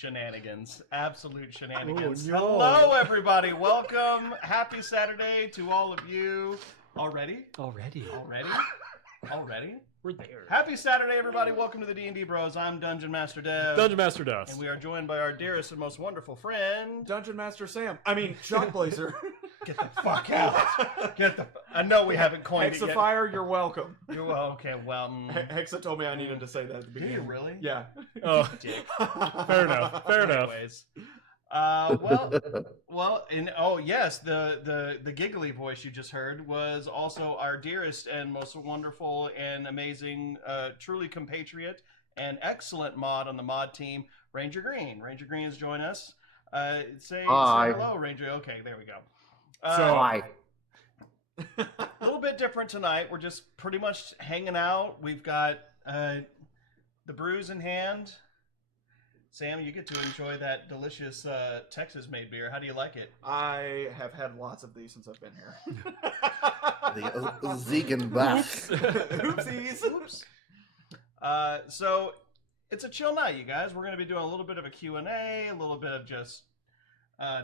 shenanigans. Absolute shenanigans. Oh, no. Hello, everybody. Welcome. Happy Saturday to all of you. Already? We're there. Happy Saturday, everybody. Welcome to the D&D Bros. I'm Dungeon Master Dev. Dungeon Master Dust. And we are joined by our dearest and most wonderful friend... Dungeon Master Sam. I mean, ShockBlazer. Get the fuck out. I know we haven't coined it yet. Hexafire, you're welcome. Okay, well... Hexa told me I needed to say that at the beginning. Did you really? Yeah. Oh, Dick. fair enough. Anyways. Yes, the giggly voice you just heard was also our dearest and most wonderful and amazing, truly compatriot and excellent mod on the mod team, Ranger Green. Ranger Green has joined us. Say hello, Ranger. Okay, there we go. Hi. A little bit different tonight. We're just pretty much hanging out. We've got the brews in hand. Sam, you get to enjoy that delicious Texas-made beer. How do you like it? I have had lots of these since I've been here. The Ziegenbach. Oopsies. Oops. So it's a chill night, you guys. We're going to be doing a little bit of a Q&A, a little bit of just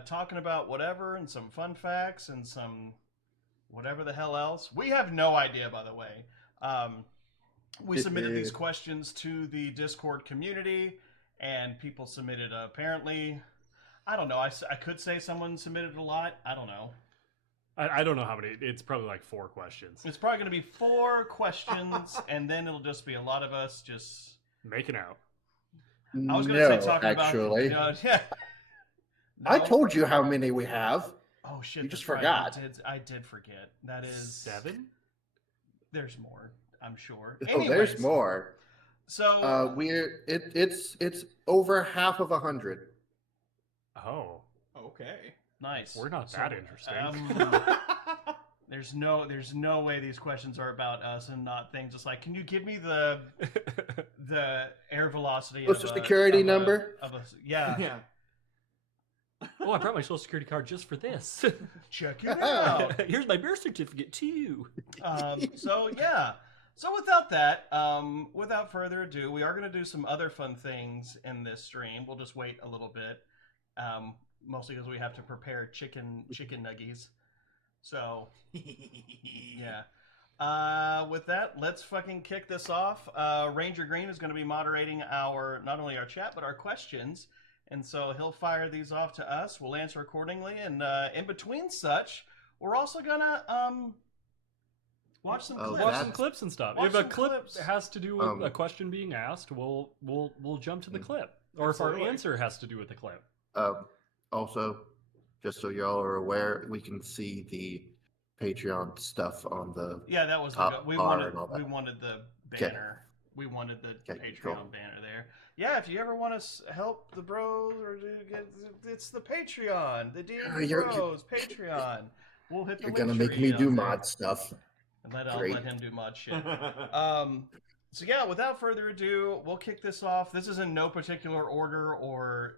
talking about whatever, and some fun facts, and some whatever the hell else. We have no idea, by the way. We submitted these questions to the Discord community. And people submitted, apparently, I don't know, I could say someone submitted a lot. I don't know. I don't know how many. It's probably like 4 questions. It's probably going to be 4 questions, and then it'll just be a lot of us just... Making out. I was going to say talking actually. about... yeah. No. I told you how many we have. Oh, shit. You just right. forgot. I did forget. That is... 7? There's more, I'm sure. Oh, there's more. So it's over half of 100. Oh, Okay. nice. we're not that interesting. There's no way these questions are about us and not things. Just like, can you give me the air velocity? Social security number? Yeah. Yeah. Oh, I brought my social security card just for this. Check it out. Here's my birth certificate too. So without that, without further ado, we are going to do some other fun things in this stream. We'll just wait a little bit, mostly because we have to prepare chicken nuggies. So, yeah. With that, let's fucking kick this off. Ranger Green is going to be moderating not only our chat, but our questions. And so he'll fire these off to us. We'll answer accordingly. And in between such, we're also going to... watch some clips. Watch some clips and stuff. Watch If a some clip clips. has to do with a question being asked, we'll jump to the clip. Or if Absolutely. our answer has to do with the clip. Also, just so y'all are aware, we can see the Patreon stuff on the that was top we bar wanted and all that. we wanted the banner. We wanted the Okay, Patreon cool. banner there. Yeah, if you ever want to help the bros or it's the Patreon, the D&D You're- Bros Patreon. We'll hit the You're link gonna make tree me on do there. mod stuff. And I'll Great. let him do mod shit. So yeah, without further ado, we'll kick this off. This is in no particular order or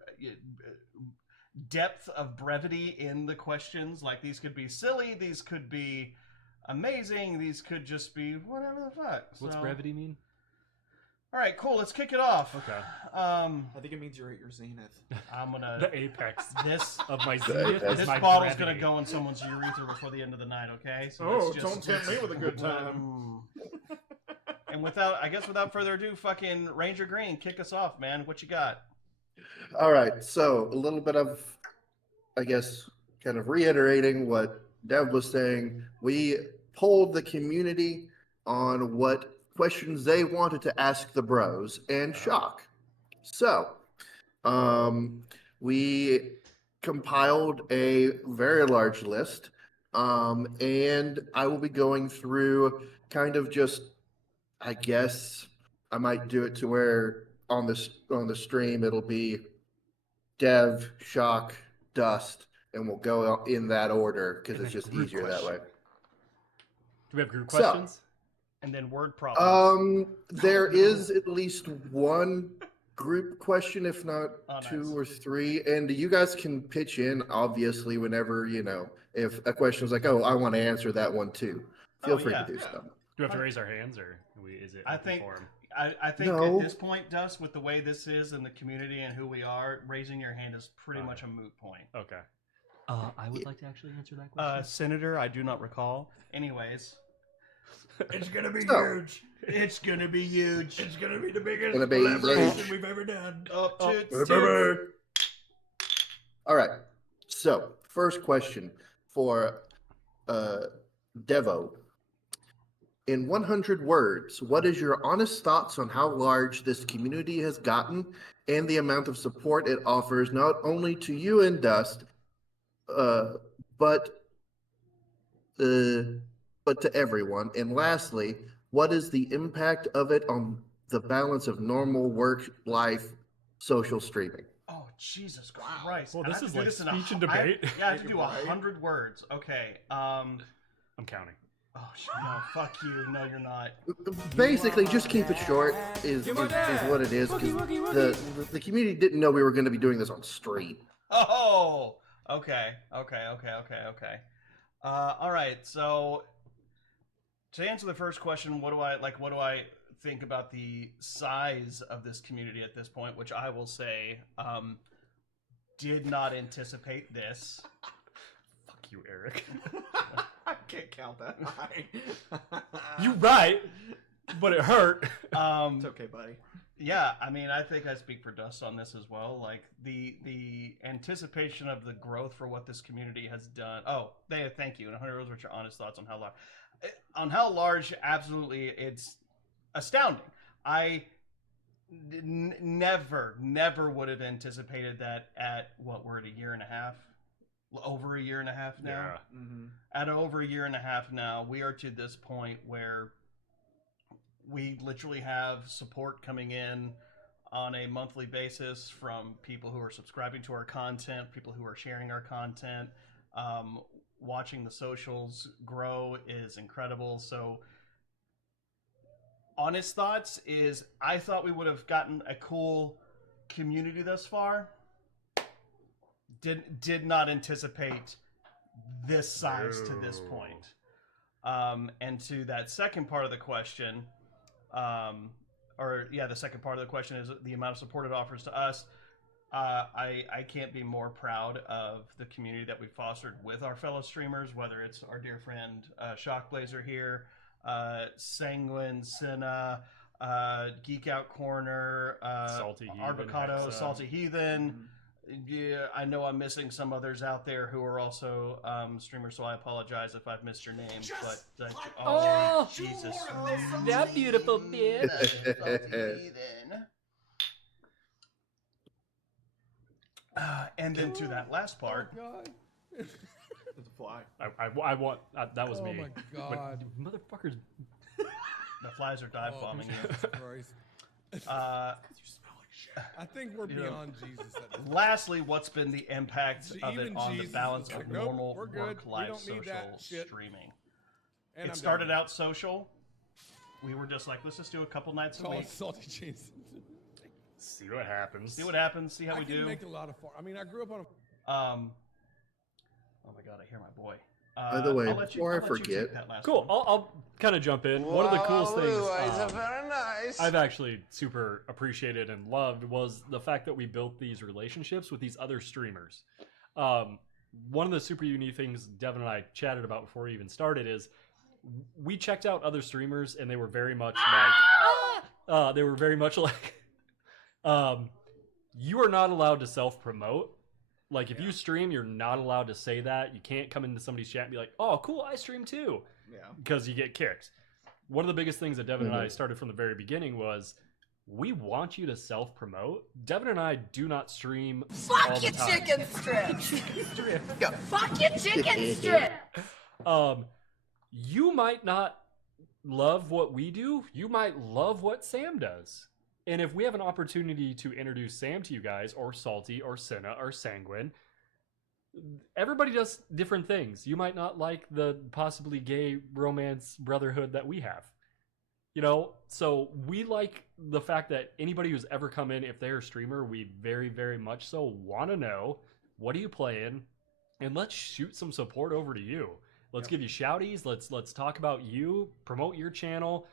depth of brevity in the questions. Like, these could be silly, these could be amazing, these could just be whatever the fuck. What's So- brevity mean? All right, cool. Let's kick it off. Okay. I think it means you're at your zenith. I'm gonna The apex this of my The zenith apex. is this my bottle's brevity. gonna go in someone's urethra before the end of the night. Okay. So Oh, let's just, don't tempt me with a good time. And without further ado, fucking Ranger Green, kick us off, man. What you got? All right, so a little bit of, I guess, kind of reiterating what Dev was saying. We polled the community on what questions they wanted to ask the bros and Shock. So, we compiled a very large list, and I will be going through kind of just, I guess, I might do it to where on the stream it'll be Dev, Shock, Dust, and we'll go in that order because it's just Group easier that way. Do we have group So, questions? And then word problems. There is at least one group question, if not two nice. or three, and you guys can pitch in obviously whenever, if a question is like, oh, I want to answer that one too. Feel free yeah. to do so. Do we have to raise our hands, or is it? I open think forum? I think No. at this point, Dust, with the way this is in the community and who we are, raising your hand is pretty much a moot point. Okay. I would like to actually answer that question. Senator, I do not recall. Anyways, It's gonna be So- huge. it's gonna be huge. It's gonna be the biggest Gonna be collaboration huge. we've ever done. Up Oh, to All right. So, first question for Devo. In 100 words, what is your honest thoughts on how large this community has gotten and the amount of support it offers not only to you and Dust, but to everyone? And lastly, what is the impact of it on the balance of normal work-life social streaming? Oh, Jesus Christ. Well, And I this have is to do like in a speech and hu- I- debate. Yeah, I have to do Right. 100 words. Okay. I'm counting. Oh, no, fuck you. No, you're not. Basically, just keep it short is what it is, because the community didn't know we were going to be doing this on stream. Oh, okay. All right. So to answer the first question, what do I think about the size of this community at this point, which I will say, did not anticipate this. Fuck you, Eric. I can't count that high. You right, but it hurt. It's okay, buddy. Yeah, I mean, I think I speak for Dust on this as well. Like the anticipation of the growth for what this community has done. Oh, thank you. And 100 words, what's your honest thoughts on how large? On how large? Absolutely, it's astounding. I never would have anticipated that at what we're at a year and a half, over a year and a half now. Yeah. Mm-hmm. At over a year and a half now, we are to this point where we literally have support coming in on a monthly basis from people who are subscribing to our content, people who are sharing our content. Watching the socials grow is incredible. So, honest thoughts is I thought we would have gotten a cool community thus far. Did not anticipate this size to this point. And to that second part of the question, the second part of the question is the amount of support it offers to us. I can't be more proud of the community that we've fostered with our fellow streamers, whether it's our dear friend ShockBlazer here, Sanguine, Cinna, Geek Out Corner, Salty Heathen, Arbocado, Hexa. Salty Heathen. Yeah, I know I'm missing some others out there who are also streamers, so I apologize if I've missed your name. But Oh, Jesus, that beautiful bitch. And then to that last part, God. It's a fly. I want that was Oh me. my But God. motherfuckers. the flies are dive bombing you. Jesus Christ. I think we're beyond Jesus at this point. Lastly, what's been the impact So of it even on the Jesus balance was like, of nope, normal we're good. work-life We don't need social that shit. streaming? And It I'm started done. out social. We were just like, let's just do a couple nights a Call week. it salty cheese. See what happens. See what happens. See how I we can do. make a lot of fun. I mean, I grew up on a. Oh my god, I hear my boy. By the way, I'll let you- before I I'll let you forget- take that last Cool. one. I'll kind of jump in. One of the coolest things very nice. I've actually super appreciated and loved was the fact that we built these relationships with these other streamers. One of the super unique things Devin and I chatted about before we even started is we checked out other streamers and they were very much like you are not allowed to self-promote. Like, if you stream, you're not allowed to say that. You can't come into somebody's chat and be like, oh, cool, I stream too. Yeah. Because you get kicked. One of the biggest things that Devin and I started from the very beginning was we want you to self-promote. Devin and I do not stream all Fuck the your time. chicken strip. Fuck your chicken strip. You might not love what we do. You might love what Sam does. And if we have an opportunity to introduce Sam to you guys, or Salty, or Cinna, or Sanguine, everybody does different things. You might not like the possibly gay romance brotherhood that we have. You know, so we like the fact that anybody who's ever come in, if they're a streamer, we very, very much so want to know, what are you playing? And let's shoot some support over to you. Let's give you shouties. Let's talk about you, promote your channel.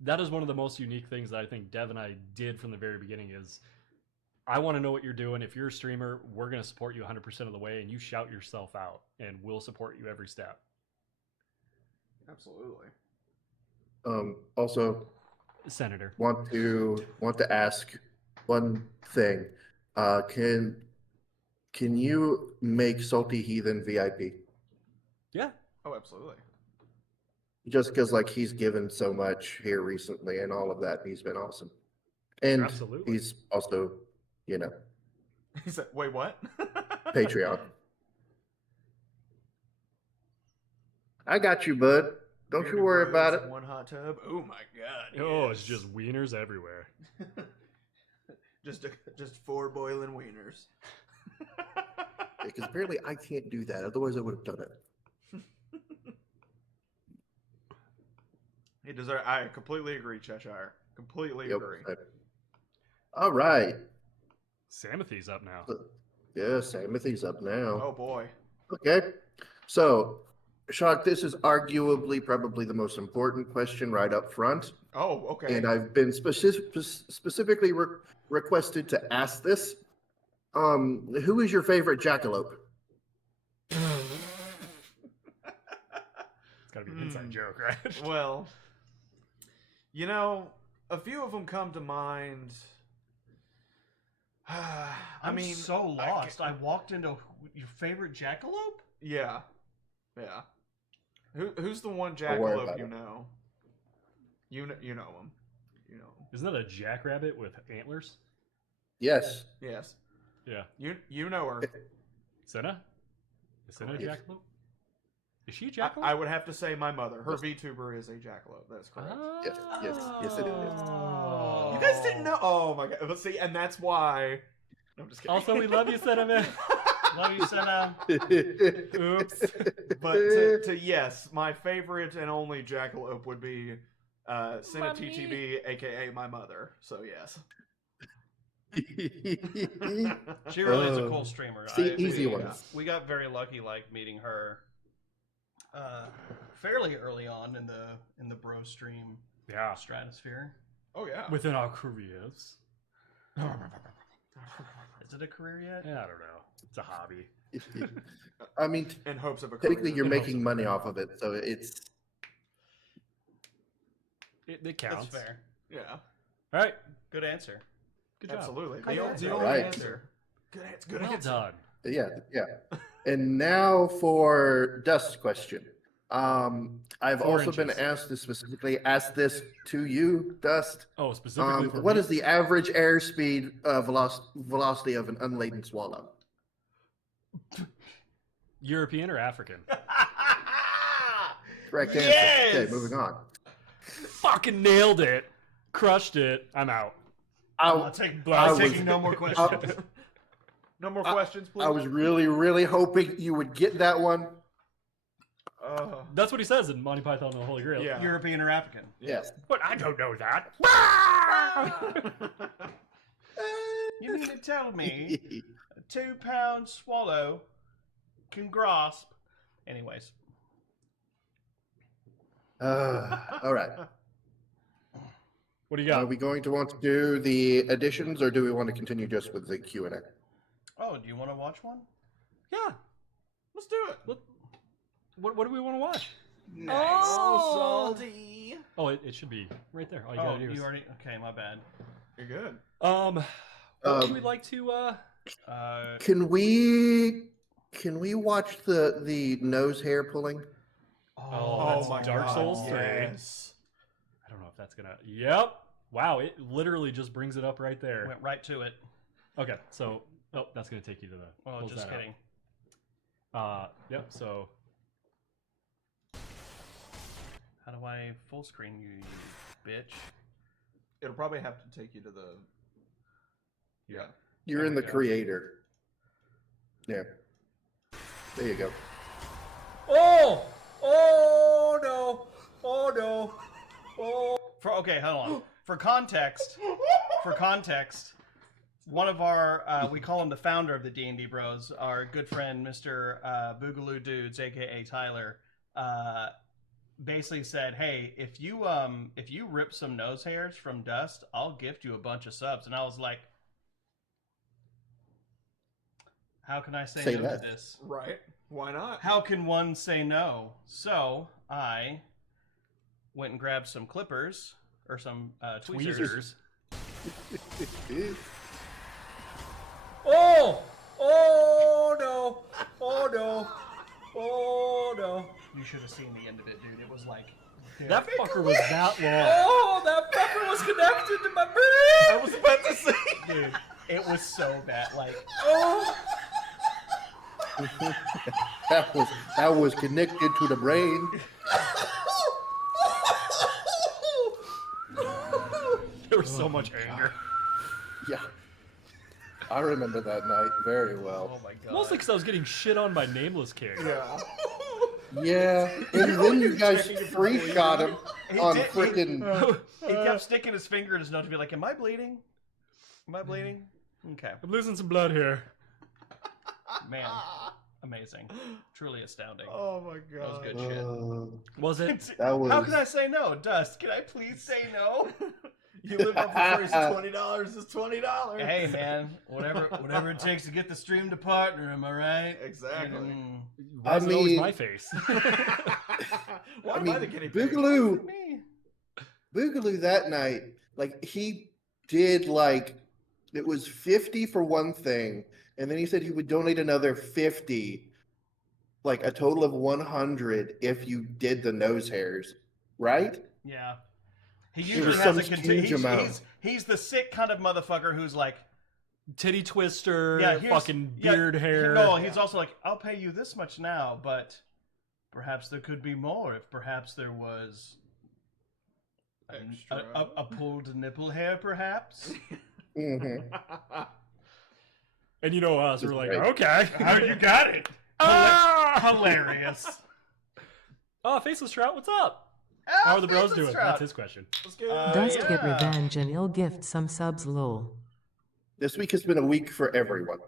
that is one of the most unique things that I think Dev and I did from the very beginning is I want to know what you're doing. If you're a streamer, we're going to support you 100% of the way, and you shout yourself out, and we'll support you every step. Absolutely. Also, Senator. want to ask one thing. Can you make Salty Heathen VIP? Yeah. Oh, absolutely. Just because like he's given so much here recently and all of that, he's been awesome. And Absolutely. he's also, you know, He said, "Wait, what?" Patreon. I got you, bud. Don't you Bearded worry bros about it. in one hot tub. Oh my god. Oh, it's yes. just wieners everywhere. just 4 boiling wieners. Because apparently I can't do that. Otherwise, I would have done it. He deserves. I completely agree, Cheshire. Completely agree. All right. Samothy's up now. Yeah, Samothy's up now. Oh boy. Okay. So, Shock, this is arguably probably the most important question right up front. Oh, okay. And I've been specifically requested to ask this. Who is your favorite jackalope? It's got to be an inside joke, right? Well, you know, a few of them come to mind. I'm so lost. I walked into your favorite jackalope? Yeah. Yeah. Who's the one Don't worry jackalope about you it. know? You know him. You know him. Isn't that a jackrabbit with antlers? Yes. Yes. Yeah. You know her. Senna? Is Senna a Yes. jackalope? Is she a jackalope? I would have to say my mother. Her VTuber is a jackalope. That's correct. Yes, it is. Oh. You guys didn't know? Oh my god. Let's see, and that's why. No, I'm just kidding. Also, we love you, Senna, man. Love you, Senna. Oops. But to yes, my favorite and only jackalope would be Senna Mommy. TTB, aka my mother. So yes. She really is a cool streamer. Easy ones. We got very lucky, like meeting her fairly early on in the bro stream Yeah. stratosphere. Oh yeah. Within our careers. Is it a career yet? Yeah, I don't know. It's a hobby. I mean, In hopes of a technically career. you're making money off of it, so it's It counts. That's fair. Yeah. All right. Good answer. Good job. Absolutely. Good The answer. only Right. answer. Good answer. Good Well answer. done. yeah. And now for Dust's question. I've 4 also been inches. asked to specifically ask this to you, Dust. Oh, specifically for What me? is the average airspeed velocity of an unladen swallow? European or African? Correct answer. Yes! Okay, moving on. Fucking nailed it. Crushed it. I'm out. I'm taking no more questions. No more questions, please. I was really, really hoping you would get that one. That's what he says in Monty Python and the Holy Grail. Yeah. European or African? Yes. But I don't know that. You mean to tell me a 2-pound swallow can grasp? Anyways. All right. What do you Are got? we going to want to do the additions, or do we want to continue just with the Q&A? Oh, do you want to watch one? Yeah. Let's do it. What do we want to watch? Oh, salty. Oh, it should be right there. All you gotta do is... you already... Okay, my bad. You're good. What would we like to... Can we watch the nose hair pulling? Oh, that's Dark Souls 3. Yes. I don't know if that's gonna... Yep. Wow, it literally just brings it up right there. Went right to it. Okay, so... Oh, that's gonna take you to the... Oh, pulls just that out. kidding. Yep, so... How do I full screen you bitch? It'll probably have to take you to the. Yeah. You're There in we the go. creator. Yeah. There you go. Oh! Oh, no! Oh, no! Oh! Okay, hold on. For context, one of our we call him the founder of the D&D Bros, our good friend Mr. Boogaloo Dudes, aka Tyler, basically said, "Hey, if you rip some nose hairs from Dust, I'll gift you a bunch of subs." And I was like, "How can I say no that. to this? Right? Why not? How can one say no?" So I went and grabbed some clippers or some tweezers. Oh! Oh no! Oh no! Oh no! You should have seen the end of it, dude. It was like That fucker was that long. Oh, that fucker was connected to my brain! I was about to say. dude. It was so bad. Like, Oh! that was connected to the brain. There was so much anger. Yeah. I remember that night very well. oh my god. Mostly because I was getting shit on by Nameless King. Yeah. Yeah, and then you guys free shot him He on did- freaking. He kept sticking his finger in his nose to be like, "Am I bleeding? Am I bleeding?" Okay, I'm losing some blood here. man, amazing, truly astounding. Oh my That was god. good shit. Was it? That was. How can I say no? Dust, can I please say no? You live up the phrase $20 is $20. Hey man, whatever it takes to get the stream to partner, am I right? Exactly. Why is it always mean- my face? Why I am I the mean, guinea pig? Boogaloo, Me. Boogaloo that night, like he did like it was 50 for one thing, and then he said he would donate another 50, like a total of 100 if you did the nose hairs, right? Yeah. He It usually was has some a huge amount. he's the sick kind of motherfucker who's like, Titty twister, yeah, here's- fucking yeah, beard hair. No, he's also like, "I'll pay you this much now, but perhaps there could be more if perhaps there was a pulled nipple hair, perhaps." hmm And you know us, we're like, Right. okay. How you got it? Hilarious. Oh, Faceless Trout, what's up? How are the bros doing? That's his question. Let's go. Dust get yeah. revenge and he'll gift some subs lol. This week has been a week for everyone.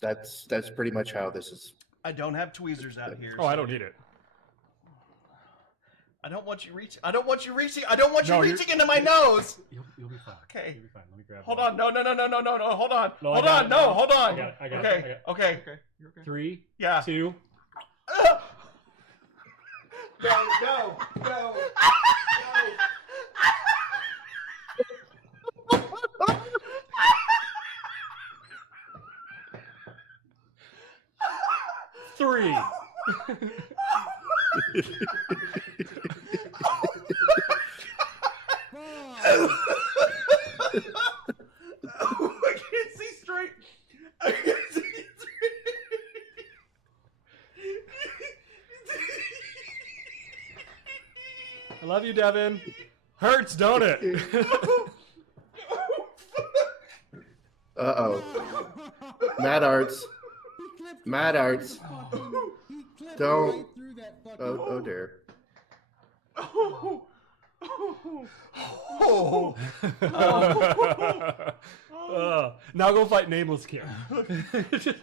That's pretty much how this is. I don't have tweezers out here. Oh, I don't need it. I don't want you reaching. I don't want you reaching. I don't want you No, you're- reaching into my nose. You'll be fine. Okay. You'll be fine. Let me grab Hold one. on. No. Hold on. No, I Hold got on. it. No. Hold on. I got it. I got it. Okay. I got it. Okay. Okay, you're okay. 3, Yeah. 2. No. Three. I can't see straight. I can't see I love you, Devin. Hurts, don't it? Uh-oh. Mad Arts. Mad Arts. Don't. Oh dear. Now go fight Nameless King.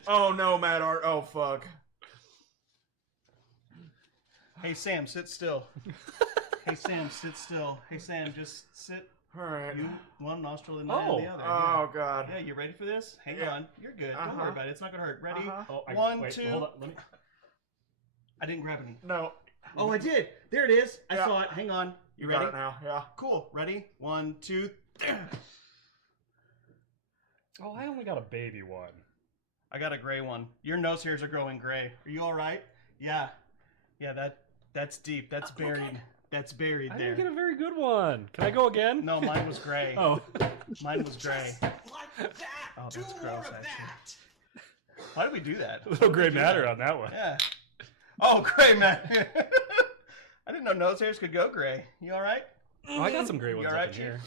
Oh no, Mad Art. Oh fuck. Hey Sam, sit still. Hey Sam, sit still. Hey Sam, just sit. Alright. You one nostril and I the other. Oh god. Yeah, you ready for this? Hang Yeah. on. You're good. Don't Uh-huh. worry about it. It's not gonna hurt. Ready? Uh-huh. Oh, One, wait, two. Hold on. Let me. I didn't grab any. No. Oh, I did. There it is. I Yeah. saw it. Hang on. You got ready? it now. Yeah. Cool. Ready? 1, 2. Oh, I only got a baby one. I got a gray one. Your nose hairs are growing gray. Are you all right? Yeah. Yeah. That's deep. That's buried. That's buried I there. didn't get a very good one. Can I go again? No, mine was gray. Oh. Mine was gray. Oh, that's gross, actually. Why did we do that? A little Why gray did we do matter that? on that one. Yeah. Oh, gray matter. I didn't know nose hairs could go gray. You all right? Oh, I got some gray You ones all up right, in Chief? here.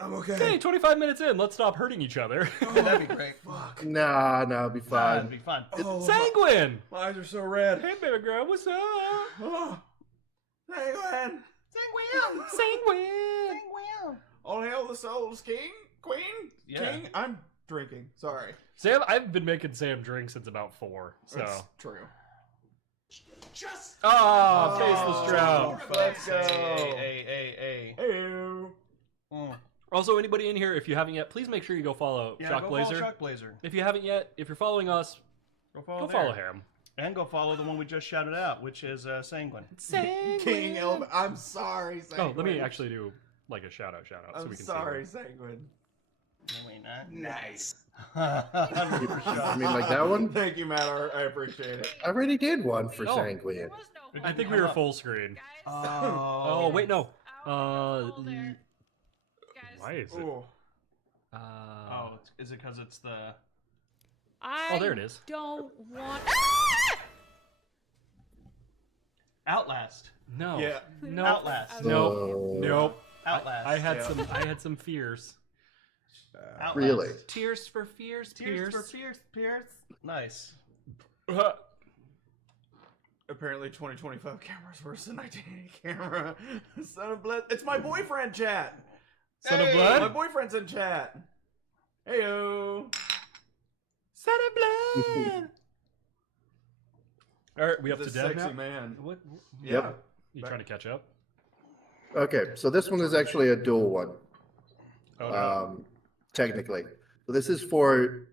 I'm okay. Hey, 25 minutes in. Let's stop hurting each other. Yeah, that'd be great. Fuck. Nah, it'll be That'd fine. be fun. Oh, Sanguine! my eyes are so red. Hey, baby girl, what's up? Oh. Hey, man. Sanguine! All hail the souls, king, queen, Yeah. king. I'm drinking. Sorry. Sam, I've been making Sam drink since about 4. So. That's true. Just Tasteless Drought. Let's go. Hey. Hey. Also, anybody in here, if you haven't yet, please make sure you go follow Yeah, go follow ShockBlazer. ShockBlazer. If you haven't yet, if you're following us, Go go there. follow him. And go follow the one we just shouted out, which is Sanguine. King Elf. I'm sorry, Sanguine. Oh, let me actually do like a shout out. I'm so we can sorry, see Sanguine. No, we not. Nice. I mean, like that one? Thank you, Matt. I appreciate it. I already did one for Oh. Sanguine. I think we were full screen. Oh, Oh, wait, no. Guys. Why is it? Ooh. Oh, is it because it's the... I there it is. don't want. Outlast. No. Yeah. No. Outlast. Nope. Oh. Nope. Outlast. I had Yeah. I had some fears. Outlast. Really? Tears for fears. Tears for Pierce. Nice. Apparently 2025 cameras worse than 1980 camera. Son of blood. It's my boyfriend, chat. Son of My blood. boyfriend's in chat. Heyo. Son of blood. All right, we up The to Dev sexy now. man. What? Yeah. You trying to catch up? Okay, so this one is actually a dual one, Oh no. technically. So this is for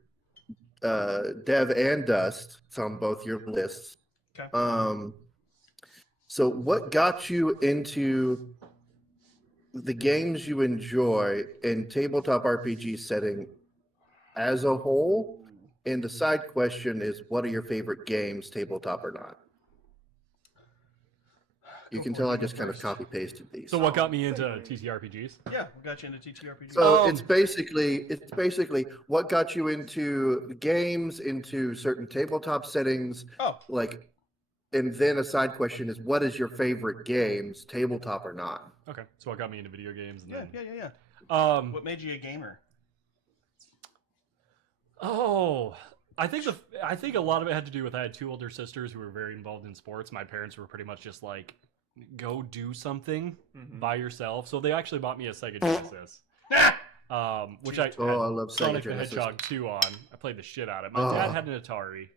Dev and Dust. It's on both your lists. Okay. So what got you into the games you enjoy in tabletop RPG setting as a whole? And the side question is, what are your favorite games, tabletop or not? You Go can for tell it, I go just kind of first. copy pasted these. So what got me into TTRPGs? Yeah, we got you into TTRPG. So it's basically what got you into games, into certain tabletop settings, Oh, like, and then a side question is, what is your favorite games, tabletop or not? Okay, so what got me into video games? And yeah. then, What made you a gamer? Oh, I think a lot of it had to do with I had 2 older sisters who were very involved in sports. My parents were pretty much just like, go do something by yourself. So they actually bought me a Sega Genesis, which I Oh, I love Sega Sonic the Genesis. Hedgehog 2 on. I played the shit out of it. My Oh. dad had an Atari,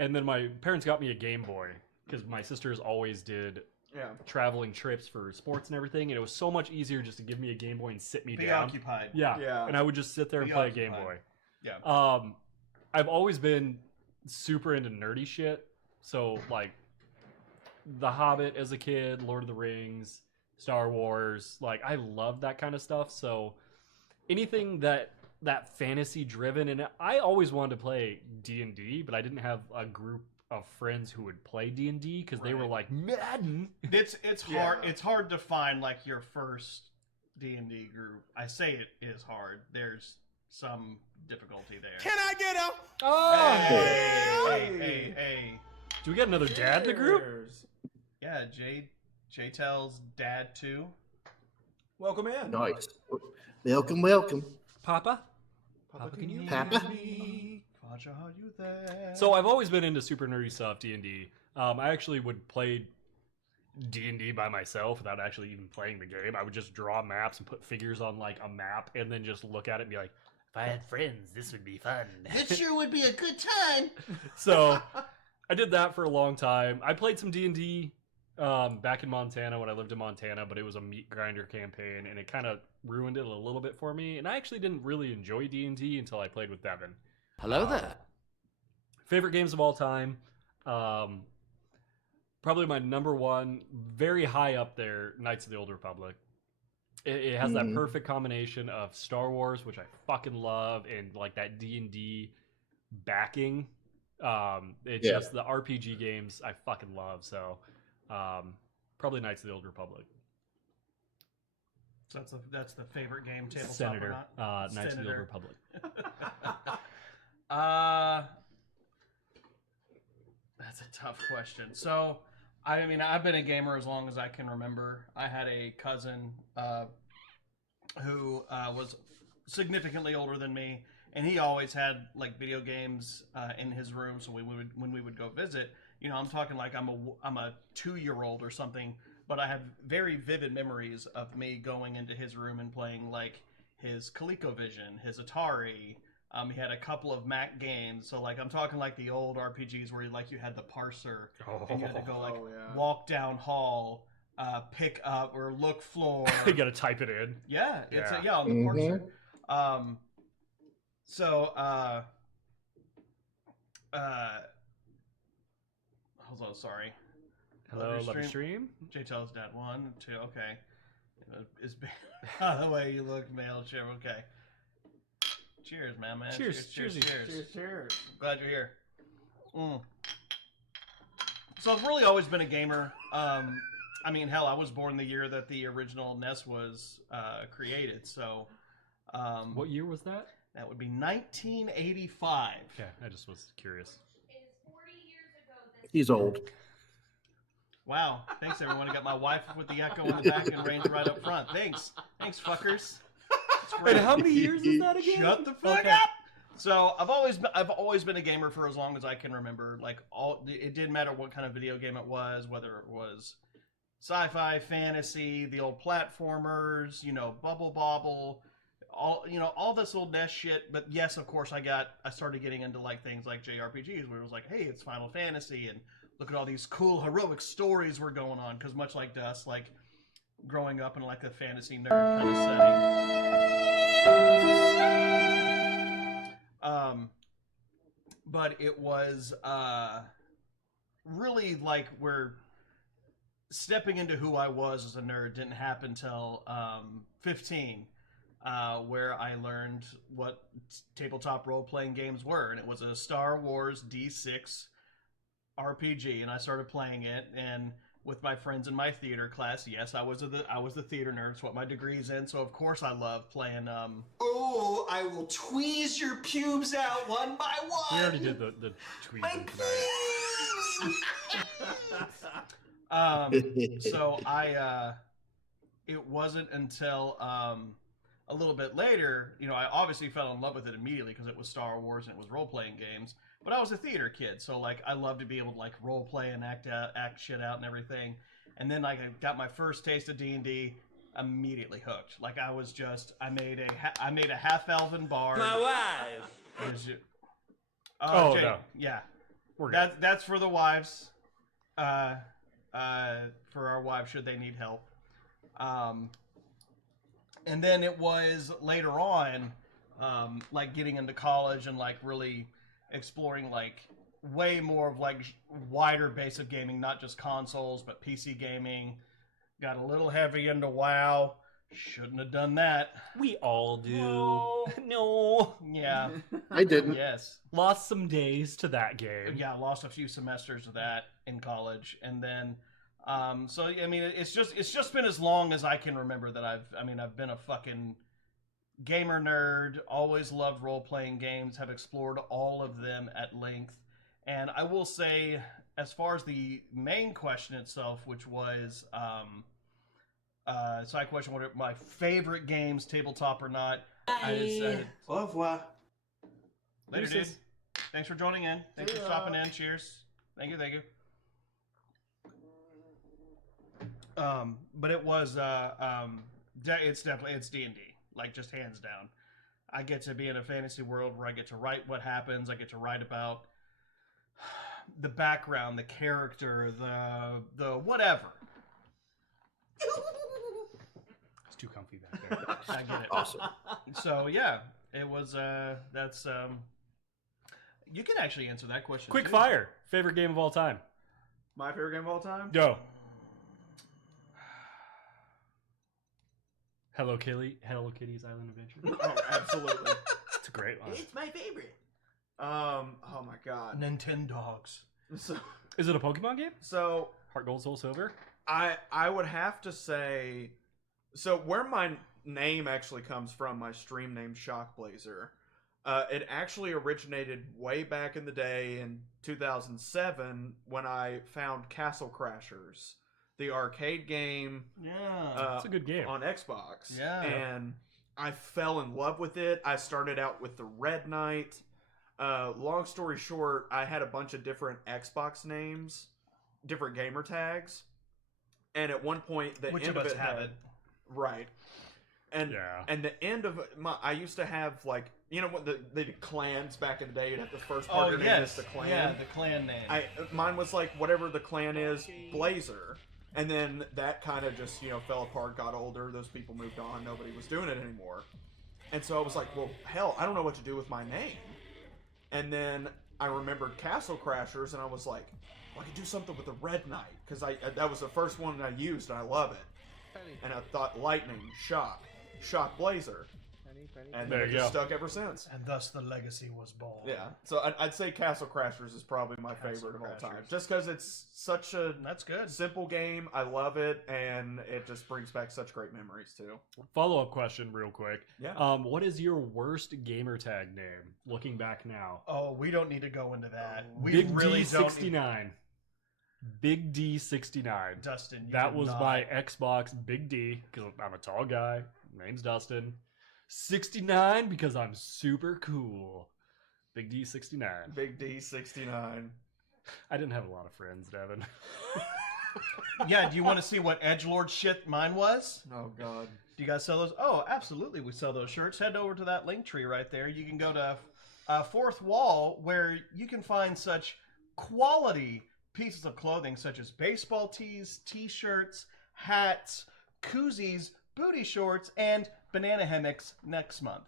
and then my parents got me a Game Boy because my sisters always did Yeah. traveling trips for sports and everything, and it was so much easier just to give me a Game Boy and sit me Be down. occupied. Yeah. Yeah. And I would just sit there and Be play a Game Boy. occupied. Yeah. I've always been super into nerdy shit. So like The Hobbit as a kid, Lord of the Rings, Star Wars, like I love that kind of stuff. So anything that fantasy driven, and I always wanted to play D&D, but I didn't have a group of friends who would play D&D because they were Right. like Madden. It's Yeah. hard. It's hard to find like your first D&D group. I say it is hard. There's some difficulty there. Can I get a? Oh, Hey. do we get another dad in the group? Cheers. Yeah, Jay tells dad too. Welcome in. Nice. Welcome. Papa? Papa, can you Papa? Faja, are you there? So I've always been into super nerdy stuff, D&D. I actually would play D&D by myself without actually even playing the game. I would just draw maps and put figures on like a map and then just look at it and be like, if I had friends, this would be fun. It sure would be a good time. So I did that for a long time. I played some D&D back in Montana when I lived in Montana, but it was a meat grinder campaign and it kind of ruined it a little bit for me. And I actually didn't really enjoy D&D until I played with Devin. Hello there. Favorite games of all time. Probably my number one, very high up there, Knights of the Old Republic. It has that perfect combination of Star Wars, which I fucking love, and like that D&D backing. It's just the RPG games I fucking love. So probably Knights of the Old Republic. So that's the favorite game tabletop Senator, or not? Knights of the Old Senator. Republic. That's a tough question. So, I mean, I've been a gamer as long as I can remember. I had a cousin who was significantly older than me, and he always had like video games in his room. So when we would go visit, you know, I'm talking like I'm a 2-year-old or something, but I have very vivid memories of me going into his room and playing like his ColecoVision, his Atari. He had a couple of Mac games. So like I'm talking like the old RPGs where you had the parser and you had to go like walk down hall, pick up or look floor. You got to type it in. Yeah, it's on the parser. Hold on, sorry. Hello, love your stream. JTell's dad 1, 2, okay. It's the way you look, male chip, okay. Cheers, man. Cheers. Cheers. Glad you're here. So I've really always been a gamer. I mean, hell, I was born the year that the original NES was created. So, what year was that? That would be 1985. Okay, I just was curious. He's old. Wow. Thanks, everyone. I got my wife with the echo in the back and Range right up front. Thanks, fuckers. Wait, how many years is that again? Shut the fuck up. So I've always been a gamer for as long as I can remember. Like it didn't matter what kind of video game it was, whether it was sci-fi, fantasy, the old platformers, Bubble Bobble, all this old NES shit. But yes, of course, I started getting into like things like JRPGs, where it was like, hey, it's Final Fantasy, and look at all these cool heroic stories were going on. Because much like Dust, like growing up in like a fantasy nerd kind of setting. But it was really like where stepping into who I was as a nerd didn't happen till 15, where I learned what tabletop role-playing games were, and it was a Star Wars D6 RPG, and I started playing it, and with my friends in my theater class. Yes, I was the theater nerd. It's what my degree's in, so of course I love playing. Oh, I will tweeze your pubes out one by one. We already did the tweezing. My pubes. So it wasn't until a little bit later, I obviously fell in love with it immediately because it was Star Wars and it was role-playing games. But I was a theater kid, so like I loved to be able to like role play and act shit out and everything. And then like I got my first taste of D&D, immediately hooked. Like I made a half elven bard. My wife. Oh, Jay, no. Yeah, We're good. that's for the wives. For our wives, should they need help. And then it was later on, like getting into college and like really exploring like way more of like wider base of gaming, not just consoles but PC gaming. Got a little heavy into WoW. Shouldn't have done that. We all do. No. Yeah. I didn't. Yes. Lost some days to that game. Yeah, lost a few semesters of that in college, and then so I mean it's just been as long as I can remember that I've been a fucking gamer nerd, always loved role-playing games, have explored all of them at length. And I will say, as far as the main question itself, which was side question, what are my favorite games, tabletop or not, I said Au revoir. later, dude. Thanks for joining in. Thanks for stopping in. Cheers. Thank you. But it was it's D&D. Like, just hands down. I get to be in a fantasy world where I get to write what happens. I get to write about the background, the character, the whatever. It's too comfy back there. I get it. Awesome. So, yeah, it was, that's, you can actually answer that question. Quick too. fire. Favorite game of all time. My favorite game of all time? Go. Hello Kitty's Island Adventure. Oh, absolutely. It's a great one. It's my favorite. Oh my god. Nintendogs. So, Is it a Pokemon game? so Heart Gold Soul Silver? I would have to say, so where my name actually comes from, my stream name ShockBlazer, it actually originated way back in the day in 2007 when I found Castle Crashers, the arcade game. Yeah. It's a good game. On Xbox. Yeah. And I fell in love with it. I started out with the Red Knight. Long story short, I had a bunch of different Xbox names, different gamer tags. And at one point, the Which end of us it have had, it? Right. And Yeah. and the end of I used to have like what they did clans back in the day. You'd have the first Oh part of your name is yes, the clan. yeah, the clan name. Mine was like whatever the clan is, Blazer. And then that kind of just fell apart, got older. Those people moved on. Nobody was doing it anymore. And so I was like, well, hell, I don't know what to do with my name. And then I remembered Castle Crashers, and I was like, well, I could do something with the Red Knight, because that was the first one I used, and I love it. And I thought Lightning, ShockBlazer. And There it you just go. stuck ever since. And thus the legacy was born. Yeah, so I'd say Castle Crashers is probably my favorite of all time. Crashers. Just because it's such a That's good. simple game. I love it, and it just brings back such great memories, too. Follow-up question real quick. Yeah. What is your worst gamer tag name, looking back now? Oh, we don't need to go into that. We Big really don't. D69. Big D69. Dustin, you That did was not. my Xbox Big D, because I'm a tall guy. Name's Dustin. 69 because I'm super cool. Big D69. Big D69. I didn't have a lot of friends, Devin. Yeah, do you want to see what edgelord shit mine was? Oh, God. Do you guys sell those? Oh, absolutely, we sell those shirts. Head over to that link tree right there. You can go to Fourth Wall, where you can find such quality pieces of clothing such as baseball tees, t-shirts, hats, koozies, booty shorts, and banana hammocks next month.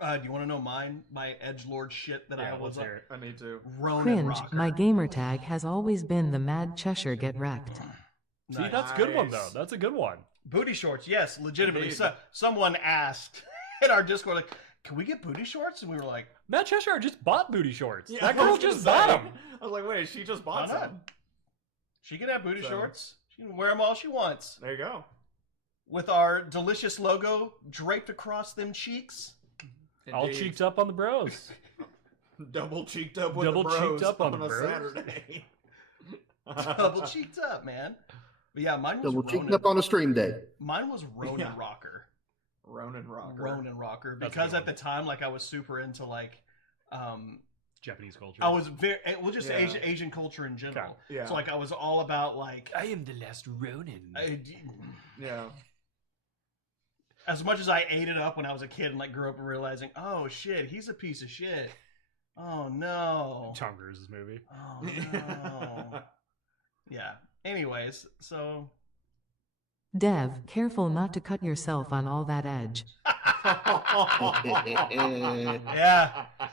Do you want to know mine? My edgelord shit that I was let's hear it. I need to. Ronan Cringe, Rocker. my gamer tag has always been the Mad Cheshire Get Wrecked. See, that's a good one, though. Nice. That's a good one. Booty shorts, yes, legitimately. Indeed. Someone asked in our Discord, like, can we get booty shorts? And we were like, Matt Cheshire just bought booty shorts. Yeah, That I girl was gonna just say. bought them. I was like, wait, she just bought why not? some. She can have booty So- shorts. She can wear them all she wants. There you go. With our delicious logo draped across them cheeks. All Indeed. cheeked up on the bros. Double cheeked up with Double the bros cheeked up on a the bros. Saturday. Double cheeked up, man. But yeah, mine was Double Ronan. cheeking up on a stream day. Mine was Ronan Yeah. Rocker. Ronan Rocker. Ronan Rocker. That's a Because good at the time, like, I was super into, like, Japanese culture. I was very, well, just Yeah. Asian culture in general. Yeah. So, like, I was all about, like, I am the last Ronin. Yeah. as much as I ate it up when I was a kid and, like, grew up and realizing, oh, shit, he's a piece of shit. Oh, no. Tom Cruise's movie. Oh, no. Yeah. Anyways, so... Dev, careful not to cut yourself on all that edge.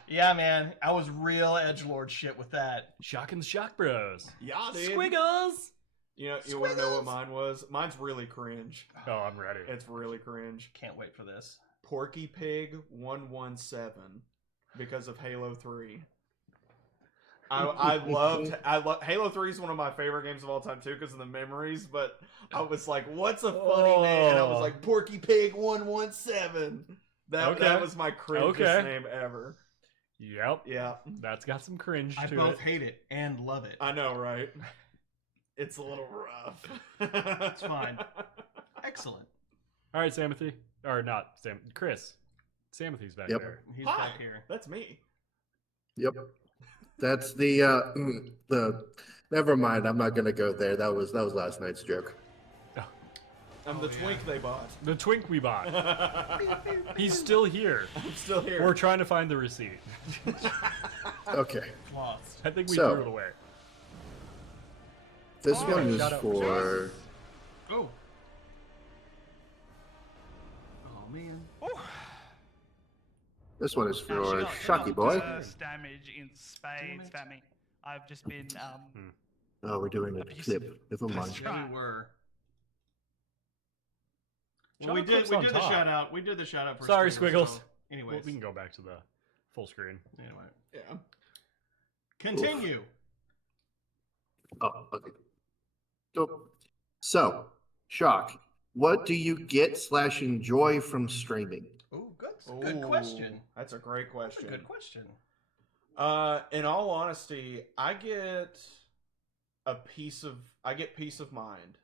Yeah, man. I was real edgelord shit with that. Shock and Shock Bros. Yeah, dude. Squiggles. You want to know what mine was? Mine's really cringe. Oh, I'm ready. It's really cringe. Can't wait for this. Porky Pig 117 because of Halo 3. I love Halo 3 is one of my favorite games of all time too because of the memories, but I was like, what's a funny name? And I was like, Porky Pig 117. That was my cringiest name ever. Yep. Yeah. That's got some cringe I to both it. hate it and love it. I know, right? It's a little rough. It's fine. Excellent. All right, Samothy. Or not Sam. Chris. Samothy's back Yep. there. He's Hi, back here. that's me. Yep. That's the. Never mind. I'm not gonna go there. That was last night's joke. I'm the twink they bought. The twink we bought. He's still here. I'm still here. We're trying to find the receipt. Okay. Lost. I think we So- threw it away. This Oh, one is shout out. for. Oh. Oh, man. This one is She for got Shocky Boy. burst damage in spades, family. I've just been Oh, we're doing a Abusive. clip. Never mind. Yeah, we were. Shout Well, we out did. clips We on did the top. shout out. We did the shout out for. Sorry, Squiggles, Squiggles. so anyways, Well, we can go back to the full screen. anyway, Yeah. continue. Oh, okay. So, Shock, what do you get / enjoy from streaming? Oh, good Ooh, question. That's a great That's a question. good question. In all honesty, I get peace of mind.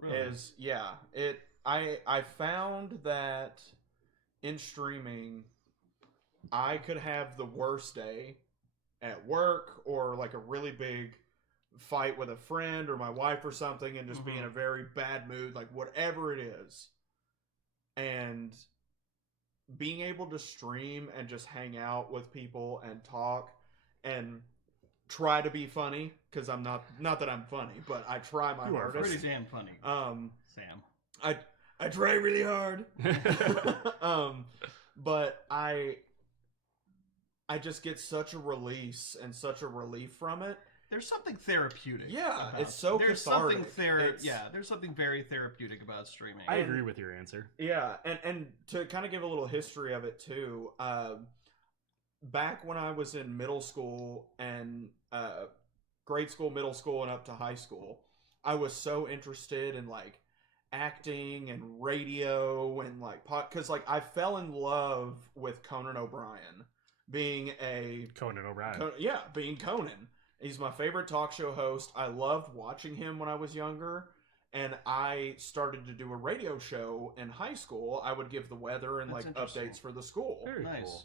Really? I found that in streaming I could have the worst day at work or like a really big fight with a friend or my wife or something and just be in a very bad mood, like whatever it is. And being able to stream and just hang out with people and talk and try to be funny, because I'm not that I'm funny, but I try my hardest. Pretty damn funny. Sam. I try really hard. But I just get such a release and such a relief from it. There's something therapeutic. Yeah, it's so there's cathartic. There's something very therapeutic about streaming. I agree with your answer. Yeah, and to kind of give a little history of it too, back when I was in middle school and grade school, middle school, and up to high school, I was so interested in like acting and radio and like because like I fell in love with Conan O'Brien being Conan. He's my favorite talk show host. I loved watching him when I was younger, and I started to do a radio show in high school. I would give the weather and like updates for the school. Very nice. cool.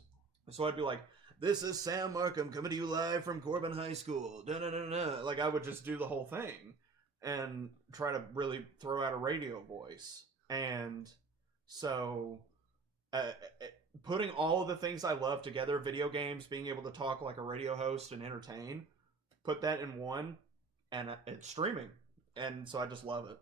So I'd be like, "This is Sam Markham coming to you live from Corbin High School." Da-da-da-da. Like I would just do the whole thing and try to really throw out a radio voice. And so putting all of the things I love together, video games, being able to talk like a radio host and entertain, put that in one, and it's streaming. And so I just love it.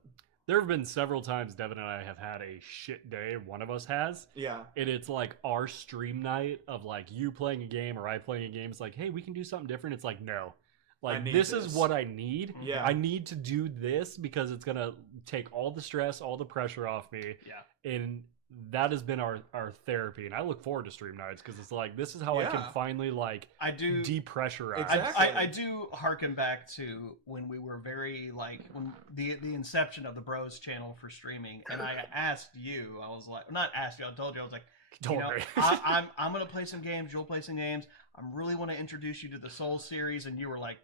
There have been several times Devin and I have had a shit day, one of us has. Yeah. And it's like our stream night of like you playing a game or I playing a game. It's like, hey, we can do something different. It's like, no. Like, this is what I need. Yeah. I need to do this because it's going to take all the stress, all the pressure off me. Yeah. And that has been our therapy. And I look forward to stream nights because it's like, this is how I can finally like depressurize. Exactly. I do harken back to when we were very like, when the inception of the Bros channel for streaming. And I asked you, I was like, not asked you, I told you, I was like, Don't worry. I'm going to play some games. You'll play some games. I really want to introduce you to the Souls series. And you were like,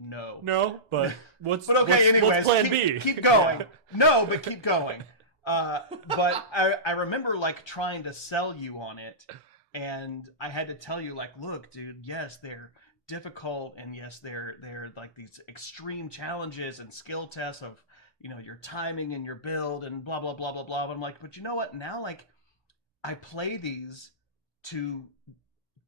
no, but what's anyways, what's plan B? Keep going. No, but keep going. But I remember like trying to sell you on it, and I had to tell you like, look, dude, yes, they're difficult, and yes, they're like these extreme challenges and skill tests of, you know, your timing and your build and blah blah blah blah blah. But I'm like, but you know what? Now like I play these to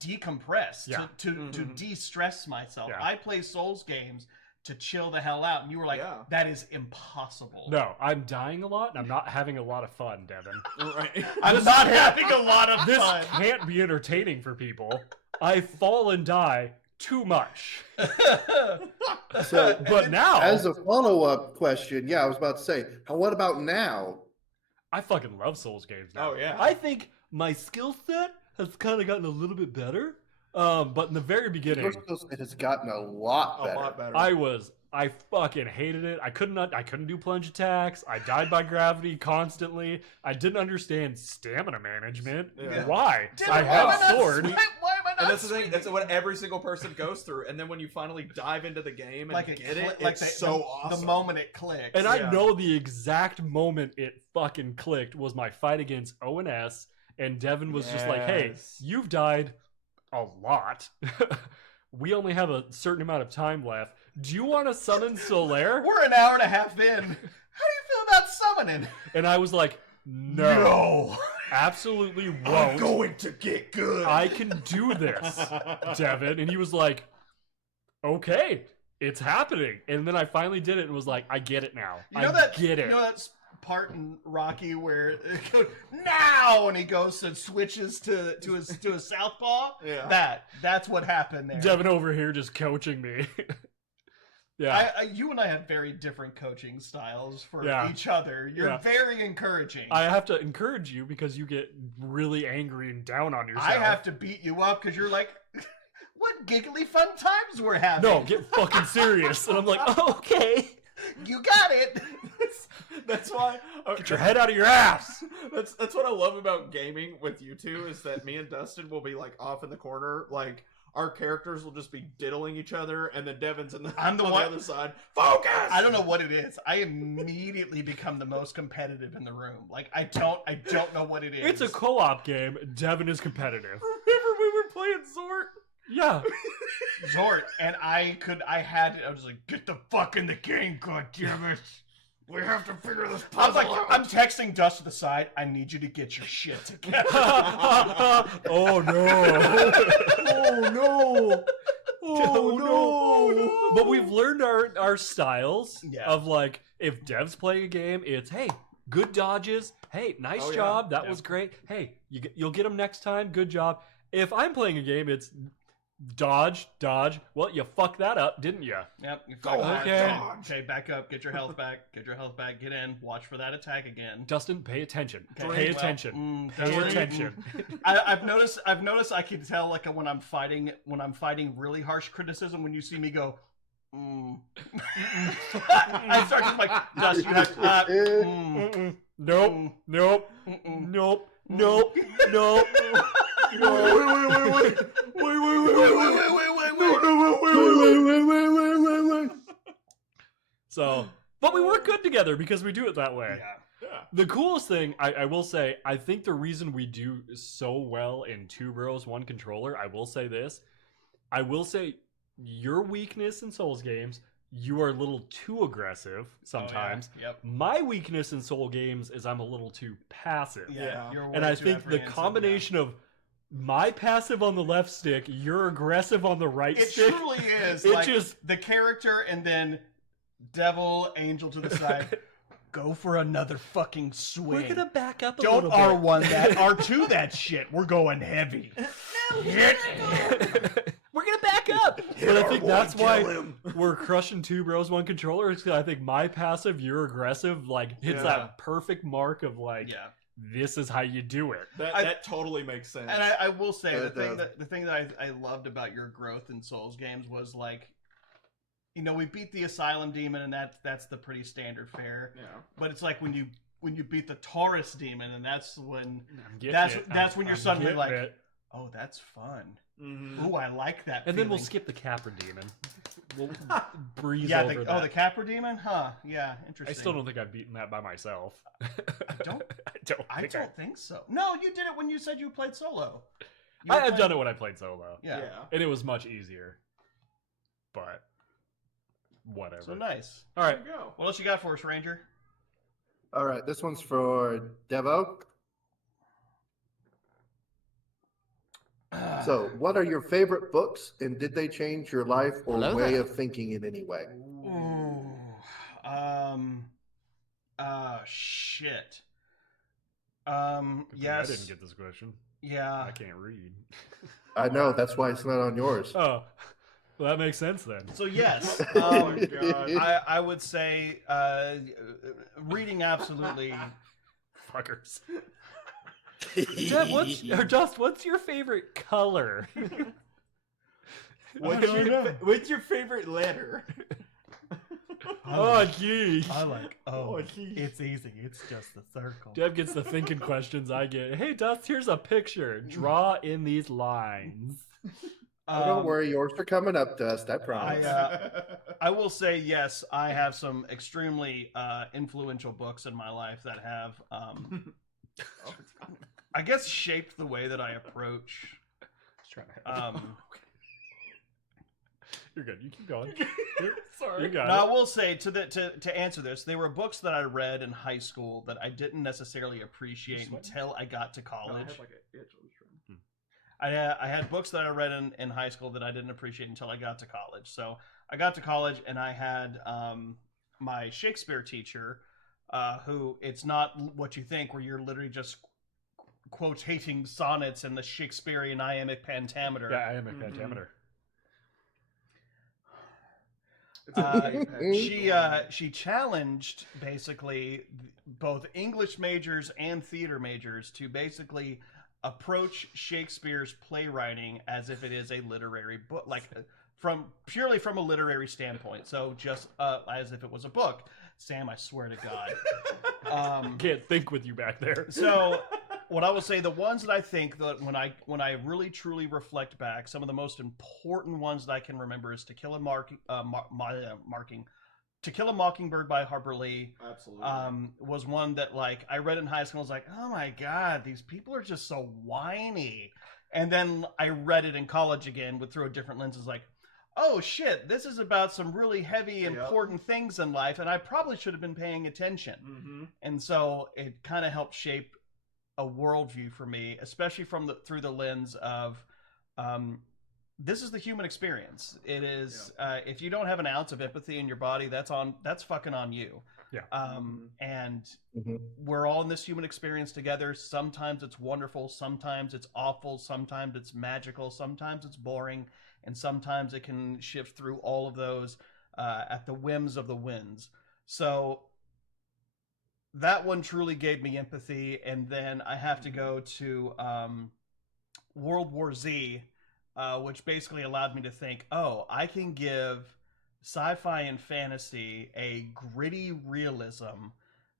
decompress, to de-stress myself. Yeah. I play Souls games to chill the hell out, and you were like, that is impossible. No, I'm dying a lot, and I'm not having a lot of fun, Devin. Right. I'm not having a lot of fun. This can't be entertaining for people. I fall and die too much. So, but now, as a follow-up question, I was about to say, what about now? I fucking love Souls games now. Oh, yeah. I think my skill set has kind of gotten a little bit better. But in the very beginning, it has gotten a lot better. I fucking hated it. I couldn't do plunge attacks. I died by gravity constantly. I didn't understand stamina management. Yeah. Why? I have sword. Why am I not? And that's the thing. That's what every single person goes through. And then when you finally dive into the game and Like get it, like it's so awesome. The moment it clicks. And I know the exact moment it fucking clicked was my fight against ONS, and Devin was just like, "Hey, you've died a lot. We only have a certain amount of time left. Do you want to summon Solaire?" We're an hour and a half in. How do you feel about summoning? And I was like, no. Absolutely won't. I'm going to get good. I can do this, Devin. And he was like, okay, it's happening. And then I finally did it and was like, I get it now. You know get it. You know that part in Rocky where it goes, now, and he goes and switches to his southpaw? Yeah. That's what happened there. Devin over here just coaching me. Yeah. You and I have very different coaching styles for each other. You're very encouraging. I have to encourage you because you get really angry and down on yourself. I have to beat you up because you're like, what giggly fun times we're having. No, get fucking serious. And I'm like, oh, okay. You got it. That's why. Get your head out of your ass. That's what I love about gaming with you two is that me and Dustin will be like off in the corner, like our characters will just be diddling each other, and then Devin's on the other side. Focus! I don't know what it is. I immediately become the most competitive in the room. Like I don't know what it is. It's a co-op game. Devin is competitive. Remember we were playing Zort? Yeah. Zort, and I was like, get the fuck in the game, goddammit. We have to figure this puzzle out. I'm texting Dust to the side. I need you to get your shit together. Oh no. Oh no. Oh no. But we've learned our styles of like, if Dev's playing a game, it's, hey, good dodges. Hey, nice job. That was great. Hey, you'll get them next time. Good job. If I'm playing a game, it's dodge. Well, you fucked that up, didn't you? Yep. You fucked that. Okay. Okay, back up. Get your health back. Get in. Watch for that attack again. Dustin, pay attention. Okay. Pay attention. Pay attention. I've noticed. I can tell like when I'm fighting really harsh criticism. When you see me go, I start to like, Dust. You have Nope. Wait. So, but we work good together because we do it that way. Yeah. The coolest thing, I will say, I think the reason we do so well in Two Bros, One Controller, I will say this. I will say your weakness in Souls games, you are a little too aggressive sometimes. Oh, yeah. Yep. My weakness in Soul games is I'm a little too passive. Yeah. And I think the combination of my passive on the left stick, your aggressive on the right stick. It truly is. It like just the character and then devil, angel to the side. Go for another fucking swing. We're gonna back up a Don't little R1 bit. that, R2 that shit. We're going heavy. Hit. We're gonna back up. But I think that's why we're crushing Two Bros, One Controller. Because I think my passive, your aggressive, like hits that perfect mark of like, this is how you do it. That totally makes sense. And I will say the thing that I loved about your growth in Souls games was like, you know, we beat the Asylum Demon, and that's the pretty standard fare. Yeah. But it's like when you beat the Taurus Demon, and that's when that's when you're suddenly like, oh, that's fun. Mm-hmm. Ooh, I like that. And then we'll skip the Capra Demon. We'll breeze over that. Oh, the Capra Demon? Huh? Yeah, interesting. I still don't think I've beaten that by myself. I don't think so. No, you did it when you said you played solo. I've done it when I played solo. Yeah. And it was much easier. But whatever. So nice. All right. There you go. What else you got for us, Ranger? All right, this one's for Devo. So, what are your favorite books, and did they change your life or way of thinking in any way? Ooh, shit. Yes. I didn't get this question. Yeah. I can't read. I know, that's why it's not on yours. Oh, well, that makes sense then. So yes, Oh my God. I would say reading absolutely. Fuckers. Dust, what's your favorite color? What's your favorite letter? Oh, gee. I like, it's easy. It's just a circle. Dev gets the thinking questions I get. Hey, Dust, here's a picture. Draw in these lines. Don't worry, yours are coming up, Dust, I promise. I will say, yes, I have some extremely influential books in my life that have, I guess, shaped the way that I approach. You're good. You keep going. Sorry. You got Now, it. I will say to answer this, they were books that I read in high school that I didn't necessarily appreciate until I got to college. I had books that I read in high school that I didn't appreciate until I got to college. So I got to college and I had my Shakespeare teacher, who it's not what you think, where you're literally just quotating sonnets in the Shakespearean iambic pentameter. Yeah, iambic pentameter. She challenged basically both English majors and theater majors to basically approach Shakespeare's playwriting as if it is a literary book, like purely from a literary standpoint. So just as if it was a book. Sam, I swear to God, can't think with you back there. So what I will say, the ones that I think that when I really truly reflect back, some of the most important ones that I can remember is To Kill a Mockingbird by Harper Lee. Absolutely. Was one that like I read in high school. I was like, oh my God, these people are just so whiny. And then I read it in college again with through a different lens. It's like, oh shit, this is about some really heavy, important things in life, and I probably should have been paying attention. Mm-hmm. And so it kind of helped shape a worldview for me, especially through the lens of this is the human experience. It is if you don't have an ounce of empathy in your body, that's fucking on you. Yeah. And we're all in this human experience together. Sometimes it's wonderful, sometimes it's awful, sometimes it's magical, sometimes it's boring, and sometimes it can shift through all of those at the whims of the winds. So that one truly gave me empathy. And then I have to go to World War Z, which basically allowed me to think, oh, I can give sci-fi and fantasy a gritty realism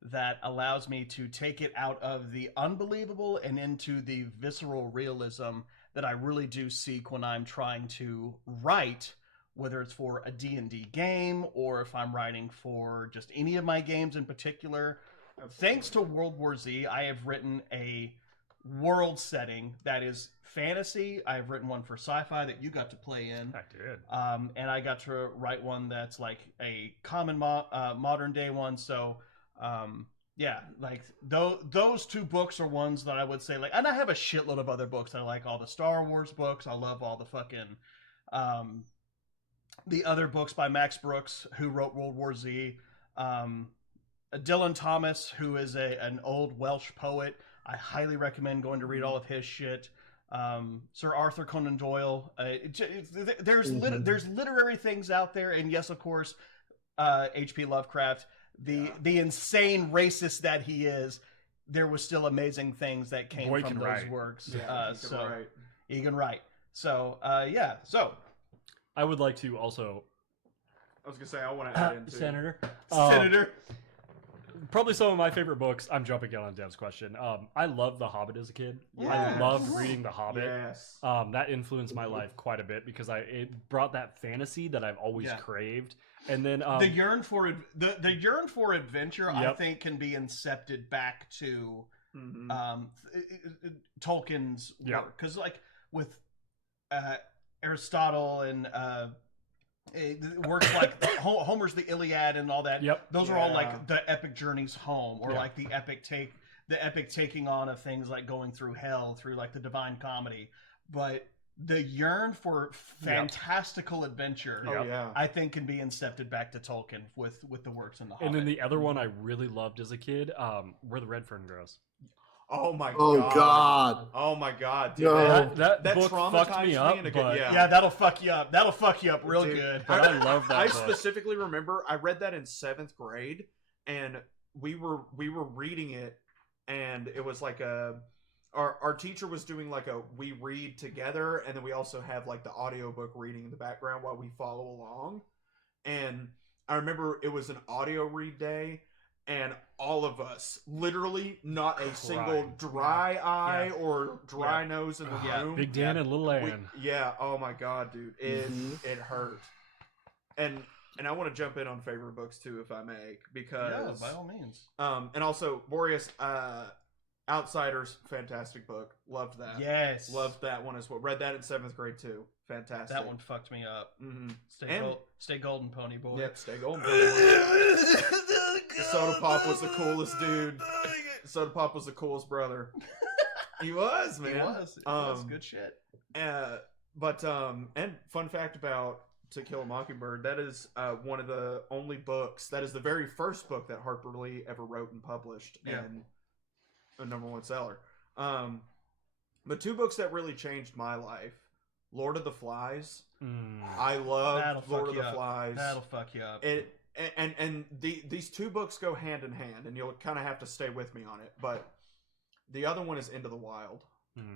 that allows me to take it out of the unbelievable and into the visceral realism that I really do seek when I'm trying to write, whether it's for a D&D game or if I'm writing for just any of my games in particular. Thanks to World War Z, I have written a world setting that is fantasy. I've written one for sci-fi that you got to play in. I did. And I got to write one that's like a common modern day one. So, yeah, like those two books are ones that I would say, like, and I have a shitload of other books. I like all the Star Wars books. I love all the fucking, the other books by Max Brooks, who wrote World War Z. Dylan Thomas, who is an old Welsh poet. I highly recommend going to read all of his shit. Sir Arthur Conan Doyle. There's literary things out there, and yes, of course, H.P. Lovecraft. The insane racist that he is, there was still amazing things that came from those works. Yeah, he can write. So yeah. So I would like to also. I was gonna say I want to add in too. Senator. Probably some of my favorite books. I'm jumping in on Dev's question. I loved The Hobbit as a kid. I loved reading The Hobbit. Yes. That influenced my life quite a bit because it brought that fantasy that I've always craved. And then the yearn for adventure, I think, can be incepted back to Tolkien's work, because like with Aristotle and works like Homer's the Iliad and all that. Those are all like the epic journeys home, or like the epic taking on of things like going through hell through like the Divine Comedy. But the yearn for fantastical adventure, I think, can be incepted back to Tolkien with the works in the Hobbit. And then the other one I really loved as a kid, Where the Red Fern Grows. Oh my god! Oh my god! Dude, no. that book traumatized fucked me up. Yeah, that'll fuck you up. That'll fuck you up real good. But I love that. I book. specifically remember I read that in 7th grade, and we were reading it, and it was like our teacher was doing like we read together, and then we also have like the audiobook reading in the background while we follow along. And I remember it was an audio read day. And all of us, literally, not a single dry eye or dry nose in the room. Big Dan and Little Ann. Oh my god, dude, it hurt. And I want to jump in on favorite books too, if I may, because by all means. And also Boreas, Outsiders, fantastic book, loved that. Yes, loved that one as well. Read that in 7th grade too. Fantastic. That one fucked me up. Stay golden, pony boy. Yep, stay golden, pony boy. Soda Pop was the coolest dude. Soda Pop was the coolest brother. He was, man. He was good shit. But and fun fact about To Kill a Mockingbird, that is one of the only books. That is the very first book that Harper Lee ever wrote and published, and a #1 seller. But two books that really changed my life. Lord of the Flies. I love Lord of the Flies. That'll fuck you up. These two books go hand in hand, and you'll kind of have to stay with me on it. But the other one is Into the Wild.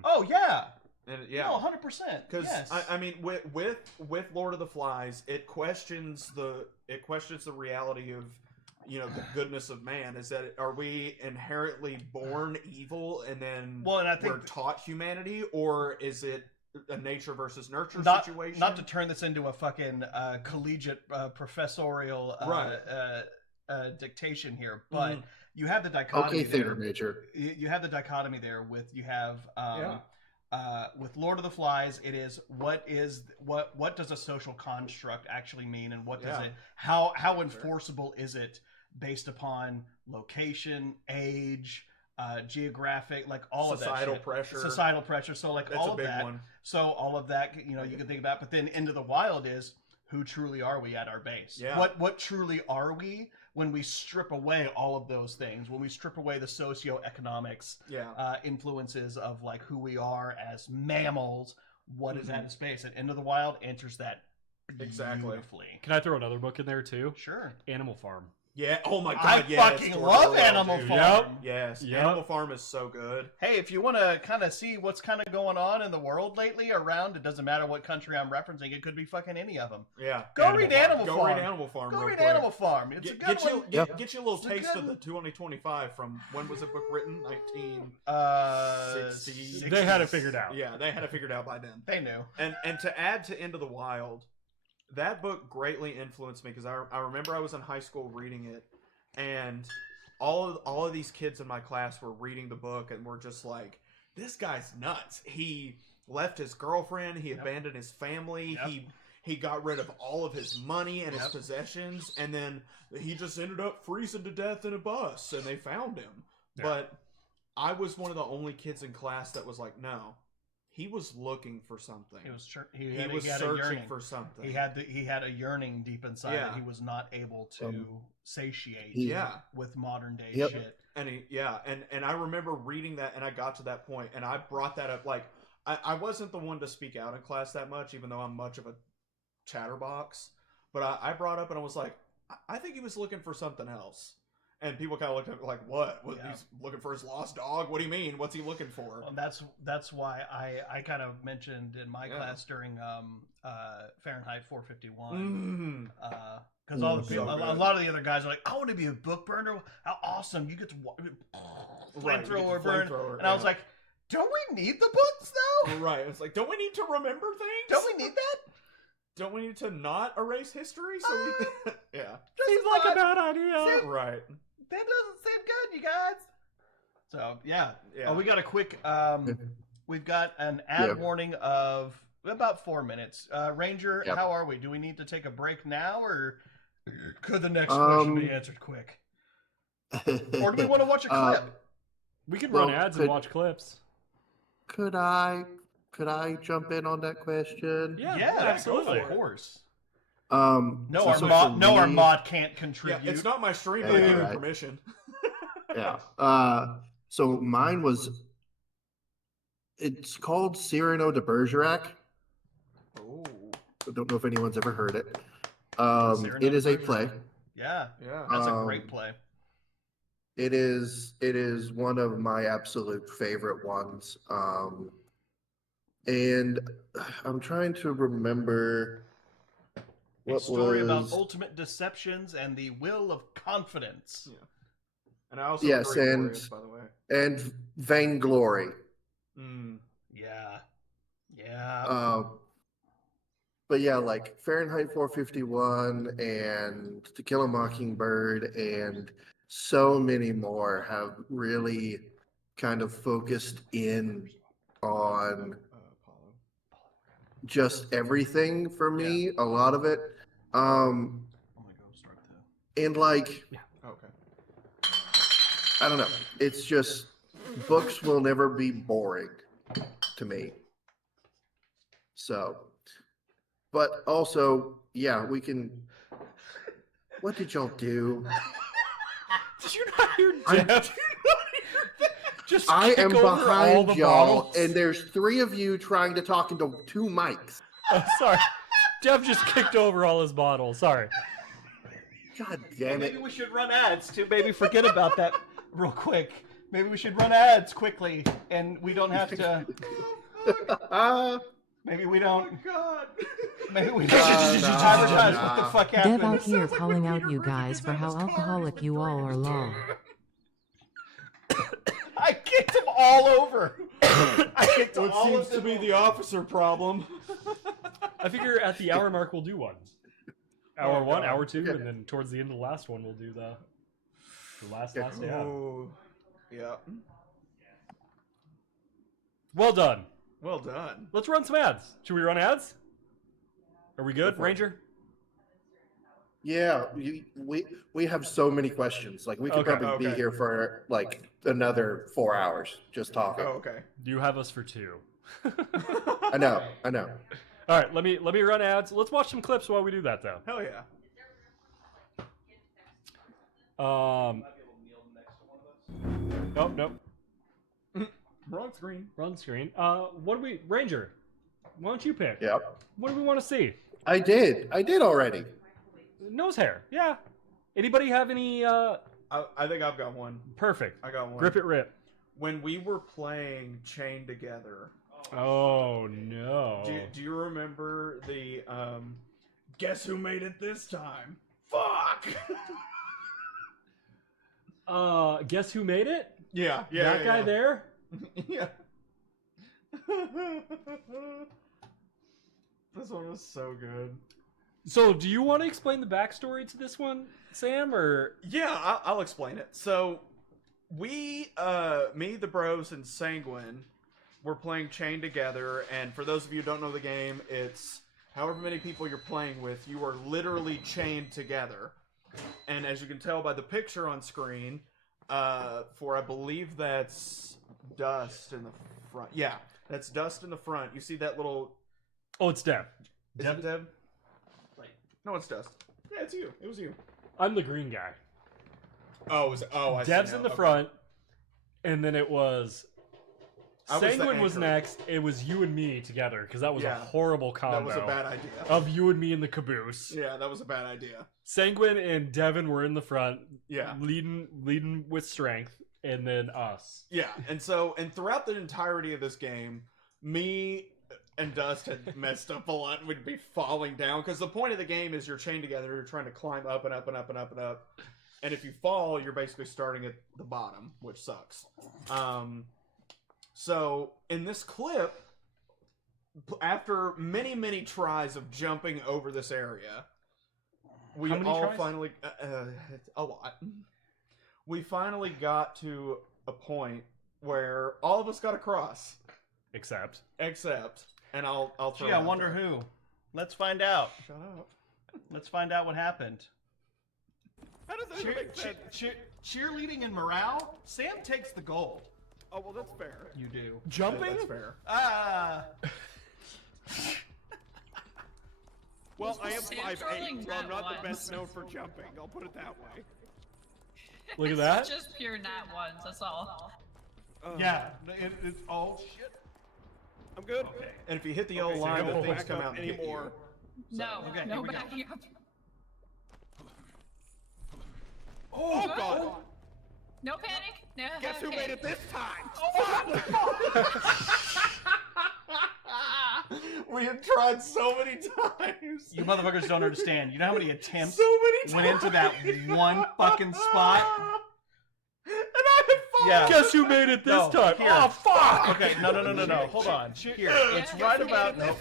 Oh yeah, and 100%. Because I mean, with Lord of the Flies, it questions the reality of, you know, the goodness of man. Is that, are we inherently born evil and then we're taught humanity, or is it a nature versus nurture situation? Not to turn this into a fucking collegiate professorial dictation here, but you have the dichotomy. Okay, theater major. You have the dichotomy there with, you have with Lord of the Flies, it is what does a social construct actually mean, and what does it how enforceable is it based upon location, age, geographic, like all of that Societal shit. pressure. Societal pressure. So like That's all a of big that. one. So all of that, you know, you can think about. But then Into the Wild is who truly are we at our base? Yeah. What truly are we when we strip away all of those things? When we strip away the socioeconomics influences of like who we are as mammals, what is at its base? And Into the Wild answers that beautifully. Can I throw another book in there too? Sure. Animal Farm. Yeah. Oh my God. I yes, fucking George love Orwell, Animal dude. Farm. Yes. Yep. Animal Farm is so good. Hey, if you want to kind of see what's kind of going on in the world lately around, it doesn't matter what country I'm referencing. It could be fucking any of them. Yeah. Go read Animal Farm. Go read Animal Farm. Go real read quick. Animal Farm. It's a good one. Get you a little It's a taste good of the one. 2025 from when was the book written? 1960. They had it figured out. Yeah, they had it figured out by then. They knew. And to add to Into the Wild, that book greatly influenced me because I remember I was in high school reading it, and all of these kids in my class were reading the book and were just like, this guy's nuts. He left his girlfriend, he abandoned his family, he got rid of all of his money and his possessions, and then he just ended up freezing to death in a bus, and they found him. But I was one of the only kids in class that was like, no. He was looking for something. He was searching for something. He had a yearning deep inside that he was not able to satiate. With modern day shit. And and I remember reading that, and I got to that point, and I brought that up. Like I wasn't the one to speak out in class that much, even though I'm much of a chatterbox. But I brought up, and I was like, I think he was looking for something else. And people kind of looked at me like, what? He's looking for his lost dog? What do you mean? What's he looking for? Well, that's why I kind of mentioned in my class during Fahrenheit 451. Because all the people, a lot of the other guys are like, I want to be a book burner. How awesome. You get to flamethrower burn. And I was like, don't we need the books though? Right. It's like, don't we need to remember things? Don't we need that? Don't we need to not erase history? So we, Seems like a bad idea. Right. That doesn't seem good, you guys. So we got a quick. We've got an ad warning of about 4 minutes. Ranger, how are we? Do we need to take a break now, or could the next question be answered quick? Or do we want to watch a clip? We could run ads and watch clips. Could I jump in on that question? Yeah, absolutely. Of course. Our mod can't contribute. Yeah, it's not my stream, but I give him permission. So mine was. It's called Cyrano de Bergerac. Oh. I don't know if anyone's ever heard it. It is a play. Yeah. That's a great play. It is one of my absolute favorite ones. And I'm trying to remember. A story about ultimate deceptions and the will of confidence. Yeah. And I also Glorious, by the way. And vainglory. Yeah. But yeah, like Fahrenheit 451 and To Kill a Mockingbird and so many more have really kind of focused in on just everything for me, a lot of it. And like, I don't know. It's just books will never be boring to me. So, but also, we can. What did y'all do? Did you not hear Jeff? Just I am kick over all behind the y'all, bottles. and there's 3 of you trying to talk into 2 mics. Oh, sorry. Jeff just kicked over all his bottles. Sorry. God damn it. Maybe we should run ads too. Maybe forget about that real quick. Maybe we should run ads quickly, and we don't have to. Maybe we don't. Oh God. Maybe we don't advertise what the fuck happened. Dev out here calling out you guys for how alcoholic you all are. Lol. I kicked them all over. I kicked What all seems of to them be the officer problem. I figure at the hour mark we'll do one. Hour 1, hour 2, and then towards the end of the last one we'll do the last ad. Oh, yeah. Well done. Well done. Let's run some ads. Should we run ads? Are we good, Ranger? Yeah, we have so many questions. Like we could probably be here for like another 4 hours just talking. Oh, okay. You have us for 2. I know. All right, let me run ads. Let's watch some clips while we do that, though. Hell yeah. Nope. Wrong screen. Wrong screen. What do we, Ranger? Why don't you pick? Yep. What do we want to see? I did already. Nose hair. Yeah. Anybody have any? I think I've got one. Perfect. I got one. Grip it, rip. When we were playing Chained Together. Oh no. Do you remember the guess who made it this time? Fuck. Guess who made it? Yeah. That guy there? Yeah. This one was so good. So, do you want to explain the backstory to this one, Sam, or? Yeah, I'll explain it. So, we, me, the Bros, and Sanguine were playing Chained Together, and for those of you who don't know the game, it's however many people you're playing with, you are literally chained together. And as you can tell by the picture on screen, for I believe that's Dust in the front. Yeah, that's Dust in the front. You see that little... Oh, it's Deb. Is it Deb? No, it's Dust. Yeah, it's you. It was you. I'm the green guy. I Deb's see in now. the front, and then it was... I was the Sanguine was anchor. next. It was you and me together, because that was a horrible combo. That was a bad idea. Of you and me in the caboose. Yeah, that was a bad idea. Sanguine and Devin were in the front. Yeah. Leading with strength, and then us. Yeah, and throughout the entirety of this game, me and Dust had messed up a lot and we'd be falling down, because the point of the game is you're chained together, you're trying to climb up and up and up and up and up, and if you fall, you're basically starting at the bottom, which sucks. So, in this clip, after many tries of jumping over this area, we all finally... a lot. We finally got to a point where all of us got across. Except, and I'll throw. Gee, I wonder who. Let's find out. Shut up. Let's find out what happened. How does that make sense? Cheerleading and morale. Sam takes the gold. Oh, well, that's fair. You do. jumping? That's fair. Well, I am Sam 5'8", trolling so I'm Nat not the once. best known for jumping. I'll put it that way. Look at that. It's just pure nat ones, that's all. Yeah. It's oh shit. I'm good. Okay. And if you hit the Okay, old so line, don't the things back come up out and hit anymore. you. No, okay, no here we go. backing up. Oh, God. No panic. No. Guess who okay. made it this time? We have tried so many times. You motherfuckers don't understand. You know how many attempts So many times. went into that one fucking spot? And I had fallen. Yeah. Guess who made it this No, time? here. Oh, fuck! Okay, no. Hold on. Here, it's right about. No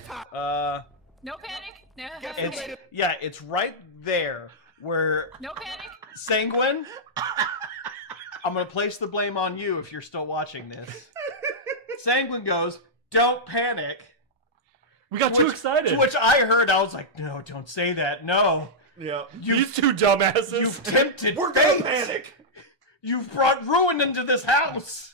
panic. No. It's yeah, it's right there where No panic. Sanguine. I'm gonna place the blame on you if you're still watching this. Sanguine goes, "Don't panic." We got too excited. To which I heard, I was like, "No, don't say that. No, Yeah. These two dumbasses. you've tempted We're gonna fate. panic. You've brought ruin into this house."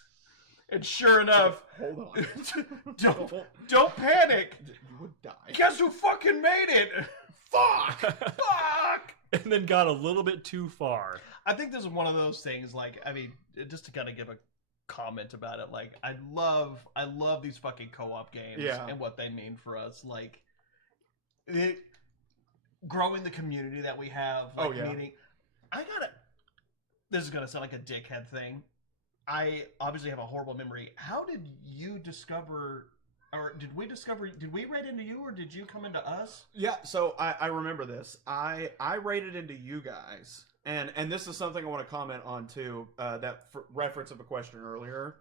And sure enough, Hold on. don't panic. You would die. Guess who fucking made it? Fuck! Fuck! And then got a little bit too far. I think this is one of those things, like, I mean, just to kind of give a comment about it, like, I love these fucking co-op games and what they mean for us. Like, growing the community that we have, like, meeting. This is gonna sound like a dickhead thing. I obviously have a horrible memory. How did you discover, or did we raid into you, or did you come into us? Yeah, so I remember this. I raided into you guys, and this is something I want to comment on too. Reference of a question earlier.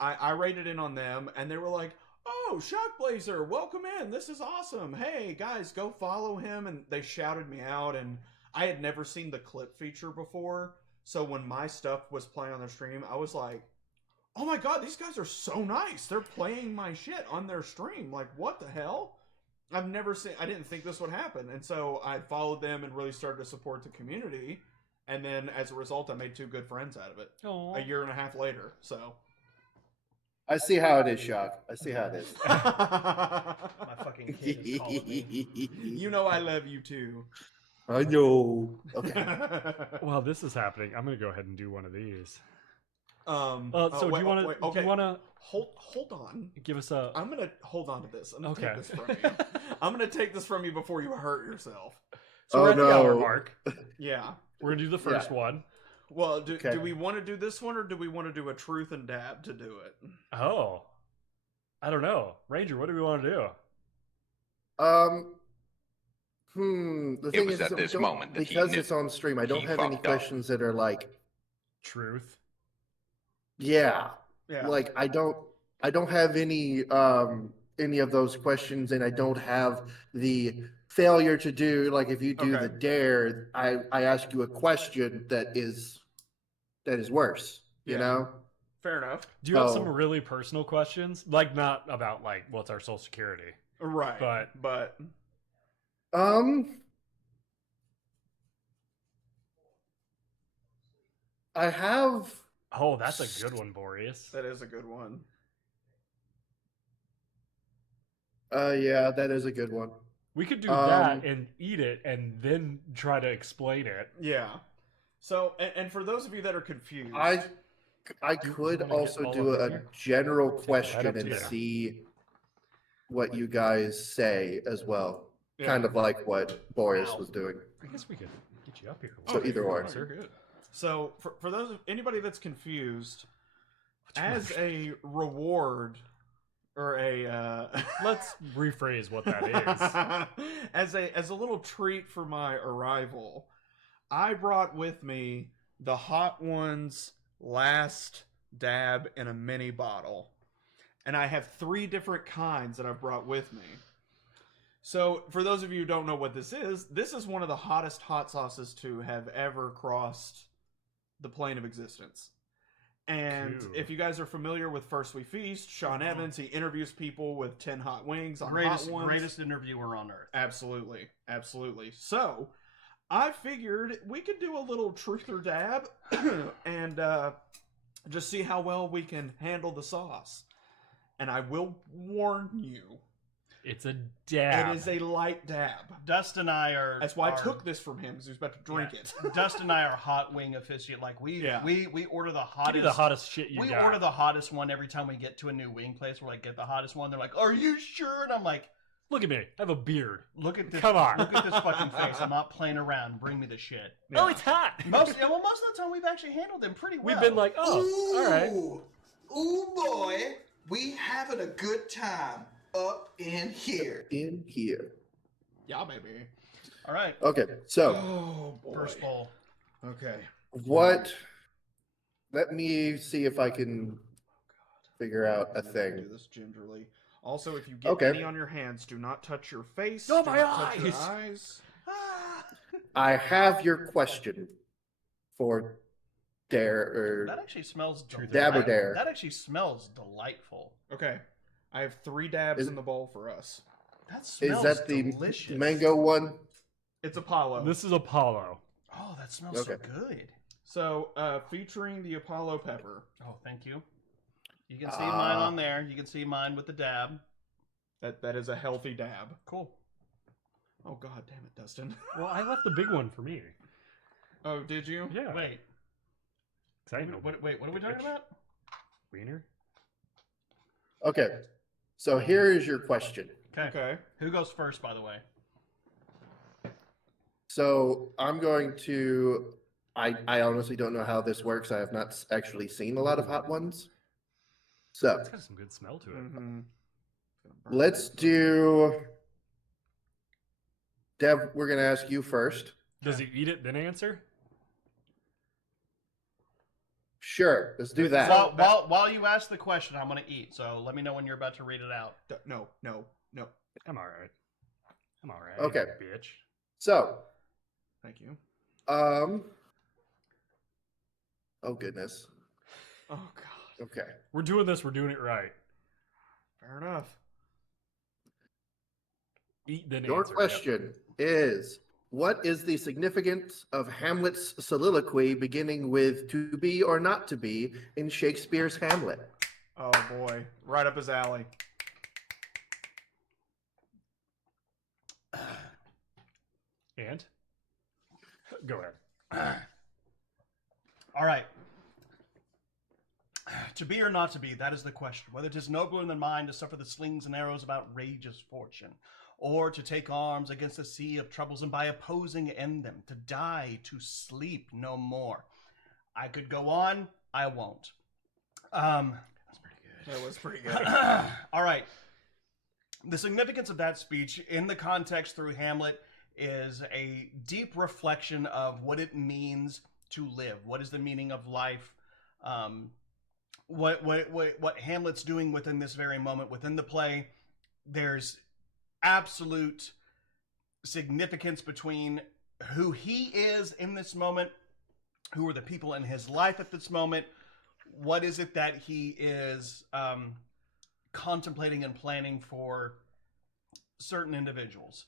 I raided in on them, and they were like, "Oh, ShockBlazer, welcome in. This is awesome. Hey guys, go follow him." And they shouted me out, and I had never seen the clip feature before. So when my stuff was playing on their stream, I was like, oh my god, these guys are so nice. They're playing my shit on their stream. Like, what the hell? I've never seen. I didn't think this would happen, and so I followed them and really started to support the community. And then, as a result, I made 2 good friends out of it. Aww. A year and a half later, so. I see how it is, Shock. I see how it is. My fucking kid is calling me. You know I love you too. I know. Okay. While this is happening, I'm gonna go ahead and do one of these. So do you want to? Okay. Do you want to hold on? give us a? I'm gonna hold on to this. I'm gonna Okay. take this from you. I'm gonna take this from you before you hurt yourself. So we're Oh, at the hour no. mark. Yeah. We're gonna do the first one. Well, do Okay. we want to do this one, or do we want to do a truth and dab to do it? Oh, I don't know, Ranger. What do we want to do? The thing is, at this moment that he because knew it's on stream, I don't he have any fucked up. questions that are like, Truth. yeah, Yeah. like I don't have any of those questions, and I don't have the failure to do, like, if you do Okay. the dare, I ask you a question that is worse, you Yeah. know? Fair enough. Do you have Oh. some really personal questions? Like, not about like what's our social security? Right. But I have. Oh, that's a good one, Boreas. that is a good one. Yeah, that is a good one. We could do that and eat it and then try to explain it. Yeah. So, and for those of you that are confused, I wanna could get also all do up in a here? general Right question up to and you. see what you guys say as well. Yeah. Kind of like what Boreas was doing. I guess we could get you up here. So either or. Sir, good. So for those anybody that's confused, as a reward or a Let's rephrase what that is. as a little treat for my arrival, I brought with me the Hot Ones last dab in a mini bottle. And I have 3 different kinds that I've brought with me. So, for those of you who don't know what this is one of the hottest hot sauces to have ever crossed the plane of existence. And Cool. if you guys are familiar with First We Feast, Sean Evans, he interviews people with 10 hot wings on Greatest, Hot Ones. greatest interviewer on earth. Absolutely. Absolutely. So, I figured we could do a little truth or dab and just see how well we can handle the sauce. And I will warn you, It's a dab. it is a light dab. Dust and I are. That's why I took this from him, because he was about to drink it. Dust and I are hot wing aficionados. Like we order the Give hottest. me the hottest shit you we got. order the hottest one every time we get to a new wing place. We're like, get the hottest one. They're like, are you sure? And I'm like, Look at me. I have a beard. look at this. Come on. Look at this fucking face. I'm not playing around. Bring me the shit. Oh, it's hot. Most of the time we've actually handled them pretty well. We've been like, oh, all right. Ooh, boy, we having a good time up in here. In here. Yeah, baby. all right. Okay, so Oh, boy. First bowl. Okay. let me see if I can figure out a Do thing. this gingerly. Also, if you get Okay. any on your hands, do not touch your face. No, do my not touch your eyes. eyes. I have your question for dare That actually smells Dab or dare. That actually smells delightful. Okay. I have 3 dabs Is- in the bowl for us. That Is smells that the delicious. mango one? It's Apollo. This is Apollo. Oh, that smells so Okay. good. So, featuring the Apollo pepper. Oh, thank you. You can see mine on there. You can see mine with the dab. That is a healthy dab. Cool. Oh god damn it, Dustin. Well, I left the big one for me. Oh, did you? Yeah. Wait. 'Cause I ain't no What are we talking about? wiener. Okay, so here is your question. Okay. Okay. Who goes first, by the way? So I'm going to. I honestly don't know how this works. I have not actually seen a lot of hot ones. So It's got some good smell to it. Mm-hmm. let's do. Dev, we're gonna ask you first. Does he eat it then answer? Sure, let's do that. So, while you ask the question, I'm gonna eat. So let me know when you're about to read it out. No. I'm all right. I'm all right. Okay. Bitch. So, Thank you. oh goodness. Oh god. Okay. We're doing this. We're doing it right. Fair enough. Eat then Your answer. question is, what is the significance of Hamlet's soliloquy beginning with "to be or not to be" in Shakespeare's Hamlet? Oh boy, right up his alley. And go ahead. All right. To be or not to be, that is the question. Whether it is nobler in the mind to suffer the slings and arrows of outrageous fortune, or to take arms against a sea of troubles and by opposing end them, to die, to sleep no more. I could go on, I won't. That's pretty good. That was pretty good. All right. The significance of that speech in the context through Hamlet is a deep reflection of what it means to live. What is the meaning of life? What Hamlet's doing within this very moment within the play. There's absolute significance between who he is in this moment, who are the people in his life at this moment, what is it that he is contemplating and planning for certain individuals.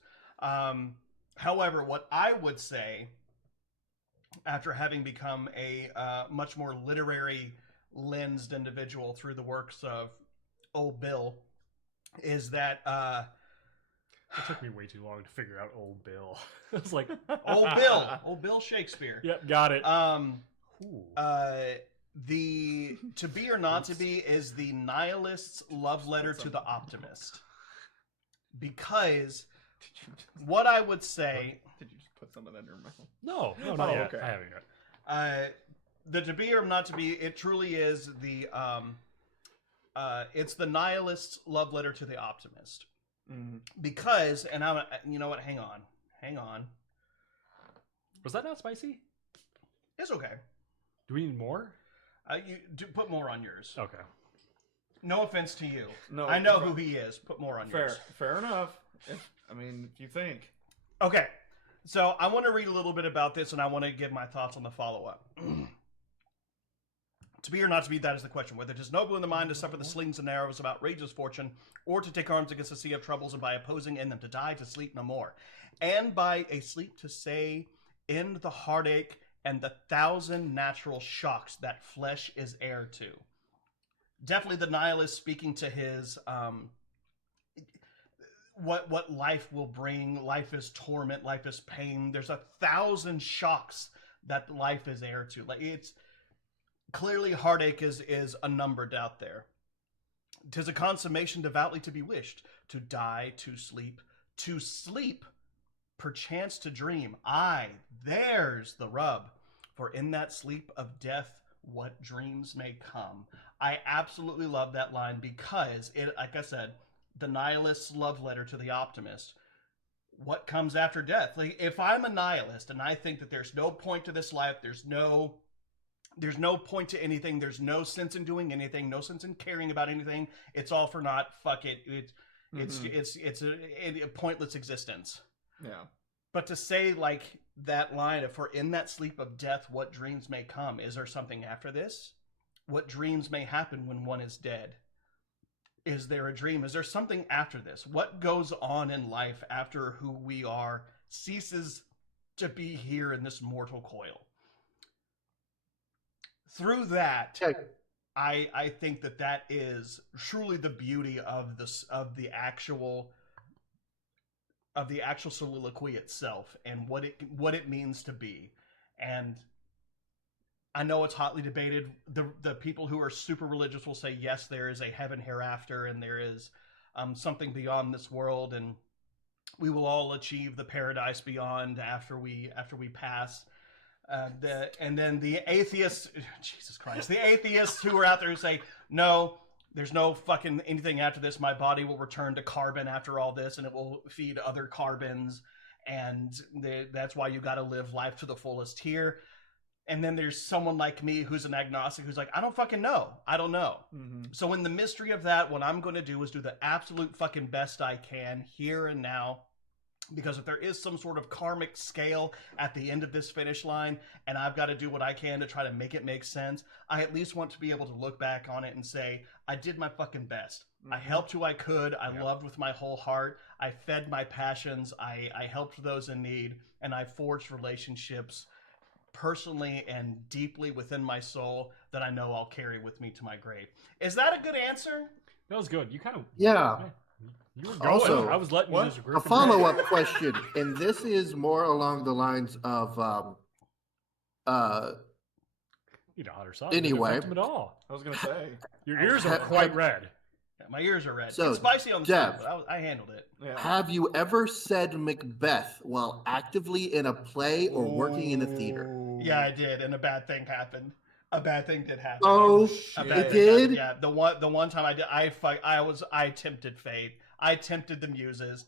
However, what I would say, after having become a much more literary lensed individual through the works of Old Bill, is that it took me way too long to figure out Old Bill. It's like Old Bill Shakespeare. Yep, got it. The to be or not to be is the nihilist's love letter to the optimist. Because what I would say... Did you just put some of that in your mouth? No, not yet. Okay. I haven't yet. The to be or not to be, it truly is the... it's the nihilist's love letter to the optimist. Mm-hmm. Because, and I'm... You know what? Hang on. Was that not spicy? It's okay. Do we need more? You do put more on yours. Okay. No offense to you. No, I know who he is. Put more on yours. Fair enough. If you think. Okay. So I want to read a little bit about this, and I want to give my thoughts on the follow-up. To be or not to be, that is the question. Whether it is noble in the mind to suffer the slings and arrows of outrageous fortune, or to take arms against a sea of troubles, and by opposing in them to die, to sleep no more. And by a sleep to say, end the heartache and the 1,000 natural shocks that flesh is heir to. Definitely the nihilist speaking to his what life will bring. Life is torment, life is pain. There's 1,000 shocks that life is heir to. Like, it's clearly heartache is unnumbered out there. 'Tis a consummation devoutly to be wished, to die, to sleep, perchance to dream. Aye, there's the rub. For in that sleep of death, what dreams may come. I absolutely love that line because it, like I said, the nihilist's love letter to the optimist. What comes after death? Like, if I'm a nihilist and I think that there's no point to this life, there's no point to anything, there's no sense in doing anything, no sense in caring about anything, it's all for naught, fuck it. It's a pointless existence. Yeah. But to say, like, that line, if we're in that sleep of death, what dreams may come? Is there something after this? What dreams may happen when one is dead? Is there a dream? Is there something after this? What goes on in life after who we are ceases to be here in this mortal coil? Through that, I think that is truly the beauty of the actual soliloquy itself and what it means to be. And I know it's hotly debated. The people who are super religious will say, yes, there is a heaven hereafter and there is something beyond this world, and we will all achieve the paradise beyond after we pass. And then the atheists, Jesus Christ, the atheists who are out there who say, no, there's no fucking anything after this. My body will return to carbon after all this, and it will feed other carbons. And that's why you got to live life to the fullest here. And then there's someone like me who's an agnostic who's like, I don't fucking know. I don't know. Mm-hmm. So in the mystery of that, what I'm going to do is do the absolute fucking best I can here and now Because if there is some sort of karmic scale at the end of this finish line, and I've got to do what I can to try to make it make sense, I at least want to be able to look back on it and say, I did my fucking best. I helped who I could. I loved with my whole heart. I fed my passions. I helped those in need. And I forged relationships personally and deeply within my soul that I know I'll carry with me to my grave. Is that a good answer? That was good. You kind of... Yeah. You were going. Also, I was letting you just a follow-up question, and this is more along the lines of Need a hotter sauce. anyway. At all. I was gonna say Your ears are quite red. Yeah, my ears are red. So, it's spicy on the Dev, side, but I handled it. yeah. Have you ever said Macbeth while actively in a play or working in a theater? Yeah, I did, and a bad thing happened. A bad thing did happen. Oh, A it bad thing did? happened. Yeah, the one time I did, I tempted fate. I tempted the muses.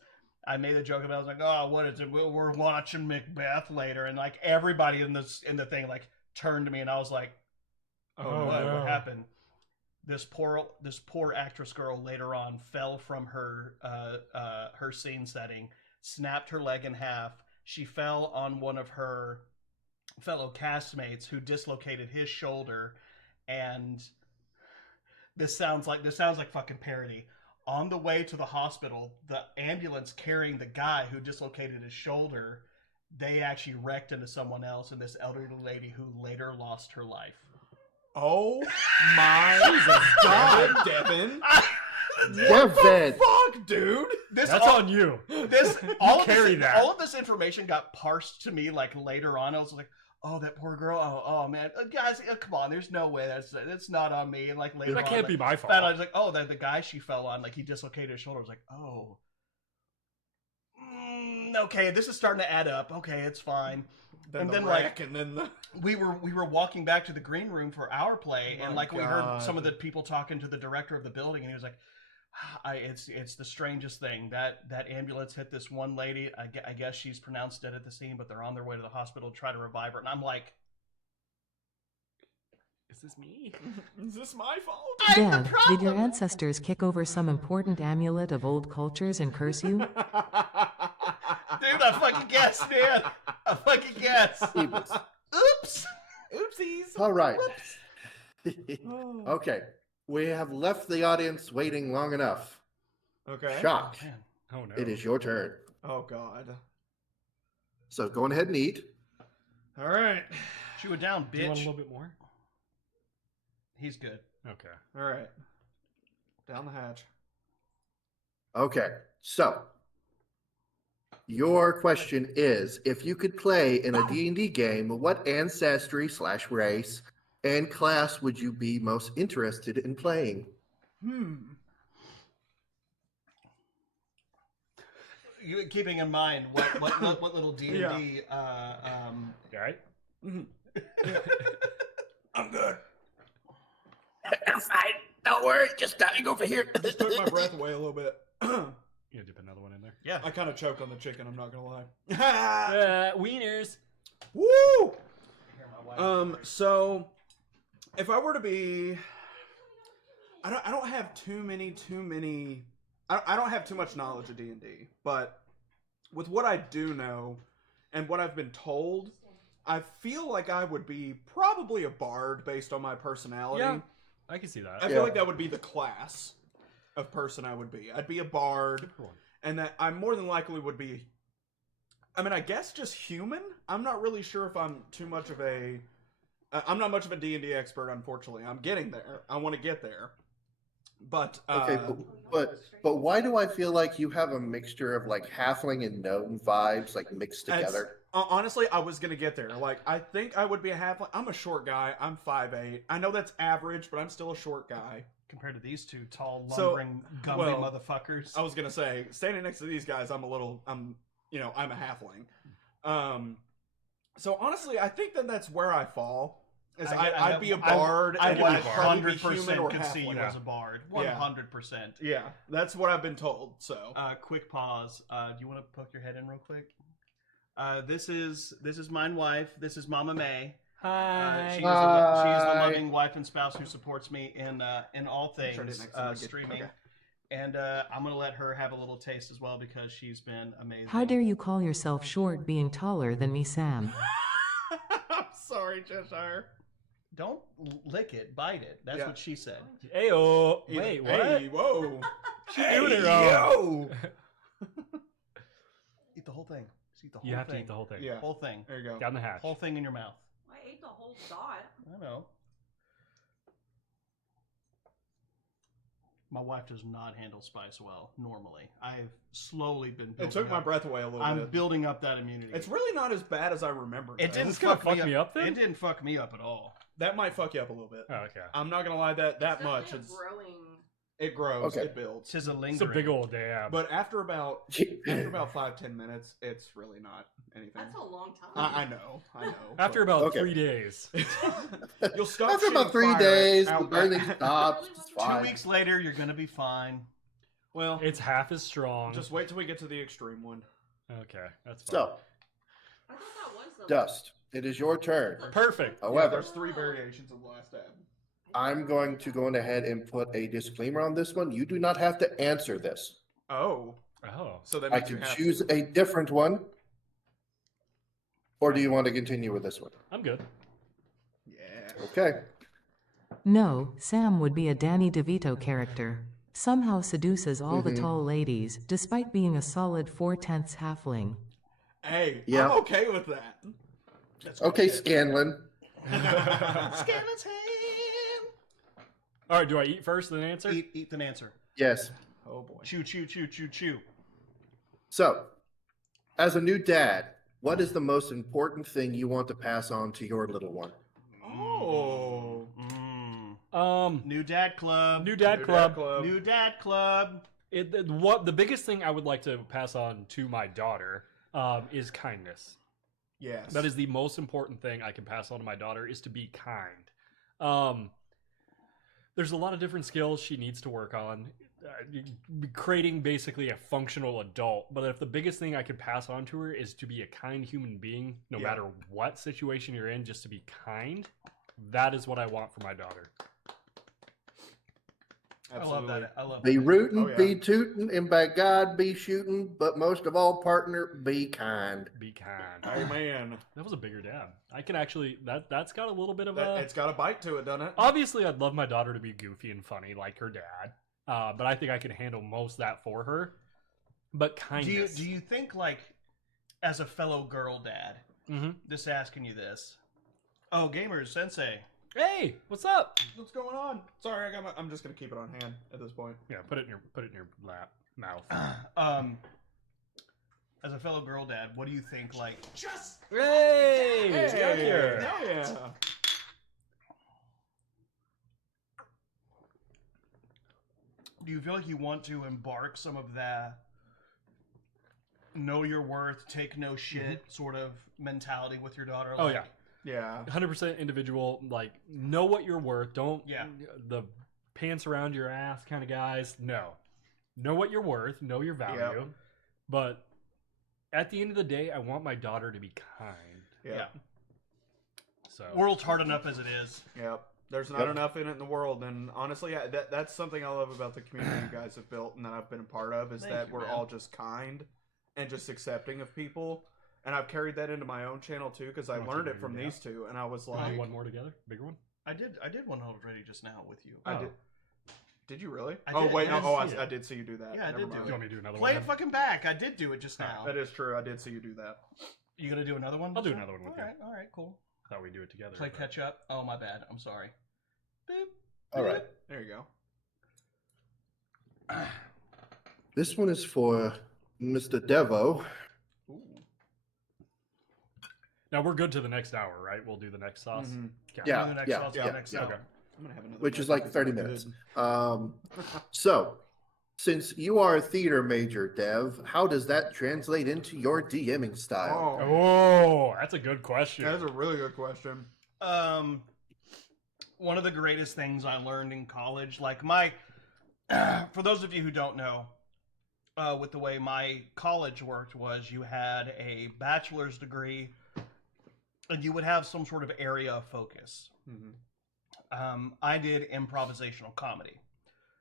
I made a joke about it. I was like, oh, what is it? We're watching Macbeth later, and like everybody in the thing like turned to me, and I was like, oh, what happened? This poor actress girl later on fell from her scene setting, snapped her leg in half. She fell on one of her fellow castmates who dislocated his shoulder, and this sounds like fucking parody. On the way to the hospital, the ambulance carrying the guy who dislocated his shoulder, they actually wrecked into someone else, and this elderly lady who later lost her life. Oh my God, Devin! Devin! Fuck, dude! That's on you. All of this information got parsed to me like later on. I was like, oh, that poor girl. Oh man, guys, come on. There's no way that's not on me. And like later that on, can't like, be my fault. I was like, oh, the guy she fell on, like he dislocated his shoulder. I was like, oh, okay, this is starting to add up. Okay, it's fine. We were walking back to the green room for our play, and like we heard some of the people talking to the director of the building, and he was like, it's the strangest thing that ambulance hit this one lady. I guess she's pronounced dead at the scene, but they're on their way to the hospital to try to revive her. And I'm like, is this me? Is this my fault? Dev, did your ancestors kick over some important amulet of old cultures and curse you? Dude, I fucking guessed, man. I fucking guessed. Oops. Oopsies. All right. Okay. We have left the audience waiting long enough. Okay. Shock. Oh no. It is your turn. Oh God. So go on ahead and eat. All right. Chew it down, bitch. Do you want a little bit more? He's good. Okay. All right. Down the hatch. Okay. So your question is, if you could play in a D&D game, what ancestry/race and class would you be most interested in playing? Keeping in mind what little D&D. You all right? I'm good. I'm fine. Don't worry. Just dying over here. Just took my breath away a little bit. You dip another one in there. Yeah. I kind of choked on the chicken. I'm not gonna lie. Wieners. Woo! So if I were to be, I don't have too many. I don't have too much knowledge of D&D, but with what I do know and what I've been told, I feel like I would be probably a bard based on my personality. Yeah, I can see that. I feel like that would be the class of person I would be. I'd be a bard, and that I more than likely would be, I mean, I guess just human? I'm not really sure if I'm too much of a, I'm not much of a D&D expert, unfortunately. I'm getting there. I want to get there. But okay, but why do I feel like you have a mixture of like halfling and gnome vibes like mixed together? Honestly, I was gonna get there. Like, I think I would be a halfling. I'm a short guy. I'm 5'8". I know that's average, but I'm still a short guy compared to these two tall, lumbering, Gumby motherfuckers. I was gonna say, standing next to these guys, I'm a halfling. So honestly, I think that's where I fall. I'd be a bard. I and would I'd probably be 100% human or could see you halfling. as a bard. 100%. Yeah, that's what I've been told. So, quick pause. Do you want to poke your head in real quick? This is my wife. This is Mama May. Hi. She is the loving wife and spouse who supports me in all things streaming. Okay. And I'm going to let her have a little taste as well because she's been amazing. How dare you call yourself short being taller than me, Sam? I'm sorry, Cheshire. Don't lick it, bite it. That's what she said. Ayo. Wait, what? Hey, whoa. She's doing it wrong. Eat the whole thing. Just eat the whole You have thing. to eat the whole thing. Yeah. Whole thing. There you go. Down the hatch. Whole thing in your mouth. I ate the whole dot. I know. My wife does not handle spice well normally. I've slowly been building It took my up- breath away a little I'm bit. building up that immunity. It's really not as bad as I remember. It didn't It's gonna fuck, fuck me up then? It didn't fuck me up at all. That might fuck you up a little bit. Oh, okay. I'm not gonna lie, that It's much. definitely a It's, growing. it grows. Okay. It builds. Tis a lingering. It's a big old dab. But after about 5-10 minutes, it's really not anything. That's a long time. I know. After but- about 3 days. You'll stop. After about shooting 3 fire days, the out burning back. stops. It's 2 fine. weeks later, you're gonna be fine. Well, It's half as strong. just wait till we get to the extreme one. Okay, that's fine. So, I thought that was the Dust, it is your turn. Perfect. Yeah, However, there's 3 variations of the last dab. I'm going to go ahead and put a disclaimer on this one. You do not have to answer this. Oh, Oh. so that I means you can have choose to. a different one. Or do you want to continue with this one? I'm good. Yeah. Okay. No, Sam would be a Danny DeVito character. Somehow seduces all the tall ladies, despite being a solid 4/10 halfling. Hey, Yeah. I'm okay with that. Okay, Scanlon. Scanlon's ham. All right, do I eat first then answer? Eat the answer. Yes. Oh boy. Chew, chew, chew, chew, chew. So, as a new dad, what is the most important thing you want to pass on to your little one? Oh. New dad club. New dad club. New dad club. What the biggest thing I would like to pass on to my daughter is kindness. Yes. That is the most important thing I can pass on to my daughter is to be kind. There's a lot of different skills she needs to work on, creating basically a functional adult. But if the biggest thing I could pass on to her is to be a kind human being, no Yeah. matter what situation you're in, just to be kind, that is what I want for my daughter. Absolutely. I love that. I love Be that. rooting, Oh, yeah. be tooting, and by God, be shooting, but most of all, partner, be kind. Be kind. Hey man, That was a bigger dab. I can actually that's got a little bit of that, a. it's got a bite to it, doesn't it? Obviously, I'd love my daughter to be goofy and funny like her dad, but I think I can handle most of that for her. But kindness. Do you think, like, as a fellow girl dad, Mm-hmm. just asking you this? Oh, gamers, sensei. Hey, what's up? What's going on? Sorry, I'm just gonna keep it on hand at this point. Yeah, put it in your lap mouth. As a fellow girl dad, what do you think? Like, Hey, Hey, Scott here. hell yeah. do you feel like you want to embark some of the know your worth, take no shit sort of mentality with your daughter? Oh Like, yeah, Yeah. 100% individual. Like, know what you're worth. Don't Yeah. the pants around your ass kind of guys. No, know what you're worth. Know your value. Yep. But at the end of the day, I want my daughter to be kind. Yeah. So World's hard enough as it is. Yep. There's not enough in it in the world, and honestly, that's something I love about the community you guys have built and that I've been a part of is Thank that you, we're man. all just kind and just accepting of people. And I've carried that into my own channel too because I Want learned to it from do these two, and I was do like, one more together, bigger one. I did one already just now with you. I Oh. did. Did you really? I Oh did. wait, I no. didn't Oh, see it. I did see you do that. Yeah, I Never did do mind. Do you want me to do another Play one? it fucking back. I did do it just now. That is true. I did see you do that. You gonna do another one? I'll do another one with you. All right, cool. Thought we'd do it together. Play but- catch up. Oh, my bad. I'm sorry. Boop. All right. There you go. This one is for Mr. Devo. Ooh. Now we're good to the next hour, right? We'll do the next sauce. Mhm. Okay. Yeah, Do the next yeah, sauce, yeah, next yeah. hour. Okay. I'm gonna have another. Which is bite. like 30 Good. minutes. So, since you are a theater major, Dev, how does that translate into your DMing style? Oh, Oh, that's a good question. that's a really good question. One of the greatest things I learned in college, like for those of you who don't know, with the way my college worked was you had a bachelor's degree and you would have some sort of area of focus. Mhm. I did improvisational comedy.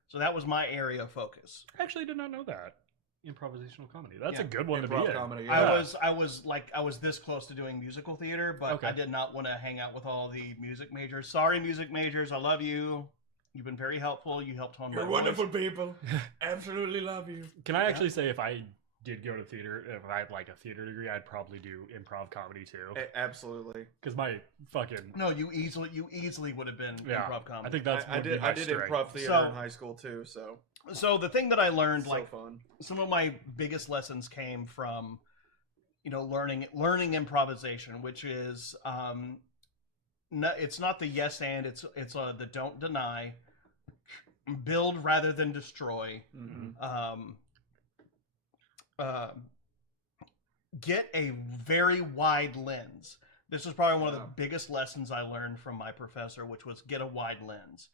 So that was my area of focus. I actually did not know that. Improvisational comedy. That's Yeah, a good one to be improv in. comedy, Yeah. I was this close to doing musical theater, but Okay. I did not want to hang out with all the music majors. Sorry, music majors, I love you. You've been very helpful. You helped hone my voice. people. Absolutely love you. Can I actually say if I did go to theater, if I had like a theater degree, I'd probably do improv comedy too. Absolutely. Because my fucking No, you easily would have been yeah, improv comedy. I think that's I did improv theater So- in high school too, so So the thing that I learned, so like fun. some of my biggest lessons came from, learning improvisation, which is it's not the yes and it's the don't deny, build rather than destroy. Mm-hmm. Get a very wide lens. This was probably one of the biggest lessons I learned from my professor, which was get a wide lens.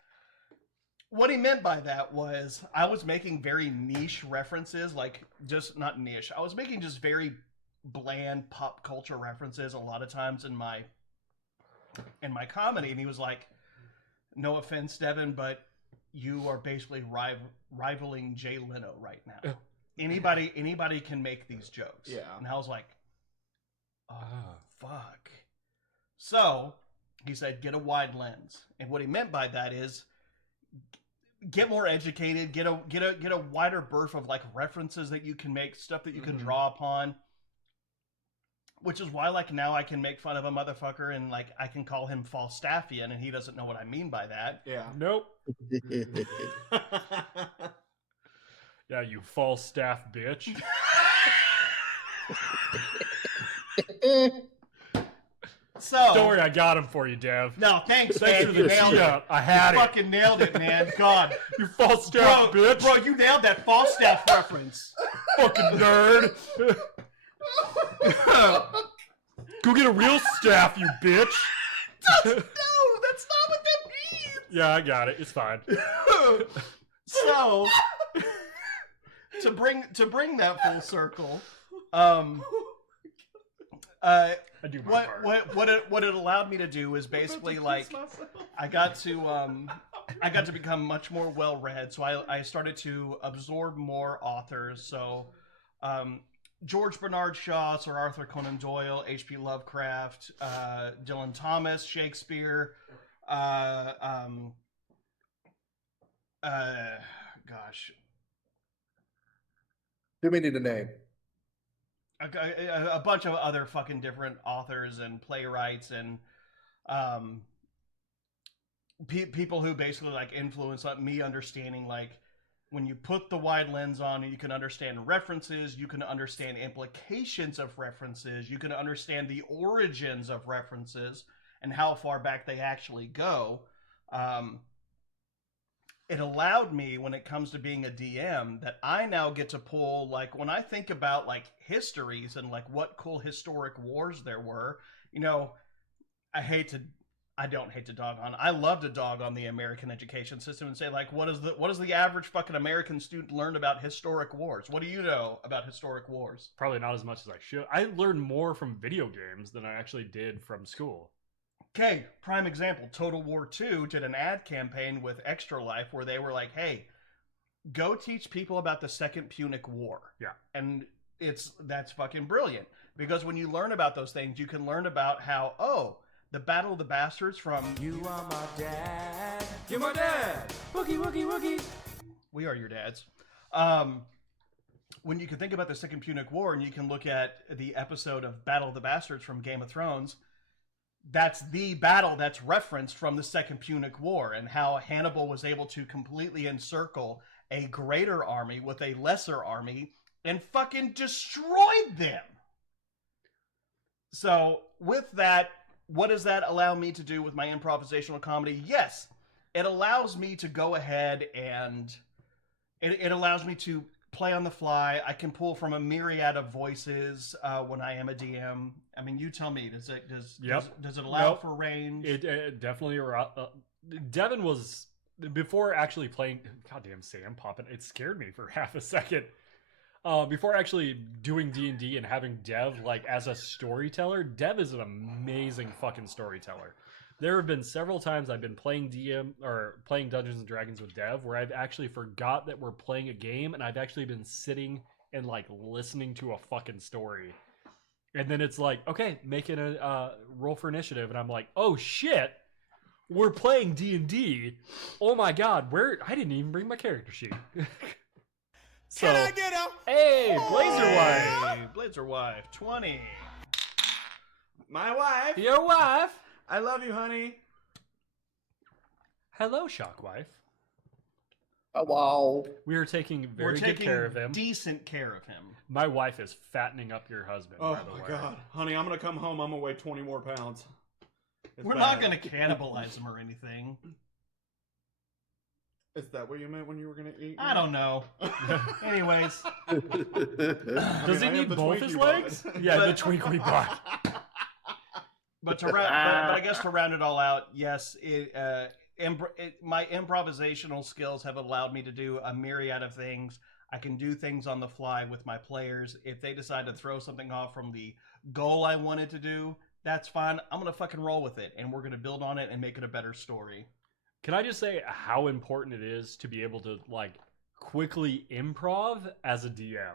What he meant by that was I was making very niche references, like just not niche. I was making just very bland pop culture references a lot of times in my comedy, and he was like, "No offense, Devin, but you are basically rivaling Jay Leno right now. Anybody can make these jokes." Yeah. And I was like, "Oh, fuck." So he said, "Get a wide lens," and what he meant by that is get more educated, get a wider berth of like references that you can make, stuff that you can draw upon. Which is why, like, now I can make fun of a motherfucker and, like, I can call him Falstaffian and he doesn't know what I mean by that. Yeah. nope. Yeah, you false staff bitch. So Don't worry, I got him for you, Dev. no, thanks, Thanks man. for You the nailed tee it. up. I had You it. fucking nailed it, man. God. You false staff bitch. Bro, you nailed that Falstaff reference. Fucking nerd. Go get a real staff, you bitch. No, that's not what that means. Yeah, I got it. It's fine. So to bring that full circle, I do my part. what it allowed me to do is basically like I got to become much more well read. So I started to absorb more authors. So George Bernard Shaw, Sir Arthur Conan Doyle, H.P. Lovecraft, Dylan Thomas, Shakespeare, gosh, Too many to name. a bunch of other fucking different authors and playwrights and people who basically like influence me understanding, like, when you put the wide lens on, you can understand references, you can understand implications of references, you can understand the origins of references and how far back they actually go. It allowed me, when it comes to being a DM, that I now get to pull, like, when I think about like histories and like what cool historic wars there were, I don't hate to dog on. I love to dog on the American education system and say, like, what does the average fucking American student learn about historic wars? What do you know about historic wars? Probably not as much as I should. I learned more from video games than I actually did from school. Okay, prime example. Total War II did an ad campaign with Extra Life where they were like, hey, go teach people about the Second Punic War. Yeah. And that's fucking brilliant. Because when you learn about those things, you can learn about how, the Battle of the Bastards from You Are My Dad. You're my dad. Wookie, wookie, wookie. We Are Your Dads. When you can think about the Second Punic War and you can look at the episode of Battle of the Bastards from Game of Thrones, that's the battle that's referenced from the Second Punic War and how Hannibal was able to completely encircle a greater army with a lesser army and fucking destroyed them. So with that, what does that allow me to do with my improvisational comedy? Yes, it allows me to go ahead and it allows me to play on the fly. I can pull from a myriad of voices when I am a DM. I mean, you tell me. Does it allow for range? It definitely. Devin was before actually playing. Goddamn Sam popping! It scared me for half a second. Before actually doing D&D and having Dev like as a storyteller, Dev is an amazing fucking storyteller. There have been several times I've been playing DM or playing Dungeons and Dragons with Dev where I've actually forgot that we're playing a game and I've actually been sitting and like listening to a fucking story. And then it's like, okay, making a roll for initiative, and I'm like, oh shit, we're playing D&D. Oh my god, I didn't even bring my character sheet. So, Can I get him? Hey, Blazer Wife. Hey, Blazer Wife, 20. My wife. Your wife. I love you, honey. Hello, Shockwife. Oh, wow. We are taking We're very taking good care of him. decent care of him. My wife is fattening up your husband. Oh by the my way. god, honey, I'm gonna come home. I'm gonna weigh 20 more pounds. It's We're bad. not going to cannibalize him or anything. Is that what you meant when you were gonna eat? I don't know. Anyways. Does he I have need the both his Twinkie legs? bud. Yeah, the Twinkly butt. But I guess to round it all out, yes, my improvisational skills have allowed me to do a myriad of things. I can do things on the fly with my players. If they decide to throw something off from the goal I wanted to do, that's fine. I'm going to fucking roll with it, and we're going to build on it and make it a better story. Can I just say how important it is to be able to like quickly improv as a DM?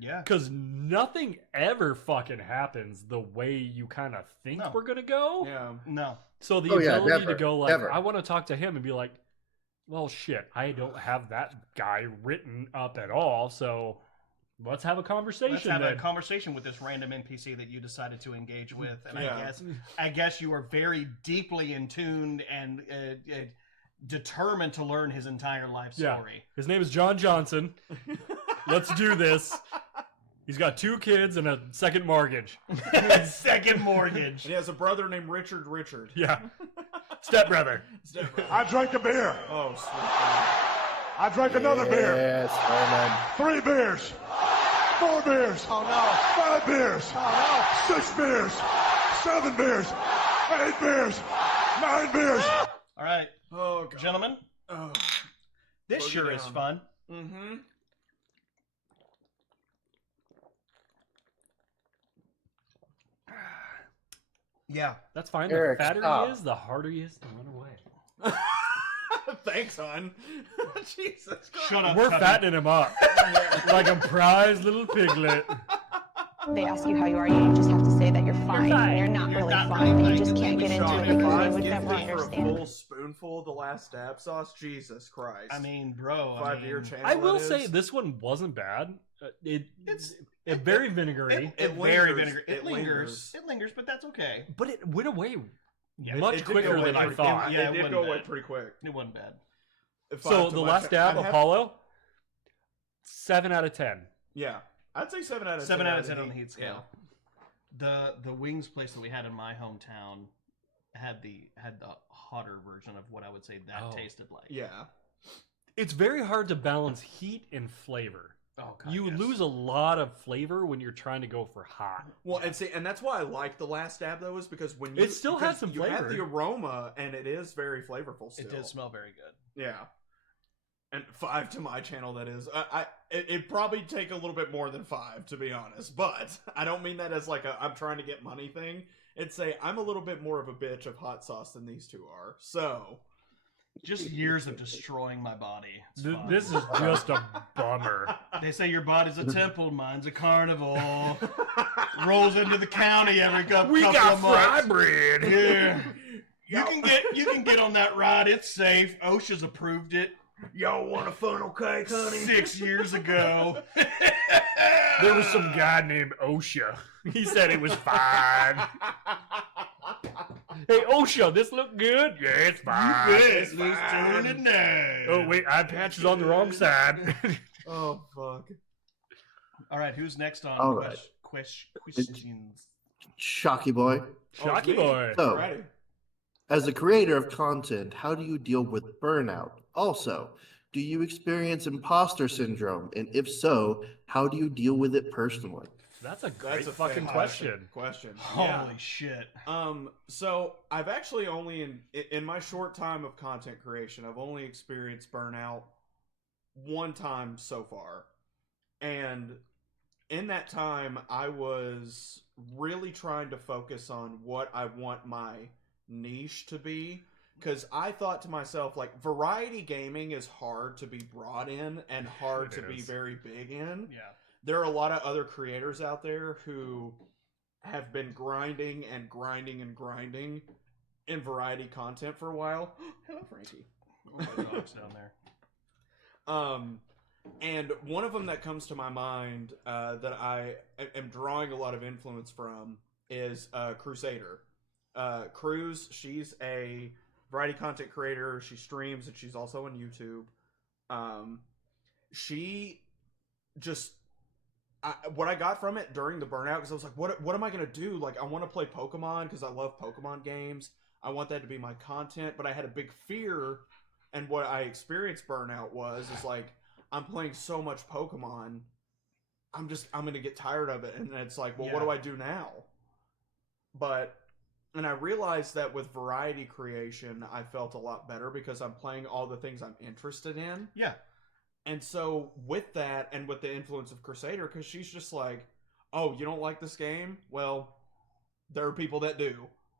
Yeah. Because nothing ever fucking happens the way you kind of think we're going to go. Yeah. No. So the ability never, to go like, never. I want to talk to him and be like, well, shit, I don't have that guy written up at all. So let's have a conversation. Let's have then. a conversation with this random NPC that you decided to engage with, and Yeah. I guess you are very deeply in tuned and determined to learn his entire life story. His name is John Johnson. Let's do this. He's got 2 kids and a second mortgage. Second mortgage. And he has a brother named Richard. Yeah. Stepbrother. I drank a beer. Oh, sweet God. I drank another beer. Yes, Herman. 3 beers. 4 beers. Oh no. 5 beers. Oh 6 beers. 7 beers. 8 beers. 9 beers. All right, Oh, God. gentlemen, Oh. this Boogie sure is down. fun. Mm-hmm. Yeah. That's fine. Eric, the fatter stop. he is, the harder he is to run away. Thanks, hon. Jesus Christ. Shut up. We're Tubby. fattening him up like a prize little piglet. They ask you how you are, you just have to say that you're fine. And you're not really fine. You just can't get into Sean, it if because they five would gives never me for a understand. full spoonful of the last stab sauce, Jesus Christ. I mean, bro. 5-year channel. I will that say is. this one wasn't bad. It's very vinegary, It It very lingers. vinegar. It lingers. It lingers, but that's okay. but it went away Yeah, much It did go quicker away than I pretty- thought. Yeah, It it did wasn't go away bad. pretty quick. It wasn't bad. So the last dab, Apollo, 7 out of 10. Yeah, I'd say 7 out of 10. 7 out of 10 on the heat scale. The wings place that we had in my hometown had the hotter version of what I would say that tasted like. Yeah. It's very hard to balance heat and flavor. Oh, God, You yes. lose a lot of flavor when you're trying to go for hot. Well, and that's why I like the last dab though, is because when you It still has because some you have flavor. the aroma, and it is very flavorful. Still, It did smell very good. Yeah. And 5 to my channel, that is. It'd probably take a little bit more than 5, to be honest. But I don't mean that as like a I'm trying to get money thing. It's I'm a little bit more of a bitch of hot sauce than these two are. So Just years of destroying my body. It's fine. This is just a bummer. They say your body's a temple, mine's a carnival. Rolls into the county every couple We of got months. fry bread. Yeah. You can get on that ride. It's safe. OSHA's approved it. y'all want a funnel cake, honey? 6 years ago. There was some guy named OSHA. He said it was fine. Hey, OSHA, this look good? Yeah, it's fine. Let's turn it now. Oh, wait, eye patch is on the wrong side. Oh fuck. All right, who's next on All right. questions? Shocky boy. Shocky boy. So, Ready. as a creator of content, how do you deal with burnout? Also, do you experience imposter syndrome? And if so, how do you deal with it personally? That's a great That's a fucking fantastic question. Holy shit. So I've actually only in my short time of content creation, I've only experienced burnout one time so far. And in that time, I was really trying to focus on what I want my niche to be. Because I thought to myself, like, variety gaming is hard to be brought in and hard to be very big in. Yeah. There are a lot of other creators out there who have been grinding and grinding and grinding in variety content for a while. Hello, Frankie. Oh, my dog's down there. And one of them that comes to my mind that I am drawing a lot of influence from is Crusader. Cruz, she's a variety content creator. She streams and she's also on YouTube. She just... what I got from it during the burnout, because I was like, what am I going to do? Like, I want to play Pokemon because I love Pokemon games. I want that to be my content, but I had a big fear, and what I experienced burnout is like, I'm playing so much Pokemon, I'm going to get tired of it, and it's like, well, what do I do now? And I realized that with variety creation, I felt a lot better because I'm playing all the things I'm interested in. Yeah. And so with that, and with the influence of Crusader, because she's just like, oh, you don't like this game? Well, there are people that do.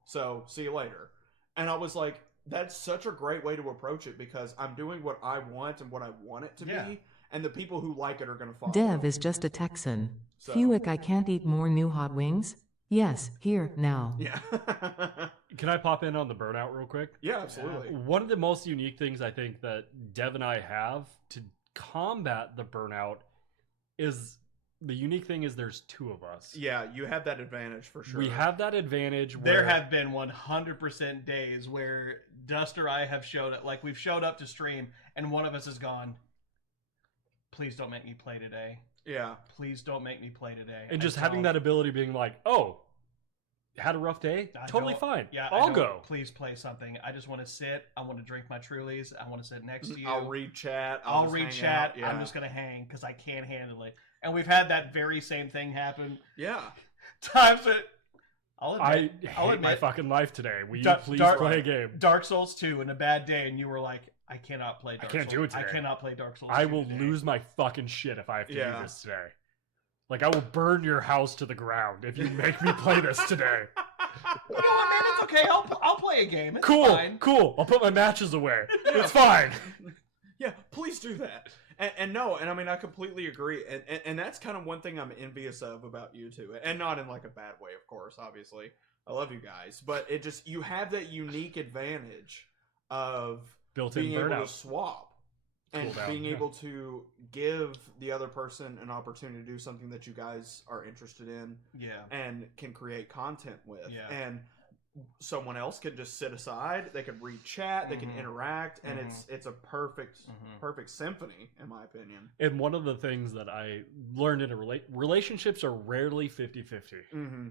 So see you later. And I was like, that's such a great way to approach it because I'm doing what I want and what I want it to be. And the people who like it are going to follow. Dev is just a Texan. Fewick, I can't eat more new hot wings? Yes, here, now. Yeah. Can I pop in on the burnout real quick? Yeah, absolutely. One of the most unique things I think that Dev and I have to combat the burnout is the unique thing is there's two of us. Yeah, you have that advantage for sure. We have that advantage. There have been 100% days where Dust or I have showed up, like we've showed up to stream and one of us has gone, please don't make me play today. Yeah. Please don't make me play today. And just having that ability being like, oh, had a rough day? Totally fine. Yeah, I'll go. Please play something. I just want to sit. I want to drink my Trulies. I want to sit next to you. I'll read chat. I'll read chat. Yeah. I'm just going to hang because I can't handle it. And we've had that very same thing happen. Yeah. Times that I'll hate my fucking life today. Will you please play a game? Dark Souls 2 in a bad day, and you were like, I cannot play Dark Souls. I can't do it today. I cannot play Dark Souls. I will lose my fucking shit if I have to do this today. Like, I will burn your house to the ground if you make me play this today. You know what, man? It's okay. I'll play a game. It's fine. Cool. I'll put my matches away. It's fine. Yeah, please do that. And no, and I mean, I completely agree. And that's kind of one thing I'm envious of about you two. And not in like a bad way, of course, obviously. I love you guys. But it just, you have that unique advantage of being able to swap. And being able to give the other person an opportunity to do something that you guys are interested in. Yeah. And can create content with. Yeah. And someone else can just sit aside. They can read chat. They can interact. And it's a perfect symphony, in my opinion. And one of the things that I learned in relationships are rarely 50-50.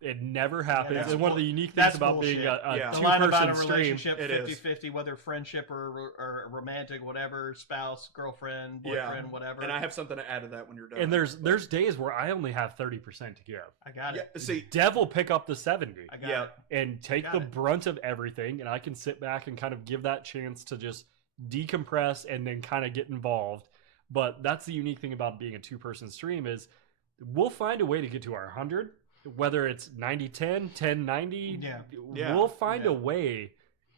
It never happens. And one of the unique things about being a two-person stream, relationship, 50-50, whether friendship or romantic, whatever, spouse, girlfriend, boyfriend, whatever. And I have something to add to that when you're done. And there's days where I only have 30% to give. I got it. See, Dev will pick up the 70. I got it. And take the brunt of everything, and I can sit back and kind of give that chance to just decompress and then kind of get involved. But that's the unique thing about being a two-person stream is we'll find a way to get to our 100. Whether it's 90-10, 10-90, we'll find a way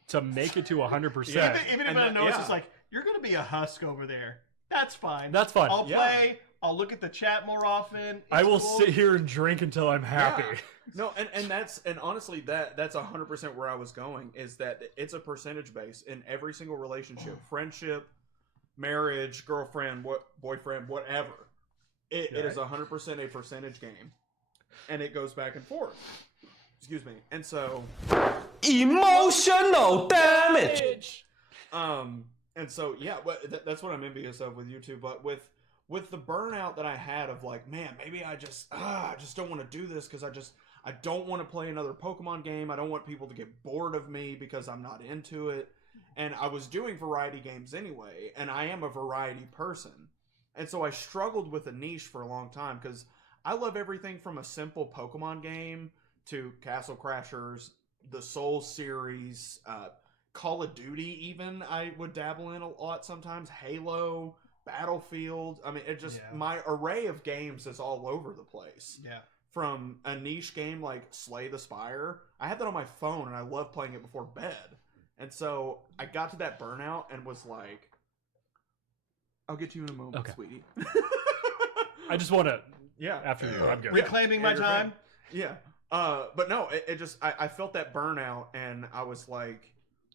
to make it to 100%. Even if I know it's just like, you're going to be a husk over there. That's fine. That's fine. I'll play. I'll look at the chat more often. I will sit here and drink until I'm happy. No, and honestly, that's 100% where I was going, is that it's a percentage base in every single relationship. Friendship, marriage, girlfriend, boyfriend, whatever. It is 100% a percentage game. And it goes back and forth. Excuse me. And so emotional damage. And so that's what I'm envious of with you two. But with the burnout that I had of like, man, maybe I just don't want to do this because I don't want to play another Pokemon game. I don't want people to get bored of me because I'm not into it. And I was doing variety games anyway, and I am a variety person. And so I struggled with a niche for a long time because I love everything from a simple Pokemon game to Castle Crashers, the Souls series, Call of Duty even I would dabble in a lot sometimes, Halo, Battlefield. I mean, it just, my array of games is all over the place. Yeah. from a niche game like Slay the Spire. I had that on my phone, and I love playing it before bed. And so I got to that burnout and was like, "I'll get to you in a moment, sweetie." I just want to. Yeah. After you, I'm good. Reclaiming my time. Yeah. But no, it just I felt that burnout, and I was like,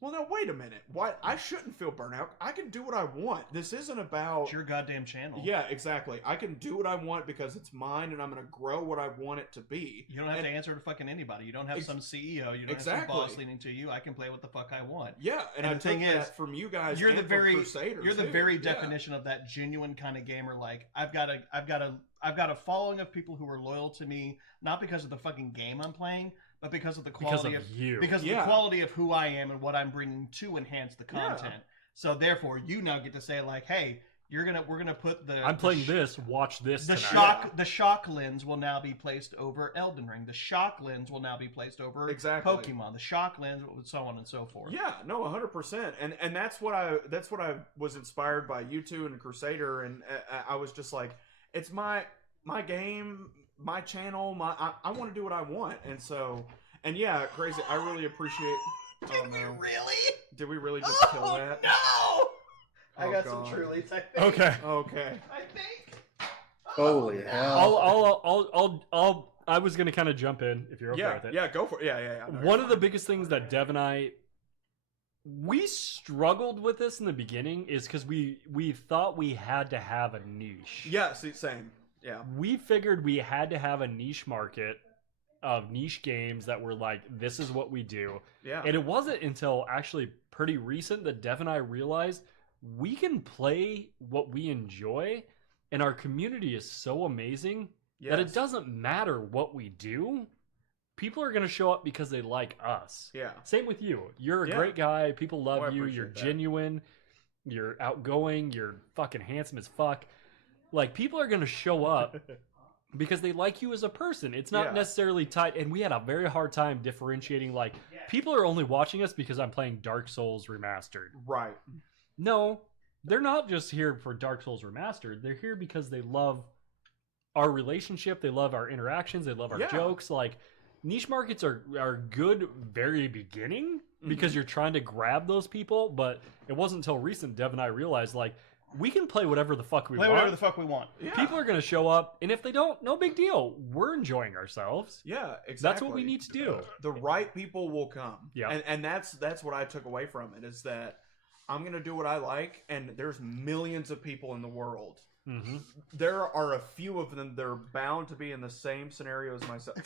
well, no, wait a minute. Why? I shouldn't feel burnout. I can do what I want. This isn't about... It's your goddamn channel. Yeah, exactly. I can do what I want because it's mine, and I'm going to grow what I want it to be. You don't have to answer to fucking anybody. You don't have some CEO. You don't have some boss leaning to you. I can play what the fuck I want. Yeah, and I the thing took is, that from you guys you're and the from very Crusaders, you're the too. very Yeah. definition of that genuine kind of gamer. Like, I've got a following of people who are loyal to me, not because of the fucking game I'm playing, but because of the quality of you. Because of the quality of who I am and what I'm bringing to enhance the content. Yeah. So therefore, you now get to say like, hey, we're gonna put the I'm playing this. Watch this. The tonight. the shock lens will now be placed over Elden Ring. The shock lens will now be placed over Pokemon. The shock lens, so on and so forth. Yeah, no, 100%, and that's what I was inspired by you two and Crusader, and I was just like, it's my game, my channel, I want to do what I want, and so, and yeah, crazy. I really appreciate. Did we really? Did we really just kill that? No. I got God. some Trulies. I think. Okay. Okay. I think. Holy hell! I was gonna kind of jump in if you're okay with it. Yeah, go for it. Yeah. No, One of the biggest things that Dev and we struggled with this in the beginning is because we thought we had to have a niche. Yeah, same. Yeah. We figured we had to have a niche market of niche games that were like, this is what we do. Yeah. And it wasn't until actually pretty recent that Dev and I realized we can play what we enjoy, and our community is so amazing that it doesn't matter what we do. People are going to show up because they like us. Yeah. Same with you. You're a great guy. People love you. You're genuine. You're outgoing. You're fucking handsome as fuck. Like, people are going to show up because they like you as a person. It's not necessarily tight. And we had a very hard time differentiating, like, people are only watching us because I'm playing Dark Souls Remastered. Right. No, they're not just here for Dark Souls Remastered. They're here because they love our relationship. They love our interactions. They love our jokes. Like, niche markets are good very beginning because you're trying to grab those people. But it wasn't until recent Dev and I realized, like, we can play whatever the fuck we want. Whatever the fuck we want. Yeah. People are going to show up, and if they don't, no big deal. We're enjoying ourselves. Yeah, exactly. That's what we need to do. The right people will come. Yeah. And that's what I took away from it, is that I'm going to do what I like, and there's millions of people in the world. Mm-hmm. There are a few of them that are bound to be in the same scenario as myself.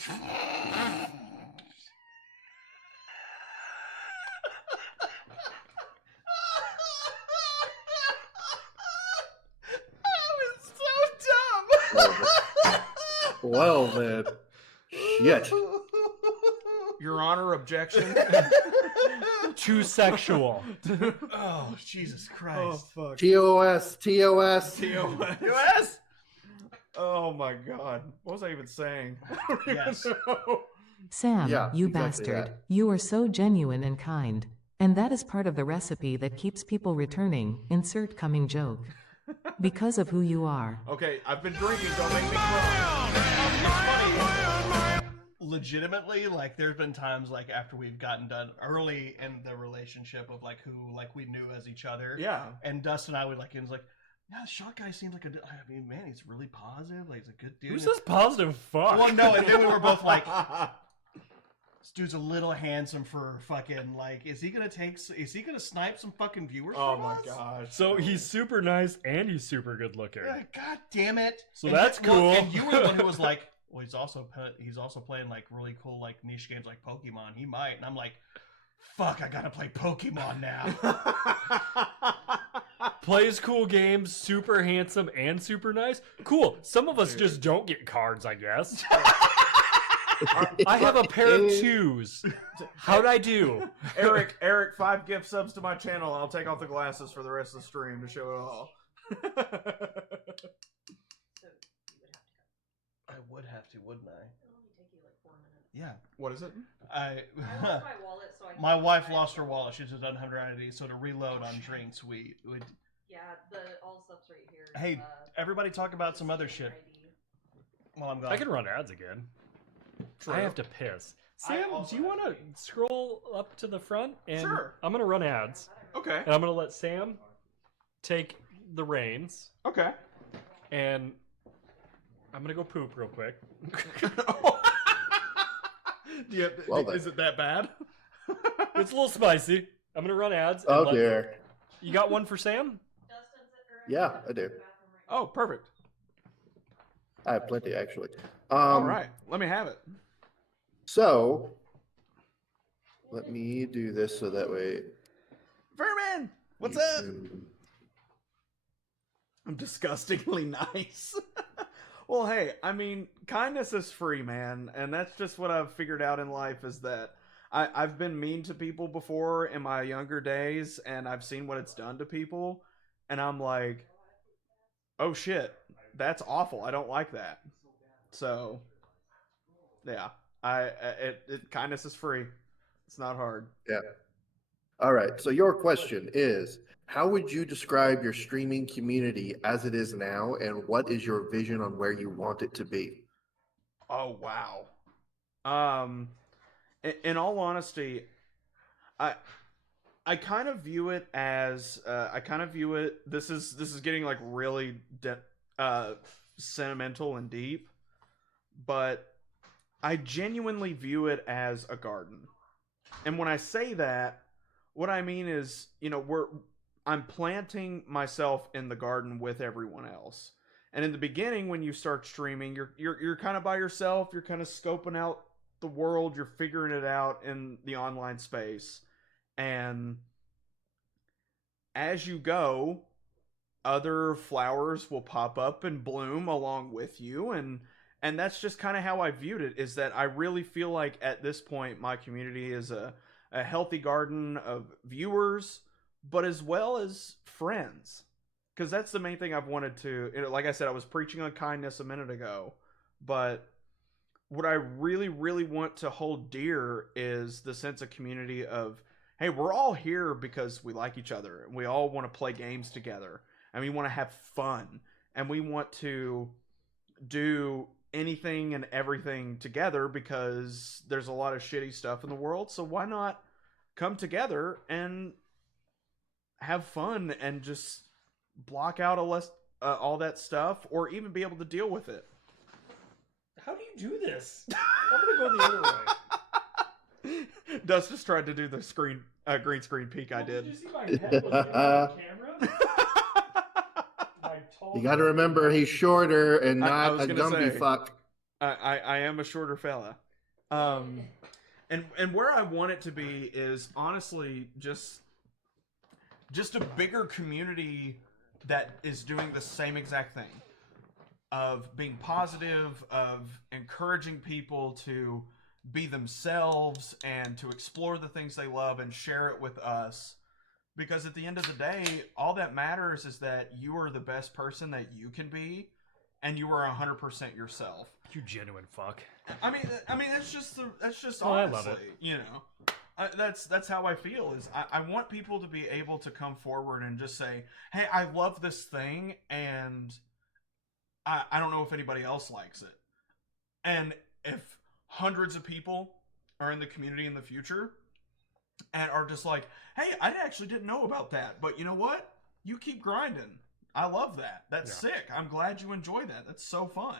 Well then, shit. Your Honor, objection. Too sexual. Oh, Jesus Christ. Oh, fuck. TOS. TOS. Oh my God. What was I even saying? Yes. Sam, Yeah, you exactly bastard. that. You are so genuine and kind. And that is part of the recipe that keeps people returning. Insert coming joke. Because of who you are. Okay, I've been drinking, don't make me cry. Legitimately, like, there's been times, like, after we've gotten done early in the relationship of, like, who, like, we knew as each other. Yeah. And Dustin and I would, like, he was like, yeah, the Shock guy seems like I mean, man, he's really positive. Like, he's a good dude. Who's this positive fuck? Well, no, and then we were both like, this dude's a little handsome for fucking, like, is he gonna snipe some fucking viewers from us? Gosh. So he's super nice and he's super good looking. Yeah, God damn it. So And that's cool. And you were the one who was like, well, he's also playing, like, really cool, like, niche games like Pokemon. He might. And I'm like, fuck, I gotta play Pokemon now. Plays cool games, super handsome and super nice. Cool. Some of us just don't get cards, I guess. I have a pair of twos. How'd I do? Eric, 5 gift subs to my channel. I'll take off the glasses for the rest of the stream to show it all. I would have to, wouldn't I? It'll only take you like 4 minutes. Yeah. What is it? I lost my wallet, so I My wife lost her wallet. She just doesn't have her ID, so to reload on drinks, we would. Yeah, all stuff's right here. Hey, everybody talk about some other shit. While I'm gone. I can run ads again. I have to piss. Sam, also do you have want to scroll up to the front? And Sure. I'm going to run ads. Okay. And I'm going to let Sam take the reins. Okay. And I'm going to go poop real quick. Is it that bad? It's a little spicy. I'm going to run ads. And Oh, dear. You got one for Sam? Yeah, I do. Oh, perfect. I have plenty, actually. All right. Let me have it. So, let me do this so that way. Vermin! What's up? I'm disgustingly nice. Well, hey, I mean, kindness is free, man. And that's just what I've figured out in life is that I've been mean to people before in my younger days, and I've seen what it's done to people. And I'm like, oh shit, that's awful. I don't like that. So, yeah, kindness is free. It's not hard. Yeah. All right. So your question is, how would you describe your streaming community as it is now, and what is your vision on where you want it to be? Oh wow. In all honesty, I kind of view it as this is getting like really sentimental and deep, but I genuinely view it as a garden. And when I say that, what I mean is, I'm planting myself in the garden with everyone else. And in the beginning, when you start streaming, you're kind of by yourself. You're kind of scoping out the world. You're figuring it out in the online space. And as you go, other flowers will pop up and bloom along with you. And that's just kind of how I viewed it, is that I really feel like at this point, my community is a healthy garden of viewers, but as well as friends. Because that's the main thing I've wanted to, like I said, I was preaching on kindness a minute ago, but what I really, really want to hold dear is the sense of community of, hey, we're all here because we like each other, and we all want to play games together, and we want to have fun, and we want to do anything and everything together because there's a lot of shitty stuff in the world. So why not come together and have fun and just block out all that stuff, or even be able to deal with it? How do you do this? I'm gonna go the other way. Dust just tried to do the green screen peek I did. Did you see my head was like on camera? You got to remember, he's shorter and I not was a gonna Gumby say, fuck. I am a shorter fella. And where I want it to be is honestly just a bigger community that is doing the same exact thing. Of being positive, of encouraging people to be themselves and to explore the things they love and share it with us. Because at the end of the day, all that matters is that you are the best person that you can be, and you are 100% yourself. You genuine fuck. I mean, that's just honestly, I love it. That's how I feel. Is I want people to be able to come forward and just say, hey, I love this thing, and I don't know if anybody else likes it. And if hundreds of people are in the community in the future and are just like, hey, I actually didn't know about that, but you know what? You keep grinding. I love that. That's sick. I'm glad you enjoy that. That's so fun.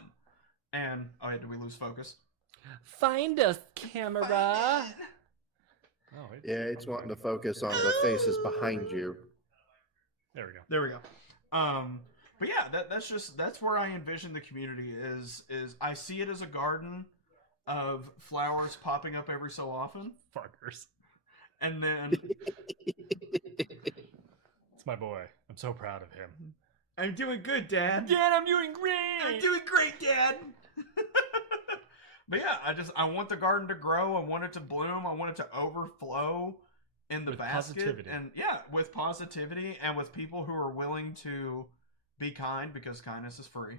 And, oh yeah, did we lose focus? Find us, camera. Yeah, it's wanting to focus on the faces behind you. There we go. There we go. But yeah, that's where I envision the community is I see it as a garden of flowers popping up every so often. Fuckers. And then it's my boy. I'm so proud of him. I'm doing good, Dad. Dad, I'm doing great. I'm doing great, Dad. But yeah, I want the garden to grow. I want it to bloom. I want it to overflow in the basket. Positivity. And yeah, with positivity and with people who are willing to be kind, because kindness is free.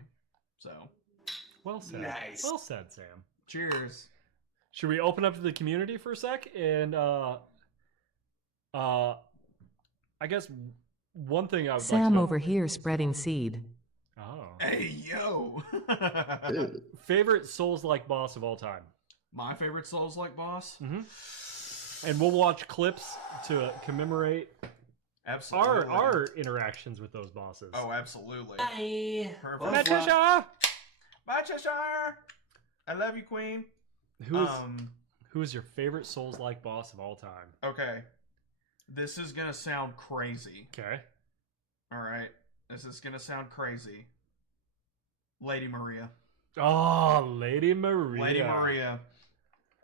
So, well said. Nice. Well said, Sam. Cheers. Should we open up to the community for a sec? And I guess one thing I would Sam like to over here spreading seed. Oh. Hey, yo. Favorite Souls-like boss of all time? My favorite Souls-like boss? And we'll watch clips to commemorate Absolutely. our interactions with those bosses. Oh, absolutely. Bye. Perfect. Bye, Cheshire. Bye, Cheshire. I love you, Queen. Who is your favorite Souls-like boss of all time? Okay. This is going to sound crazy. Okay. All right. This is going to sound crazy. Lady Maria. Oh, Lady Maria. Lady Maria.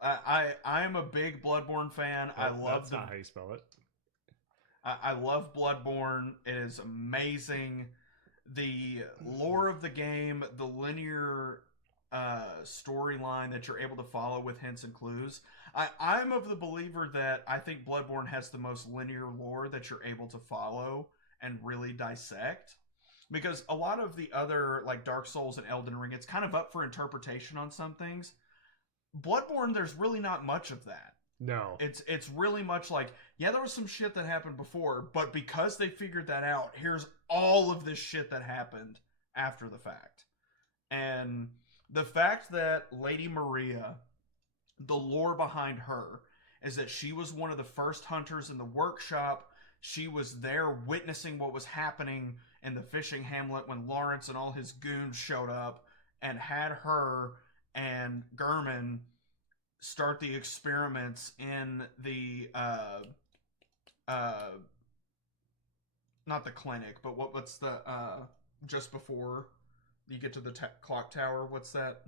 I am a big Bloodborne fan. Oh, I love that's not how you spell it. I love Bloodborne. It is amazing. The lore of the game, the linear storyline that you're able to follow with hints and clues. I'm of the believer that I think Bloodborne has the most linear lore that you're able to follow and really dissect. Because a lot of the other, like Dark Souls and Elden Ring, it's kind of up for interpretation on some things. Bloodborne, there's really not much of that. No. It's really much like, yeah, there was some shit that happened before, but because they figured that out, here's all of this shit that happened after the fact. And the fact that Lady Maria, the lore behind her, is that she was one of the first hunters in the workshop. She was there witnessing what was happening in the fishing hamlet when Lawrence and all his goons showed up and had her and Gurman start the experiments in the not the clinic, but what's the just before you get to the clock tower, what's that?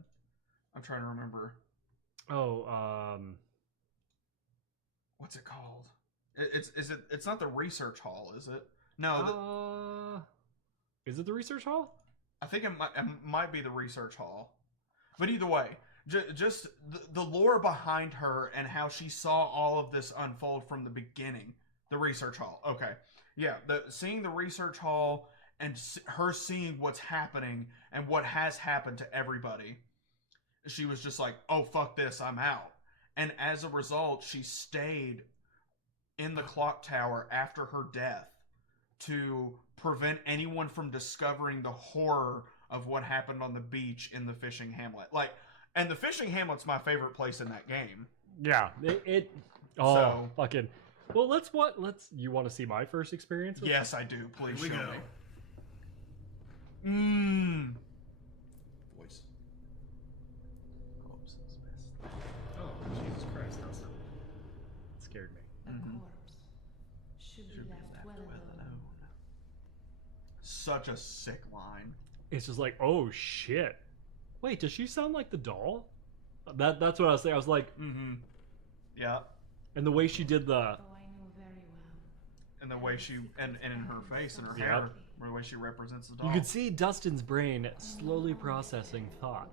I'm trying to remember. What's it called? It's not the research hall, is it? No. Is it the research hall? I think it might be the research hall. But either way, just the lore behind her and how she saw all of this unfold from the beginning. The research hall. Okay. Yeah, seeing the research hall and her seeing what's happening and what has happened to everybody. She was just like, oh, fuck this, I'm out. And as a result, she stayed in the clock tower after her death to prevent anyone from discovering the horror of what happened on the beach in the fishing hamlet. And the fishing hamlet's my favorite place in that game. Yeah, fucking. Well, let's. You want to see my first experience with Yes, I do. Please show me. Voice. Oh, Jesus Christ, that scared me. Should be left well alone. Such a sick line. It's just like, oh shit. Wait, does she sound like the doll? That's what I was saying. I was like, yeah. And the way she did the. And the way she and in her face and her hair, the way she represents the doll. You could see Dustin's brain slowly processing thought.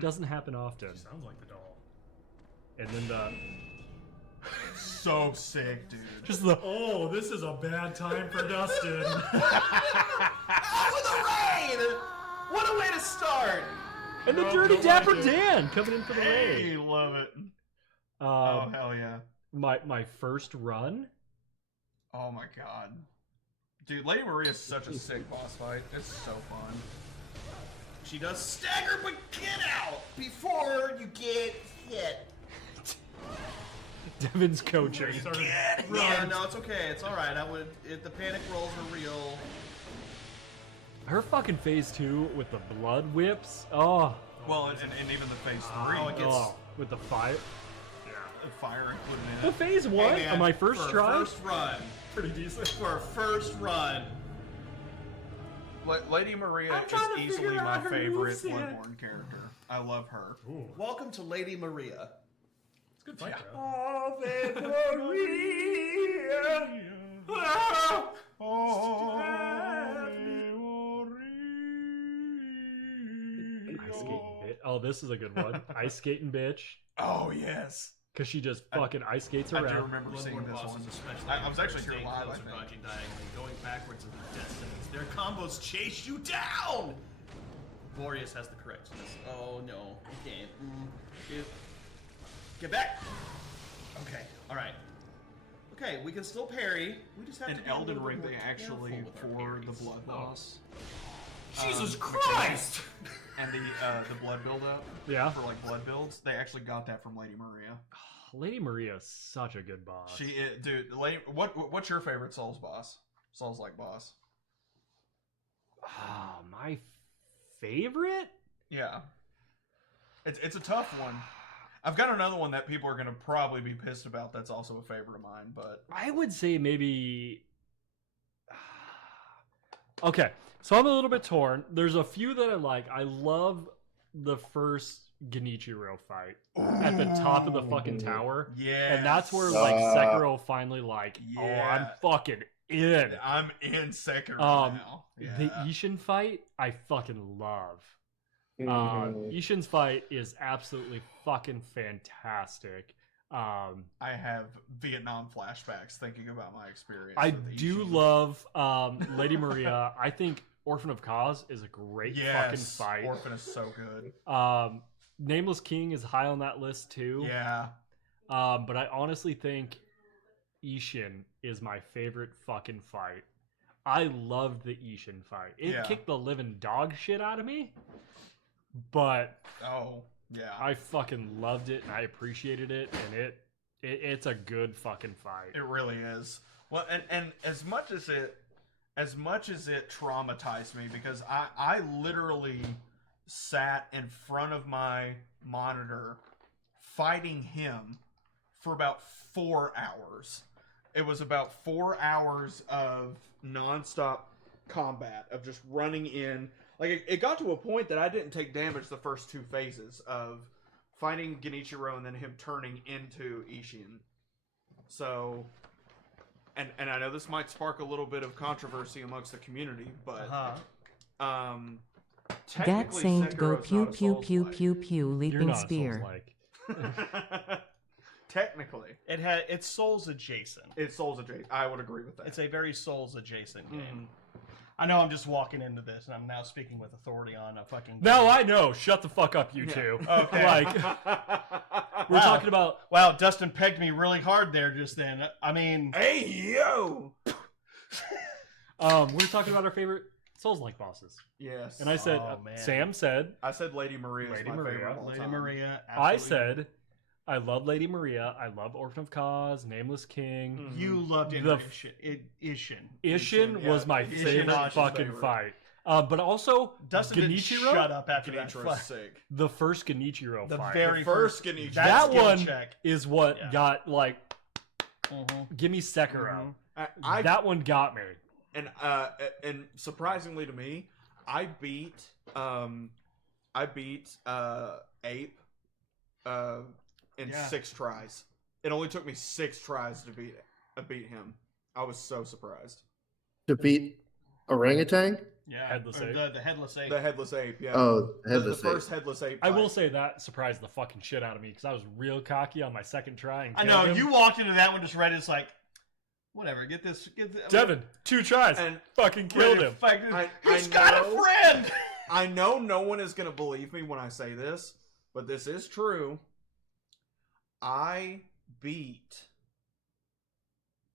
Doesn't happen often. She sounds like the doll. And then the. So sick, dude. Just the. Oh, this is a bad time for Dustin. Oh, the rain! What a way to start! And the Dirty Dapper Dan coming in for the raid. Hey, love it. Oh hell yeah! My first run. Oh my god, dude! Lady Maria is such a sick boss fight. It's so fun. She does stagger, but get out before you get hit. Devin's coaching. Yeah, no, it's okay. It's all right. The panic rolls are real. Her fucking phase 2 with the blood whips. Oh. Well, and even the phase 3. Oh, it gets with the fire. Yeah, the fire included in The it. phase 1 on my first try. First run, pretty decent. For a first run. Lady Maria is easily my favorite Bloodborne character. I love her. Ooh. Welcome to Lady Maria. It's a good fight, bro. Ave Maria. Ice skating bitch. Oh, this is a good one. Ice skating bitch. Oh yes. Because she just fucking ice skates around. I do remember seeing this one. I was actually here live. I think. Dodging diagonally, going backwards into the distance. Their combos chase you down. Glorious has the correctness. Oh no, you can't. Get back. Okay, all right. Okay, we can still parry. We just have in to. Elden Ring, they actually for the blood loss, Jesus Christ! And the blood buildup. Yeah. For like blood builds, they actually got that from Lady Maria. Lady Maria is such a good boss. She is, dude. What's your favorite Souls boss? Souls like boss? My favorite? Yeah. It's a tough one. I've got another one that people are gonna probably be pissed about. That's also a favorite of mine, but I would say maybe. Okay, so I'm a little bit torn. There's a few that I like. I love the first Genichiro fight at the top of the fucking tower. Yeah, and that's where like Sekiro finally like, oh, I'm fucking in. I'm in Sekiro now. Yeah. The Ishin fight, I fucking love. Ishin's fight is absolutely fucking fantastic. I have Vietnam flashbacks thinking about my experience. I with do Ishin. love Lady Maria. I think Orphan of Cause is a great fucking fight. Orphan is so good. Nameless King is high on that list too. Yeah. But I honestly think Ishin is my favorite fucking fight. I loved the Ishin fight. It kicked the living dog shit out of me. But I fucking loved it and I appreciated it, and it's a good fucking fight. It really is. Well, and as much as it traumatized me, because I literally sat in front of my monitor fighting him for about 4 hours. It was about 4 hours of nonstop combat, of just running in. Like, it got to a point that I didn't take damage the first 2 phases of fighting Genichiro and then him turning into Ishin. So, and I know this might spark a little bit of controversy amongst the community, but That saint go pew pew pew pew pew leaping spear. Technically, it's Souls adjacent. It's Souls adjacent. I would agree with that. It's a very Souls adjacent game. I know I'm just walking into this, and I'm now speaking with authority on a fucking game. Now I know. Shut the fuck up, you two. Okay. Like, we're talking about... Wow, Dustin pegged me really hard there just then. I mean... Hey, yo! We're talking about our favorite Souls-like bosses. Yes. And I said... Sam said... I said Lady Maria is my favorite of all Lady time. Maria, I said... I love Lady Maria. I love Orphan of Cause, Nameless King. You loved Ishin. Ishin was my favorite fucking fight. But also, Dustin didn't Genichiro. Shut up after that Genichiro's fight. sick. The first Genichiro The fight. very first Genichiro. That skill one check. is what got like. Give me Sekiro. That one got me. And surprisingly to me, I beat Ape in 6 tries. It only took me 6 tries to beat him. I was so surprised. To beat orangutan? Yeah, Headless ape. The headless ape. The headless ape, yeah. Oh, headless the first headless ape. I fight. will say that surprised the fucking shit out of me because I was real cocky on my second try. And I know, killed him. you walked into that one just ready. It's like, whatever, get this. Devin, 2 tries and fucking killed him. He's got a friend! I know no one is going to believe me when I say this, but this is true. I beat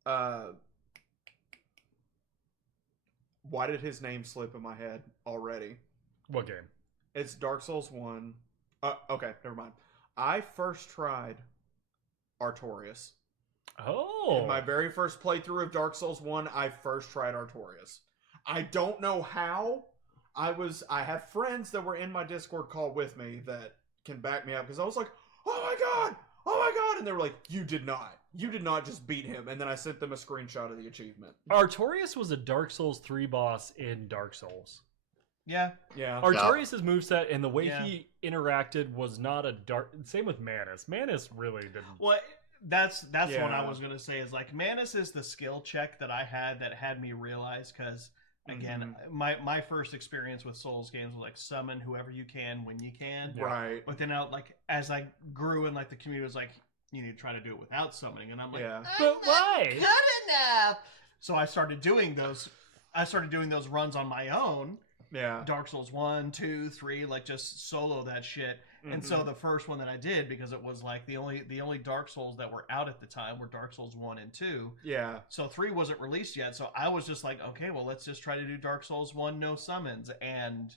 why did his name slip in my head already? What game? It's Dark Souls 1. Okay, never mind. I first tried Artorias. Oh. In my very first playthrough of Dark Souls 1, I first tried Artorias. I don't know how. I have friends that were in my Discord call with me that can back me up because I was like, oh my god! And they were like, you did not just beat him. And then I sent them a screenshot of the achievement. Artorias was a Dark Souls 3 boss in Dark Souls. Yeah. Artorias' moveset and the way he interacted was not a dark... Same with Manus. Manus really didn't... Well, that's what I was going to say is like, Manus is the skill check that I had me realize because... Again, my first experience with Souls games was like summon whoever you can when you can. Right. But then as I grew and like the community was like, you need to try to do it without summoning, and I'm like, but why? Good enough. So I started doing those. runs on my own. Yeah. Dark Souls 1, 2, 3, like just solo that shit. And so the first one that I did, because it was like the only Dark Souls that were out at the time were Dark Souls 1 and 2. Yeah. So 3 wasn't released yet. So I was just like, okay, well, let's just try to do Dark Souls 1, no summons. And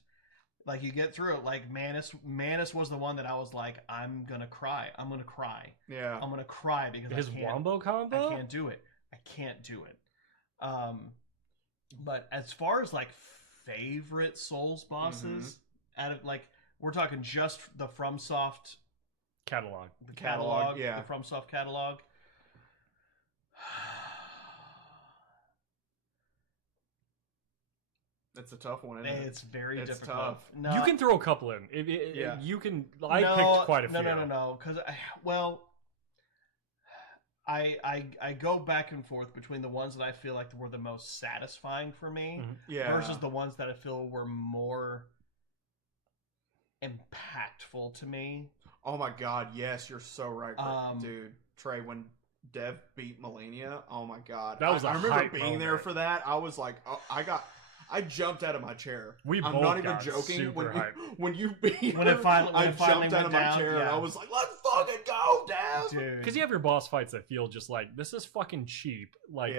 like you get through it, like Manus was the one that I was like, I'm gonna cry. Yeah. I'm gonna cry because His wombo combo? I can't do it. But as far as like favorite Souls bosses, out of like we're talking just the FromSoft catalog. The catalog, yeah. The FromSoft catalog. It's a tough one, isn't it? It's very It's difficult. tough. No, You can throw a couple in. Yeah. You can. I picked quite a few. No. Because I go back and forth between the ones that I feel like were the most satisfying for me, versus the ones that I feel were more impactful to me. Oh my god, yes, you're so right, dude. Trey, when Dev beat Melania, oh my god, that was I remember hype being moment. there for that. I was like, I jumped out of my chair. I'm not even joking. When you beat when it finally I jumped out of my down, chair and I was like, let's fucking go, Dev. Because you have your boss fights that feel just like this is fucking cheap. Like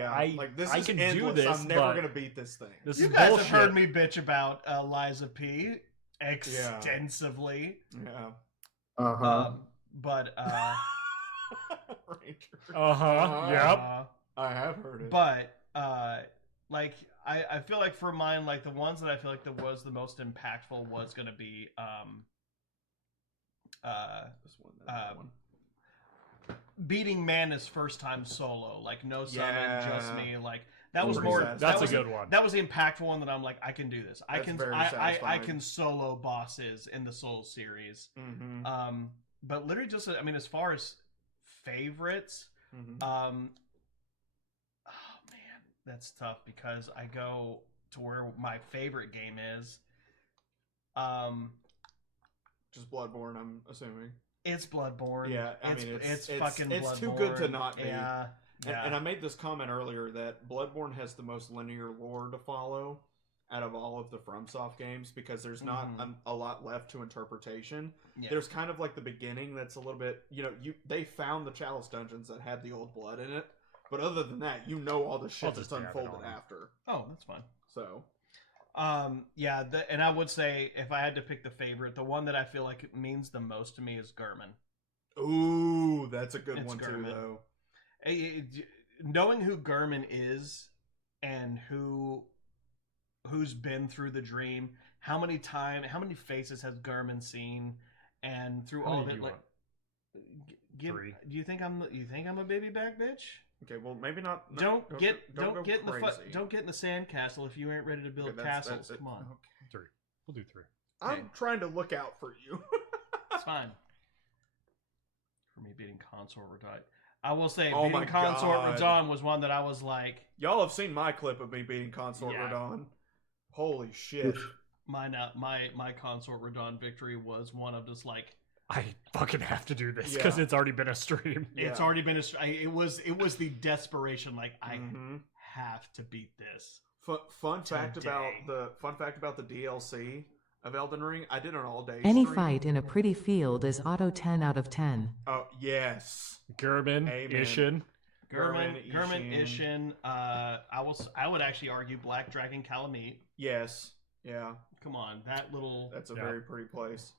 this I is can endless. do this. I'm never gonna beat this thing. This You is guys bullshit. have heard me bitch about Liza P extensively. Yeah. But Yep. I have heard it. But like I feel like for mine, like the ones that I feel like that was the most impactful was gonna be this one. Beating Manus first time solo, like no summon, just me. Like that was That's a good one. That was the impactful one that I'm like, I can do this. I Satisfying. can solo bosses in the Souls series. Mm-hmm. But literally just I mean, as far as favorites, oh man, that's tough because I go to where my favorite game is. Just Bloodborne, I'm assuming. It's Bloodborne. Yeah, I mean, it's fucking Bloodborne. It's too good to not be. Yeah. And I made this comment earlier that Bloodborne has the most linear lore to follow out of all of the FromSoft games because there's not a lot left to interpretation. Yeah. There's kind of like the beginning that's a little bit, they found the Chalice dungeons that had the old blood in it, but other than that, all the shit that's unfolded after. Oh, that's fine. So, and I would say if I had to pick the favorite, the one that I feel like it means the most to me is Gurman. Ooh, that's a good one too, though. Knowing who Gurman is and who's been through the dream, how many faces has Gurman seen, and through all of it, like, Three. Do you think I'm a baby back bitch? Okay, well maybe not. Don't get in the sandcastle if you ain't ready to build castles. Come on. Okay. 3. We'll do 3. I'm trying to look out for you. It's fine. For me, beating Consort Radon, I will say beating Consort Radon was one that I was like, y'all have seen my clip of me beating Consort Radon. Holy shit! My Consort Radon victory was one of just like, I fucking have to do this because it's already been a stream. It's already been it was the desperation, like I have to beat this. Fun fact about the DLC of Elden Ring, I did an all-day Any stream. fight in a pretty field is auto 10 out of 10. Oh yes, Gurman, Ishin. Gurman, Ishin. I would actually argue Black Dragon Calamite. Yes. Yeah. Come on, that's a very pretty place.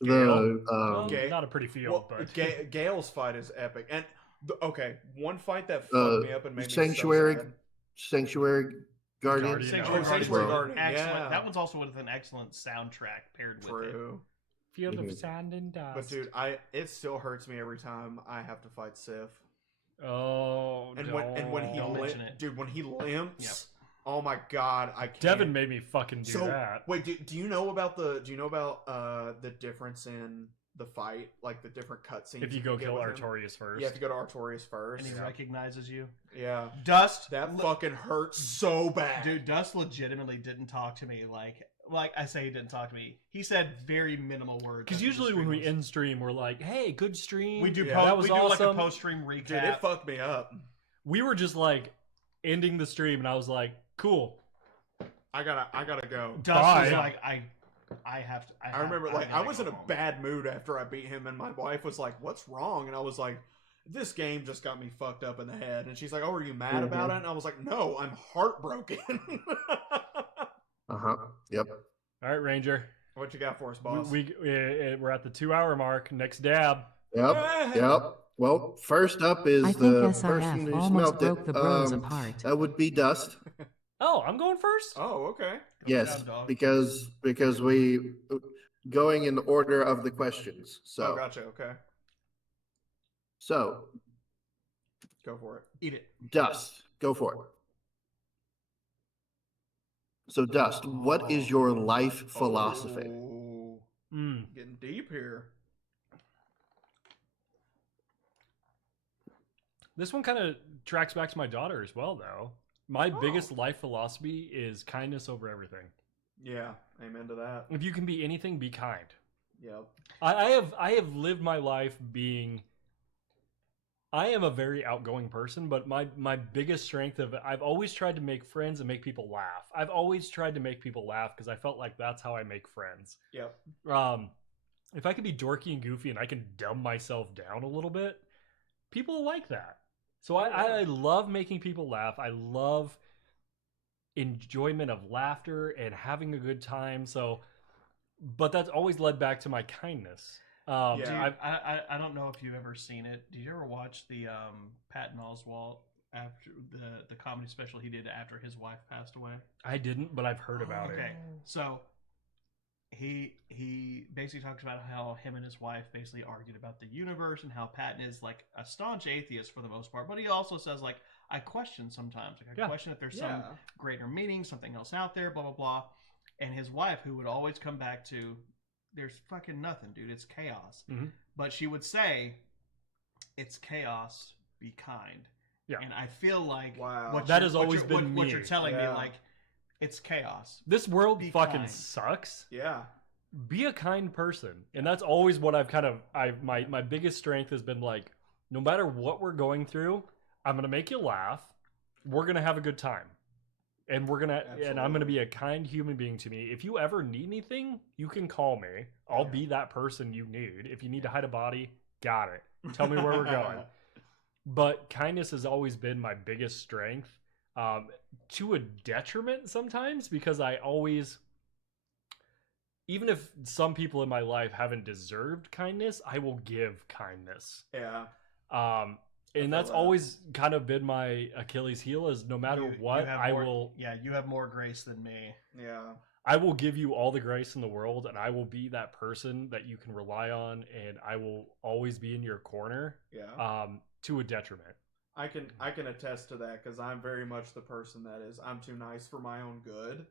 Not a pretty field, but Gale's fight is epic. And one fight that fucked me up and made me so sad. Sanctuary Guardian. Sanctuary Guardian. Excellent. Yeah. That one's also with an excellent soundtrack paired with it. Field of Sand and Dust. But dude, it still hurts me every time I have to fight Sif. Oh, and when he limps, oh my god, I can't. Devin made me fucking do that. Wait, do you know about the difference in the fight, like the different cutscenes? If you go kill Artorias first. Yeah, if you go to Artorias first. And he recognizes you. Yeah. Dust. That fucking hurts so bad. Dude, Dust legitimately didn't talk to me like I say he didn't talk to me. He said very minimal words. Because usually when we end stream, we're like, hey, good stream. We do, that was awesome. Like a post-stream recap. Dude, it fucked me up. We were just like ending the stream and I was like, cool. I gotta go. Dust was like, I remember, like, I was in a bad mood after I beat him, and my wife was like, "What's wrong?" And I was like, "This game just got me fucked up in the head." And she's like, "Oh, are you mad about it?" And I was like, "No, I'm heartbroken." Yep. All right, Ranger. What you got for us, boss? We're at the 2-hour mark. Next dab. Yep. Well, first up is I think the SIF person who almost smelt broke it. the bros apart. That would be Dust. Oh, I'm going first? Oh, okay. Yes, because we going in order of the questions. So. Oh, gotcha. Okay. So. Go for it. Eat it. Dust, go for it. So, Dust, what is your life philosophy? Getting deep here. This one kind of tracks back to my daughter as well, though. My biggest life philosophy is kindness over everything. Yeah, amen to that. If you can be anything, be kind. Yep. I have lived my life being... I am a very outgoing person, but my biggest strength I've always tried to make friends and make people laugh. I've always tried to make people laugh because I felt like that's how I make friends. Yep. If I could be dorky and goofy and I can dumb myself down a little bit, people like that. So I love making people laugh. I love enjoyment of laughter and having a good time. So, but that's always led back to my kindness. I don't know if you've ever seen it. Did you ever watch the Patton Oswalt after the comedy special he did after his wife passed away? I didn't, but I've heard about it. Okay, so he basically talks about how him and his wife basically argued about the universe and how Patton is like a staunch atheist for the most part, but he also says like I question sometimes, like I question if there's some greater meaning, something else out there, blah blah blah. And his wife, who would always come back to, there's fucking nothing, dude. It's chaos. Mm-hmm. But she would say, it's chaos. Be kind. Yeah. And I feel like what has always been me. What you're telling me, like, it's chaos. This world be fucking kind. sucks. Yeah. Be a kind person. And that's always what my biggest strength has been like, no matter what we're going through, I'm going to make you laugh. We're going to have a good time. And I'm gonna be a kind human being to me. If you ever need anything, you can call me. I'll be that person you need. If you need to hide a body, got it. Tell me where we're going. But kindness has always been my biggest strength, to a detriment sometimes, because I always, even if some people in my life haven't deserved kindness, I will give kindness. Yeah. And that's always kind of been my Achilles heel, is no matter what, I will... Yeah, you have more grace than me. Yeah. I will give you all the grace in the world, and I will be that person that you can rely on, and I will always be in your corner. Yeah. To a detriment. I can attest to that, because I'm very much the person that is, I'm too nice for my own good.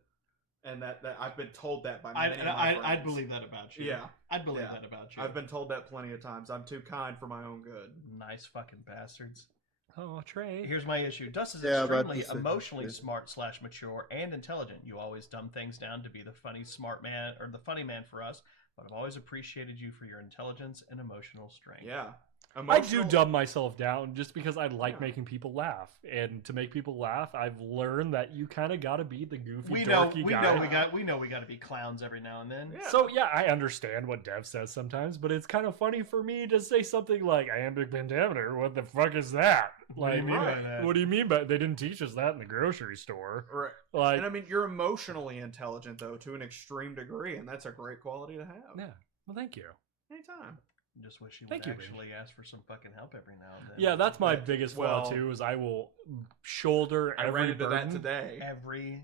And that I've been told that by many of my friends. I'd believe that about you. Yeah. I'd believe that about you. I've been told that plenty of times. I'm too kind for my own good. Nice fucking bastards. Oh, Trey. Here's my issue. Dust is extremely emotionally smart / mature and intelligent. You always dumb things down to be the funny smart man or the funny man for us, but I've always appreciated you for your intelligence and emotional strength. Yeah. I do dumb myself down just because I like making people laugh, and to make people laugh, I've learned that you kind of got to be the goofy, dorky guy. We know we got to be clowns every now and then. Yeah. So yeah, I understand what Dev says sometimes, but it's kind of funny for me to say something like "iambic pentameter." What the fuck is that? Like, what do you mean by they didn't teach us that in the grocery store? Right. Like, and I mean, you're emotionally intelligent though to an extreme degree, and that's a great quality to have. Yeah. Well, thank you. Anytime. Just wish you would actually ask for some fucking help every now and then. Yeah, that's my biggest flaw too. Is I will shoulder every burden. That today. Every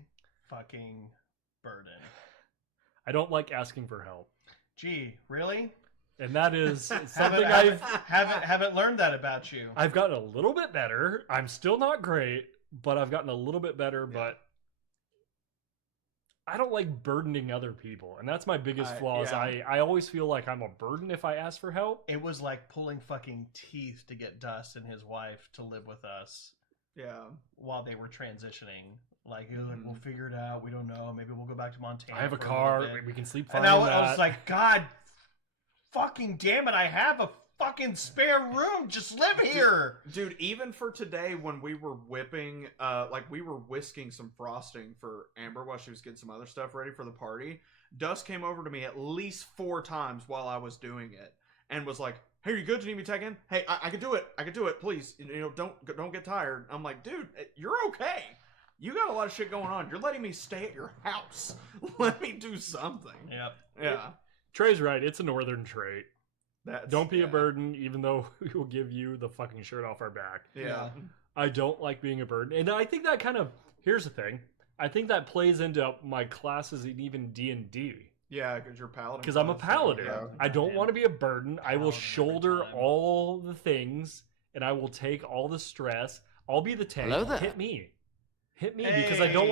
fucking burden. I don't like asking for help. Gee, really? And that is something haven't learned that about you. I've gotten a little bit better. I'm still not great, but I've gotten a little bit better. Yeah. But I don't like burdening other people, and that's my biggest flaw. Yeah. I always feel like I'm a burden if I ask for help. It was like pulling fucking teeth to get Dust and his wife to live with us. Yeah. While they were transitioning. Like, we'll figure it out. We don't know. Maybe we'll go back to Montana. I have a car. We can sleep fine. And I was like, God fucking damn it, I have a fucking spare room. Just live here. Dude, even for today when we were whipping, we were whisking some frosting for Amber while she was getting some other stuff ready for the party, Dust came over to me at least 4 times while I was doing it and was like, hey, are you good? Do you need me to tag in? Hey, I can do it. I can do it. Please, don't get tired. I'm like, dude, you're okay. You got a lot of shit going on. You're letting me stay at your house. Let me do something. Yep. Yeah. Trey's right. It's a northern trait. Don't be a burden, even though we will give you the fucking shirt off our back. Yeah. I don't like being a burden. And I think that kind of, here's the thing. I think that plays into my classes in even D&D. Yeah, because you're paladin. Because I'm a paladin. Yeah. I don't want to be a burden. I will shoulder all the things, and I will take all the stress. I'll be the tank. Hello there. Hit me. Hit me, because I don't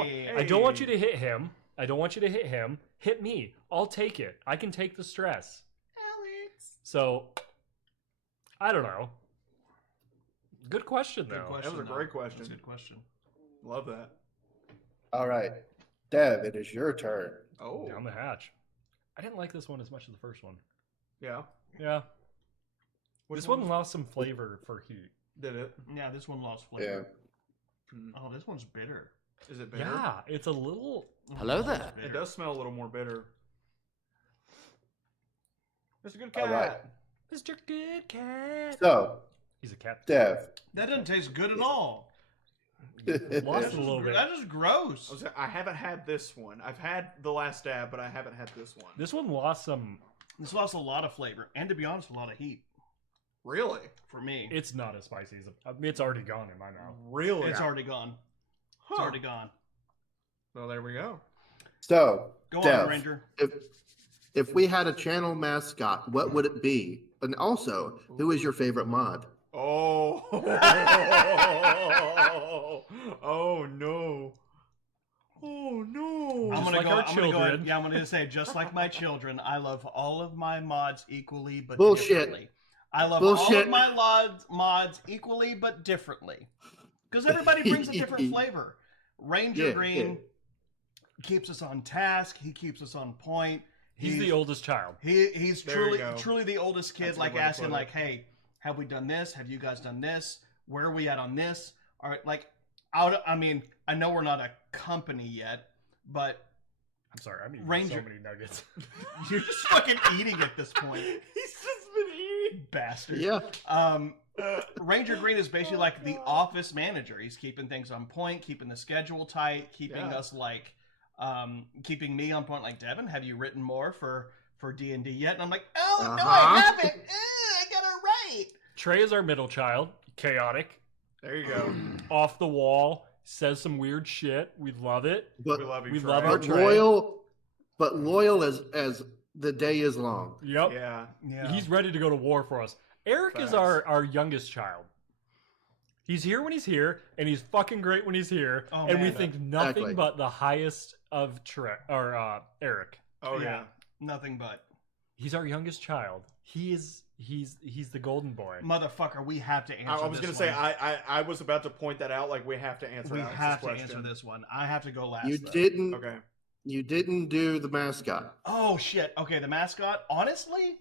want you to hit him. I don't want you to hit him. Hit me. I'll take it. I can take the stress. Alex. So, I don't know. Good question, though. That was a great question. That's a good question. Love that. All right. Dev, it is your turn. Oh. Down the hatch. I didn't like this one as much as the first one. Yeah. Yeah. Which This one lost some flavor for heat. Did it? Yeah, this one lost flavor. Oh, this one's bitter. Is it bitter? Yeah, it's a little... Hello there. It does smell a little more bitter. Mr. Good Cat. All right. Mr. Good Cat. So, He's a cat. Dev. That doesn't taste good at all. Lost a little bit. That is gross. I haven't had this one. I've had the last dab, but I haven't had this one. This one lost some... This lost a lot of flavor, and to be honest, a lot of heat. Really? For me. It's not as spicy as... It's already gone in my mouth. Really? It's already gone. It's already gone. Well, there we go. So, Go Dev, on, Ranger. if we had a channel mascot, what would it be? And also, who is your favorite mod? Oh. Oh, no. Oh, no. I'm Just gonna like go. our I'm gonna go. children. Yeah, I'm gonna say just like my children. I love all of my mods equally, but Bullshit. differently. I love all Bullshit. of my mods equally, but differently. Because everybody brings a different flavor. Ranger Green keeps us on task. He keeps us on point. He's the oldest child. He's There you truly go. the oldest kid. That's a Like good way to asking, put it. like, hey, have we done this? Have you guys done this? Where are we at on this? All right, like, I mean, I know we're not a company yet, but I'm sorry, I'm eating Ranger- so many nuggets. you're just fucking eating at this point. He's just been eating. Bastard. Yeah. Ranger Green is basically like the office manager. He's keeping things on point, keeping the schedule tight, keeping us like, keeping me on point. Like, Devin, have you written more for D&D yet? And I'm like, oh no, I haven't. I got it right. Trey is our middle child. Chaotic. There you go. Off the wall. Says some weird shit. We love it. But, We love you, We Trey. love our but Trey. loyal as the day is long. Yep. Yeah. He's ready to go to war for us. Eric is our youngest child. He's here when he's here, and he's fucking great when he's here. Oh, and we man. think nothing Exactly. but the highest of Eric. Oh, yeah. Nothing but. He's our youngest child. He's the golden boy. Motherfucker, we have to answer I was this going to say, one. I was about to point that out. Like, we have to answer We Alex's have to question. answer this one. I have to go last. You though. didn't. Okay. You didn't do the mascot. Oh shit. Okay, the mascot. Honestly,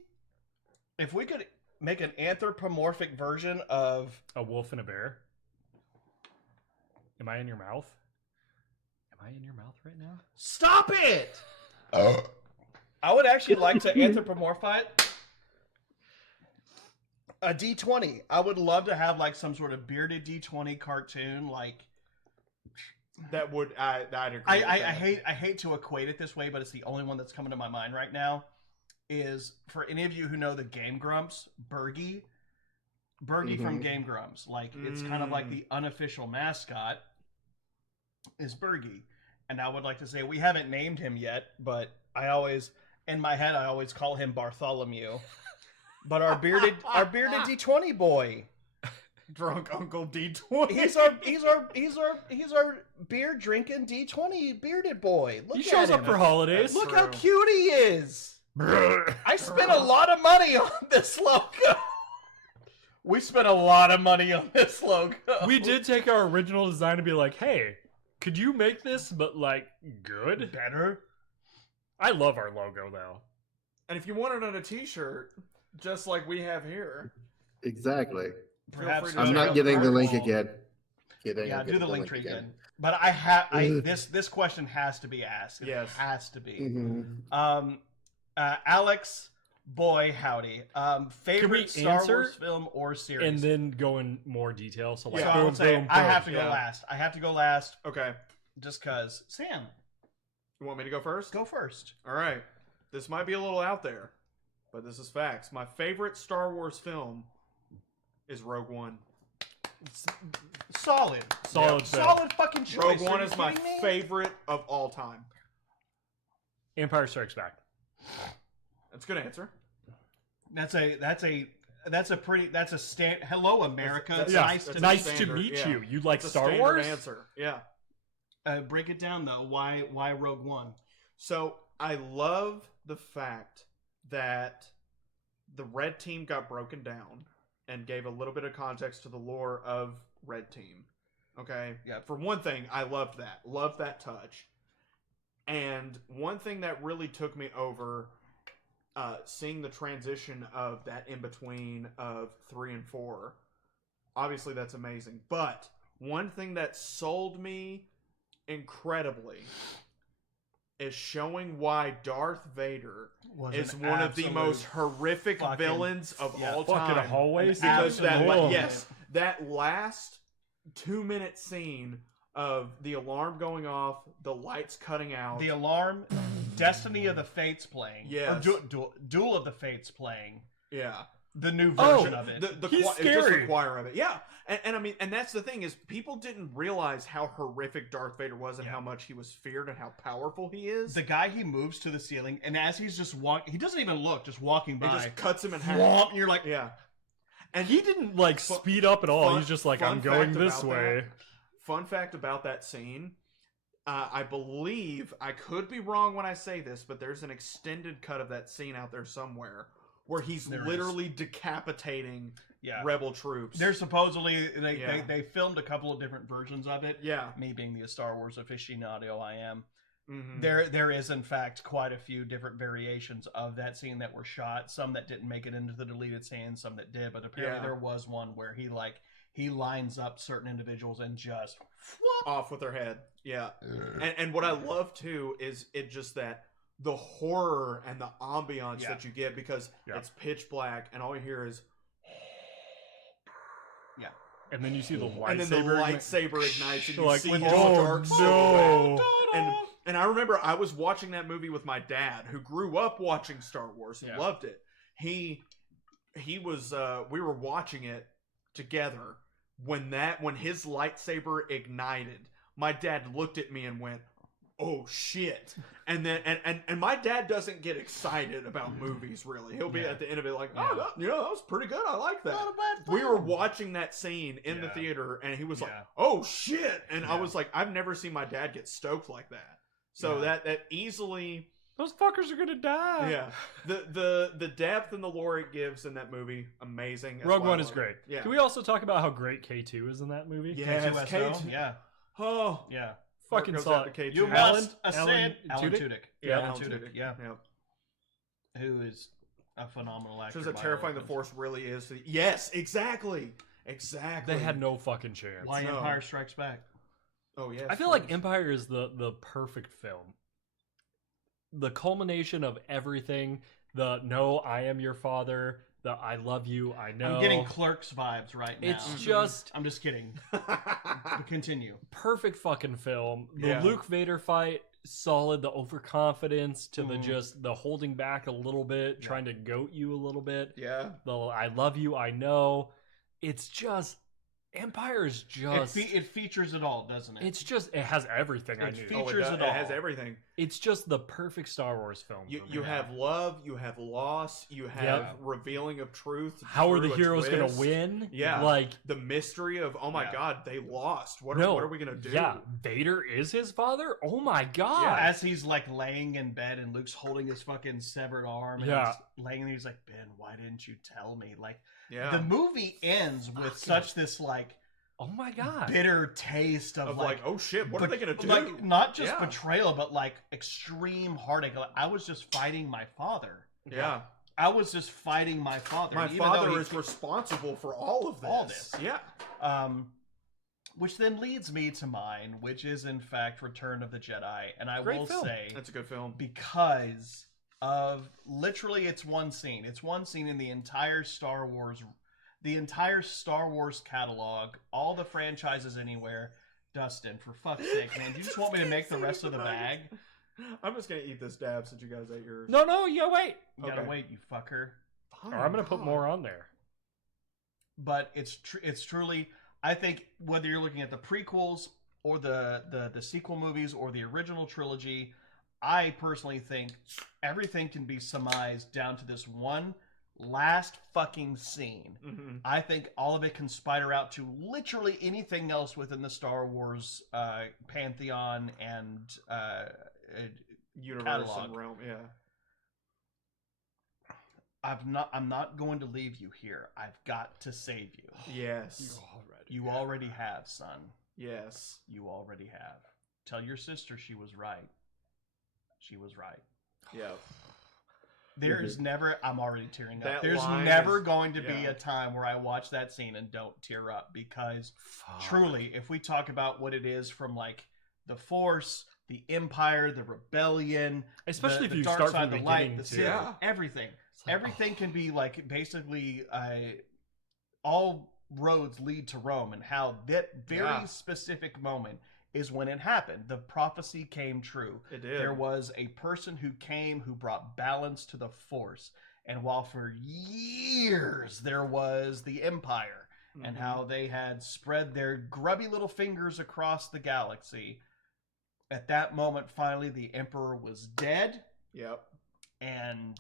if we could make an anthropomorphic version of A wolf and a bear. Am I in your mouth? Am I in your mouth right now? Stop it! I would actually like to anthropomorphize a D20. I would love to have like some sort of bearded D20 cartoon. Like, That would, I'd agree. I with that. hate to equate it this way, but it's the only one that's coming to my mind right now. Is for any of you who know the Game Grumps, Bergie from Game Grumps. Like, it's kind of like the unofficial mascot is Bergie. And I would like to say, we haven't named him yet, but I always, in my head, I always call him Bartholomew. But our bearded D20 boy. Drunk Uncle D20. He's our beer drinking D20 bearded boy. Look He at shows up him. for holidays. Look how cute he is. I spent a lot of money on this logo. We spent a lot of money on this logo. We did take our original design and be like, hey, could you make this, but like good? Better. I love our logo though. And if you want it on a t-shirt, just like we have here, Exactly. Perhaps I'm not getting the link again. Kidding. Yeah, I'm do getting the link tree again. But I have this question has to be asked. It has to be. Alex, boy, howdy. Favorite Star Wars film or series? And then go in more detail. So like, so I would say I have to go last. I have to go last. Okay. Just cause Sam. You want me to go first? Go first. All right. This might be a little out there, but this is facts. My favorite Star Wars film is Rogue One. Solid fucking choice. Rogue One is my favorite of all time. Empire Strikes Back. That's a good answer. That's a hello America. It's nice to meet you. You like Star Wars? Answer. Yeah. Break it down though. Why Rogue One? So I love the fact that the Red Team got broken down and gave a little bit of context to the lore of Red Team. Okay? Yeah. For one thing, I loved that. Loved that touch. And one thing that really took me over, seeing the transition of that in-between of 3 and 4, obviously that's amazing. But one thing that sold me incredibly is showing why Darth Vader is one of the most horrific villains of all time. Fucking hallways? Because that last 2-minute scene of the alarm going off, the lights cutting out. The alarm, Destiny of the Fates playing. Yes. Or Duel of the Fates playing. Yeah. The new version of it. He's scary. Just the choir of it. Yeah. And I mean, and that's the thing is people didn't realize how horrific Darth Vader was and how much he was feared and how powerful he is. The guy, he moves to the ceiling, and as he's just walking, he doesn't even look, just walking by. He just cuts him in half. And you're like, yeah. And he didn't like speed up at all. He's just like, I'm going this way. Fun fact about that scene, I believe, I could be wrong when I say this, but there's an extended cut of that scene out there somewhere where he's literally decapitating rebel troops. They're supposedly, they filmed a couple of different versions of it. Yeah. Me being the Star Wars aficionado I am. Mm-hmm. There is, in fact, quite a few different variations of that scene that were shot. Some that didn't make it into the deleted scenes, some that did, but apparently there was one where he lines up certain individuals and just off with their head. Yeah. And what I love too is it just that the horror and the ambiance that you get because it's pitch black and all you hear is and then you see the lightsaber and then the lightsaber ignites and you like, see his oh, dark no. and I remember I was watching that movie with my dad who grew up watching Star Wars and loved it. He was we were watching it together when his lightsaber ignited. My dad looked at me and went, "Oh shit!" And then and my dad doesn't get excited about movies really. He'll be at the end of it like, "Oh, that was pretty good. I like that." Not a bad film. We were watching that scene in the theater, and he was like, "Oh shit!" And I was like, "I've never seen my dad get stoked like that." So that easily. Those fuckers are gonna die. Yeah, the depth and the lore it gives in that movie, amazing. Rogue One is great. Yeah. Can we also talk about how great K2 is in that movie? Yeah, K2. Yeah. Oh yeah. Fucking solid. You must ascend Alan Tudyk. Yeah, Alan Tudyk. Yeah. Who is a phenomenal actor. Shows how terrifying the Force really is. Yes, exactly. Exactly. They had no fucking chance. Why Empire Strikes Back? Oh yeah. I feel like Empire is the perfect film. The culmination of everything, the no, I am your father, the I love you, I know. I'm getting Clerks vibes right now. It's just... I'm just kidding. Continue. Perfect fucking film. The Luke Vader fight, solid. The overconfidence to the holding back a little bit, trying to goat you a little bit. Yeah. The I love you, I know. It's just... Empire is just... It features it all, doesn't it? It's just... It has everything I need. It features it all. It has everything. It's just the perfect Star Wars film. You have love, you have loss, you have revealing of truth. How are the heroes going to win? Yeah. Like... The mystery of, oh my god, they lost. What are we going to do? Yeah. Vader is his father? Oh my god. Yeah, as he's like laying in bed and Luke's holding his fucking severed arm. And he's laying there, he's like, Ben, why didn't you tell me? Like... Yeah. The movie ends with such this like, oh my god, bitter taste of like, oh shit, what are they gonna do? Like not just betrayal, but like extreme heartache. Like, I was just fighting my father. Yeah. I was just fighting my father. My even though father is responsible for all of this. All this. Yeah. Which then leads me to mine, which is in fact Return of the Jedi. And I Great will film. say That's a good film. because of literally it's one scene. It's one scene in the entire Star Wars catalog, all the franchises anywhere. Dustin, for fuck's sake, man, do you just want me to make the rest of the bag? I'm just gonna eat this dab since you guys ate yours. No, you gotta wait. You gotta wait, you fucker. Or I'm gonna put more on there. But it's truly, I think whether you're looking at the prequels or the sequel movies or the original trilogy, I personally think everything can be surmised down to this one last fucking scene. Mm-hmm. I think all of it can spider out to literally anything else within the Star Wars pantheon and universe catalog. and realm. Yeah. I'm not going to leave you here. I've got to save you. Yes. You already have, son. Yes. You already have. Tell your sister she was right. She was right. Yeah. There's never, I'm already tearing up. That There's line never is- going to be yeah. a time where I watch that scene and don't tear up because truly, if we talk about what it is from like the Force, the Empire, the Rebellion, Especially the if you dark start side, from the the light, beginning, the too. Sith, Yeah. everything. like, Everything can be like basically all roads lead to Rome, and how that very specific moment is when it happened. The prophecy came true. It did. There was a person who came who brought balance to the Force. And while for years there was the Empire and how they had spread their grubby little fingers across the galaxy, at that moment, finally, the Emperor was dead. Yep. And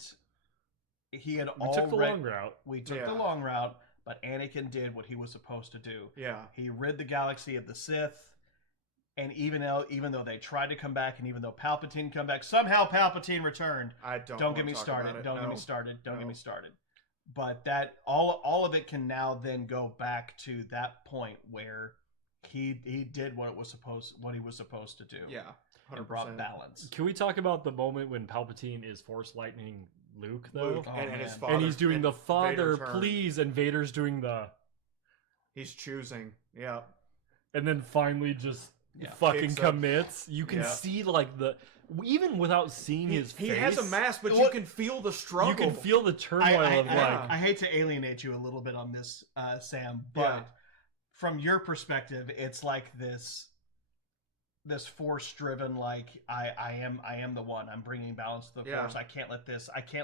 he had We took the long route. We took the long route, but Anakin did what he was supposed to do. Yeah. He rid the galaxy of the Sith. And even though they tried to come back, and even though Palpatine come back, somehow Palpatine returned. Don't get me started. Don't get me started. Don't get me started. But that all of it can now then go back to that point where he did what he was supposed to do. Yeah. 100%. And brought balance. Can we talk about the moment when Palpatine is Force lightning Luke though? Luke, and his father, and he's doing and the father Vader turned. please, and Vader's doing the. He's choosing. Yeah. And then finally just fucking Kicks up. commits. You can see like even without seeing his face. He has a mask, but you can feel the struggle. You can feel the turmoil of like. I hate to alienate you a little bit on this, Sam, but from your perspective, it's like this Force-driven, like I am the one. I'm bringing balance to the Force. I can't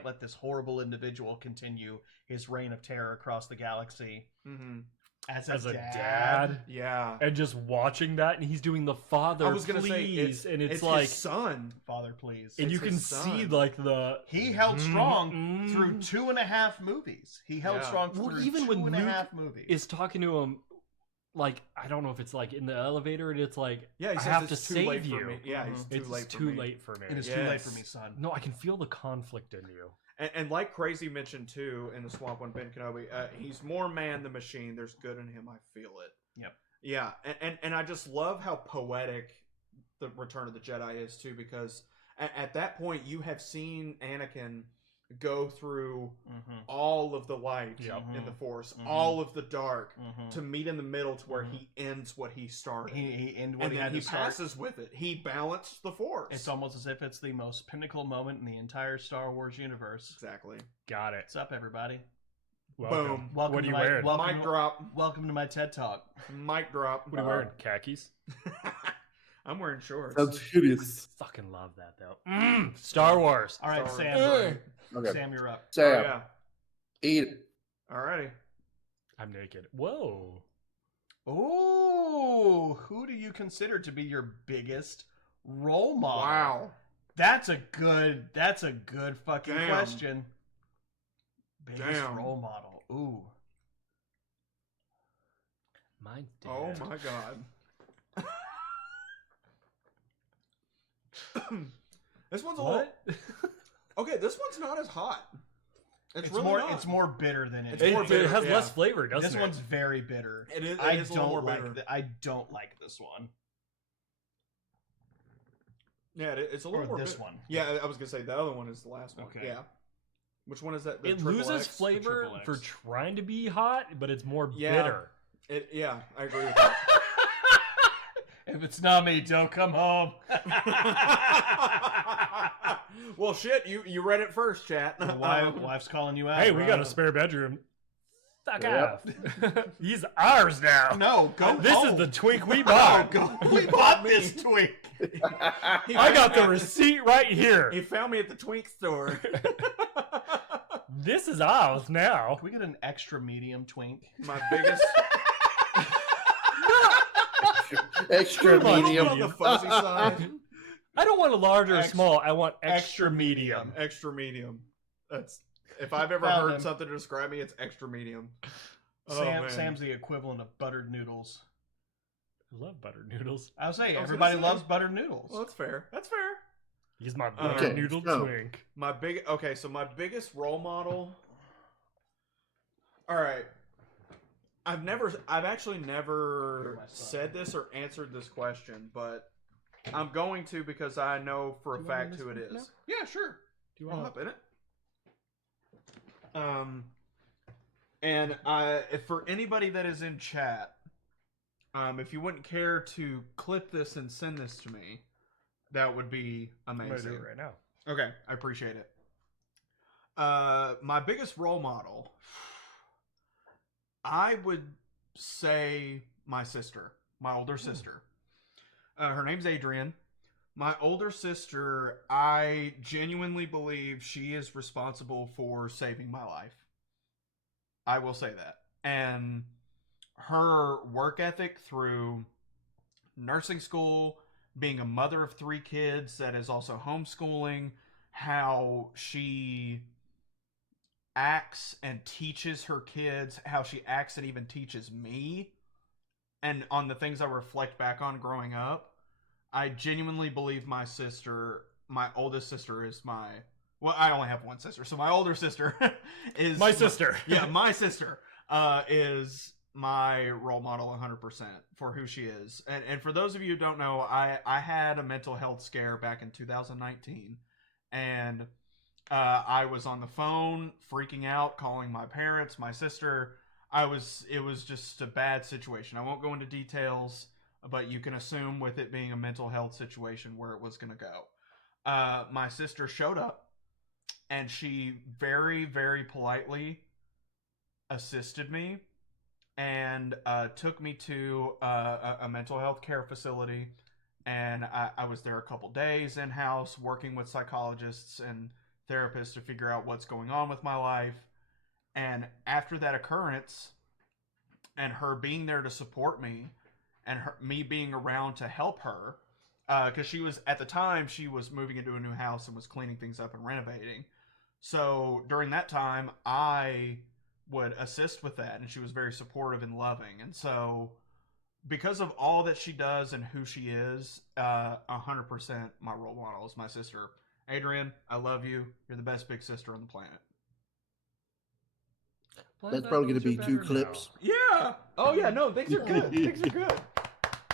let this horrible individual continue his reign of terror across the galaxy. Mm-hmm. As a dad, yeah, and just watching that, and he's doing the father. I was gonna please, say and it's his like son, father, please, and you can see like he held strong through 2.5 movies. He held strong through even two when and a Luke half movies. is talking to him, like I don't know if it's like in the elevator, and it's like he I says have it's to too late save for you. me. Yeah, it's too late for me. It is too late for me, son. No, I can feel the conflict in you. And like Crazy mentioned too in the swamp when Ben Kenobi, he's more man than machine. There's good in him. I feel it. Yep. Yeah, and I just love how poetic the Return of the Jedi is too, because at that point you have seen Anakin go through all of the light in the Force, all of the dark, to meet in the middle to where he ends what he started. He ended what and he then had he to start. passes with it. He balanced the Force. It's almost as if it's the most pinnacle moment in the entire Star Wars universe. Exactly. Got it. What's up, everybody? Welcome. Boom. Welcome What are to you my, wearing? Welcome Mic drop. Welcome to my TED Talk. Mic drop. What are you wearing? Khakis? I'm wearing shorts. Sounds hideous. Fucking love that though. Star Wars. All right, Star Sam. Wars. Okay. Sam, you're up. Sam, Oh, yeah. eat it. Alrighty. I'm naked. Whoa. Ooh, who do you consider to be your biggest role model? Wow. That's a good fucking Damn. question. Biggest Damn. role model. Ooh. Mine's dead. Oh my god. This one's a little. Okay, this one's not as hot. It's really more. not. It's more bitter than It's it. more bitter, It has yeah. less flavor, doesn't This it? one's very bitter. It is. I It is a little don't more like. bitter. I don't like this one. Yeah, it's a little Or more. this bitter. one. Yeah, I was gonna say the other one is the last one. Okay. Yeah. Which one is that? The It triple loses X? flavor Triple X. for trying to be hot, but it's more Yeah. bitter. Yeah, I agree with that. If it's not me, don't come home. Well, shit, you read it first, chat. Wife's calling you out. Hey, we bro. got a spare bedroom. Fuck Yep. off. He's ours now. No, go This home. is the twink we No, bought. we bought this twink. I got the receipt right here. He found me at the Twink store. This is ours now. Can we get an extra medium twink? My biggest. Extra Too much medium. On the fuzzy side. I don't want a large or small. I want extra medium. Extra medium. That's if I've ever Found heard him. something to describe me, it's extra medium. Oh, man. Sam's the equivalent of buttered noodles. I love buttered noodles. I would say I was everybody gonna say. loves buttered noodles. Well, that's fair. That's fair. He's my Okay, buttered noodle so- twink. So my biggest role model. All right. I've actually never said this or answered this question, but I'm going to because I know for a fact who it is. Yeah, sure. Do you I'll want hop in it. And for anybody that is in chat, if you wouldn't care to clip this and send this to me, that would be I'm gonna amazing. do it right now. Okay, I appreciate it. My biggest role model, I would say my sister, my older sister. Her name's Adrian. My older sister, I genuinely believe she is responsible for saving my life. I will say that. And her work ethic through nursing school, being a mother of 3 kids that is also homeschooling, how she acts and teaches her kids, how she acts and even teaches me, and on the things I reflect back on growing up, I genuinely believe my oldest sister is well, I only have one sister, so my older sister is My sister. Yeah, my sister is my role model 100% for who she is. And for those of you who don't know, I had a mental health scare back in 2019, and I was on the phone freaking out, calling my parents, my sister. It was just a bad situation. I won't go into details, but you can assume with it being a mental health situation where it was going to go. My sister showed up, and she very, very politely assisted me and took me to a mental health care facility. And I was there a couple days in-house working with psychologists and therapists to figure out what's going on with my life. And after that occurrence, and her being there to support me, and me being around to help her, because at the time, she was moving into a new house and was cleaning things up and renovating. So during that time, I would assist with that, and she was very supportive and loving. And so because of all that she does and who she is, 100% my role model is my sister. Adrian, I love you. You're the best big sister on the planet. That's probably going to be 2 clips. Yeah. Oh yeah. No, things are good. Things are good.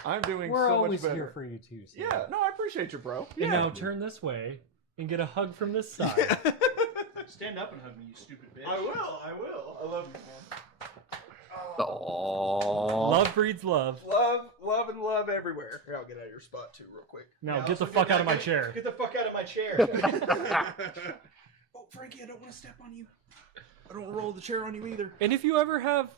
I'm doing We're so always much better. here for you too. Sam. Yeah. No, I appreciate you, bro. Yeah. And now turn this way and get a hug from this side. Stand up and hug me, you stupid bitch. I will. I love you, man. Aww. Love breeds love. Love, and love everywhere. Here, I'll get out of your spot too, real quick. Now Yeah, get the also fuck out of my chair. Get the fuck out of my chair. Oh, Frankie, I don't want to step on you. I don't want to roll the chair on you either. And if you ever have,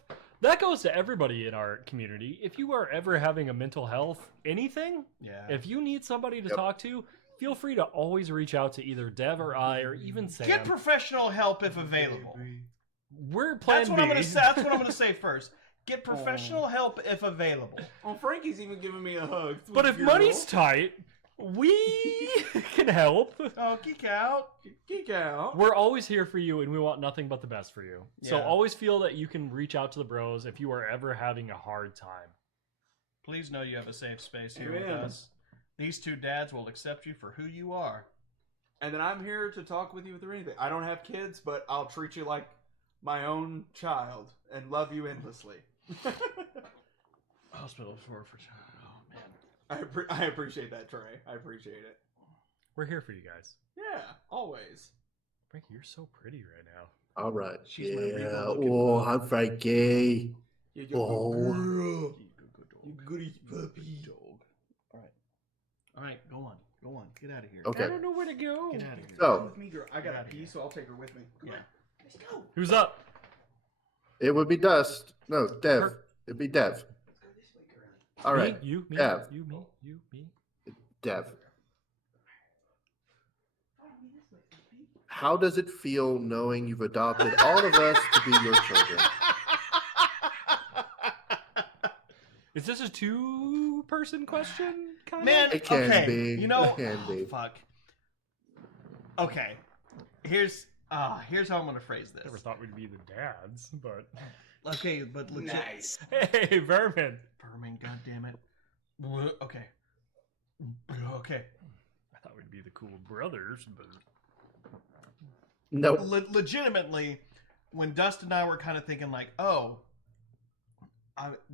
that goes to everybody in our community. If you are ever having a mental health anything, Yeah. if you need somebody to talk to, feel free to always reach out to either Dev or I or even Sam. Get professional help if available. We're plan That's what B. I'm gonna say. That's what I'm gonna say first. Get professional help if available. Well, Frankie's even giving me a hug. But if money's tight, we can help. Oh, geek out. Geek out. We're always here for you, and we want nothing but the best for you. So Yeah. always feel that you can reach out to the bros if you are ever having a hard time. Please know you have a safe space here with Amen. us. These 2 dads will accept you for who you are. And then I'm here to talk with you through anything. I don't have kids, but I'll treat you like my own child and love you endlessly. Hospital for oh man. I appreciate that, Trey. I appreciate it. We're here for you guys. Yeah, always. Frankie, you're so pretty right now. All right. She's my yeah. regal-looking Oh, pup. I'm Frankie. Yeah, you're Oh. girl. You goody puppy. Dog. All right, go on. Get out of here. Okay. I don't know where to go. Get out of here. So With me, girl. I got a pee, so I'll take her with me. Come on. Let's go. Who's up? it would be Dust. No, Dev. It'd be Dev. All right. Me, you, me, Dev. you, me, you, me. Dev. How does it feel knowing you've adopted all of us to be your children? Is this a two-person question? Kind Man, It can okay. be. You know, It can be. fuck. Okay, here's how I'm gonna phrase this. Never thought we'd be the dads, but Okay, but legit. Nice. hey, Vermin. Vermin, goddammit. Okay. Okay. I thought we'd be the cool brothers, but No. Legitimately, when Dustin and I were kind of thinking like, oh,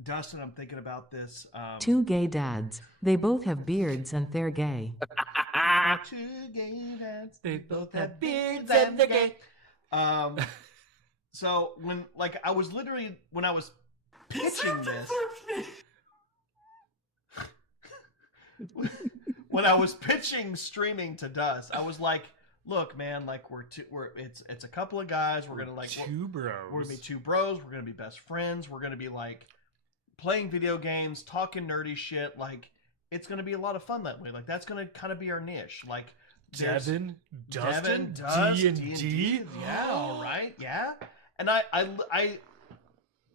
Dustin, I'm thinking about this. Two gay dads. They both have beards and they're gay. Two gay dads. they both have beards and they're gay. So when I was literally when I was pitching this, when I was pitching streaming to Dust, I was like, look, man, like it's a couple of guys. We're gonna like two bros. We're gonna be two bros. We're gonna be best friends. We're gonna be like playing video games, talking nerdy shit. Like it's gonna be a lot of fun that way. Like that's gonna kind of be our niche. Like Devin, Dustin, Dust, D&D. Yeah, all right, yeah. And I,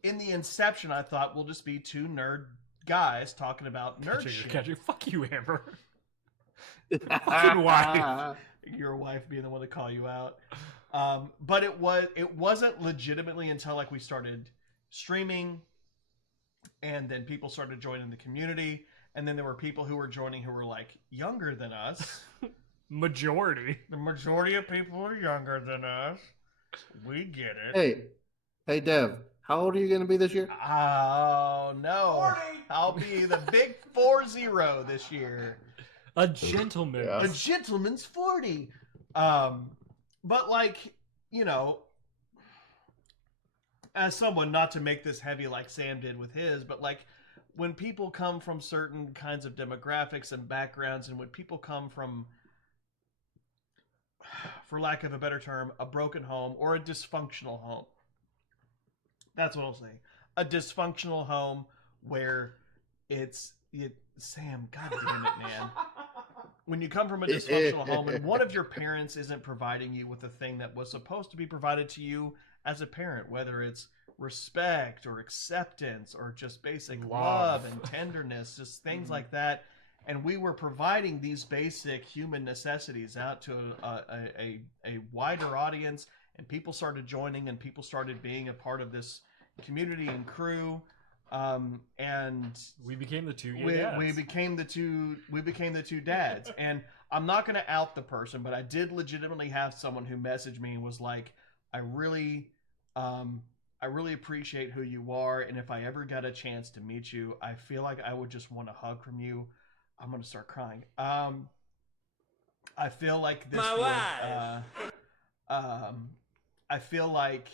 in the inception, I thought we'll just be two nerd guys talking about nerd shit. Fuck you, Amber. Fucking wife. Your wife being the one to call you out. But it wasn't legitimately until like we started streaming, and then people started joining the community, and then there were people who were joining who were like younger than us. Majority. The majority of people are younger than us. We get it. Hey, Dev. How old are you going to be this year? Oh no! 40. I'll be the big 40 this year. A gentleman. Yeah. A gentleman's 40. But like, you know, as someone, not to make this heavy like Sam did with his, but like when people come from certain kinds of demographics and backgrounds, and when people come from, for lack of a better term, a broken home or a dysfunctional home. That's what I'll say. A dysfunctional home where Sam, god damn it, man. When you come from a dysfunctional home and one of your parents isn't providing you with the thing that was supposed to be provided to you as a parent, whether it's respect or acceptance or just basic love and tenderness, just things like that. And we were providing these basic human necessities out to a wider audience, and people started joining, and people started being a part of this community and crew. And we became the two dads. We became the two dads. And I'm not going to out the person, but I did legitimately have someone who messaged me and was like, I really appreciate who you are, and if I ever got a chance to meet you, I feel like I would just want a hug from you. I'm gonna start crying. I feel like this I feel like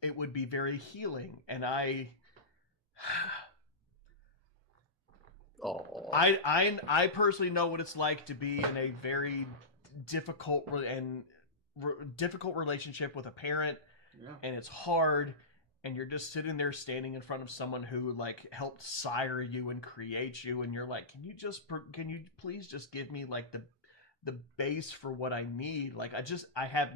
it would be very healing, and I personally know what it's like to be in a very difficult relationship with a parent, and it's hard, and you're just sitting there standing in front of someone who like helped sire you and create you, and you're like, can you please just give me like the base for what I need? Like I have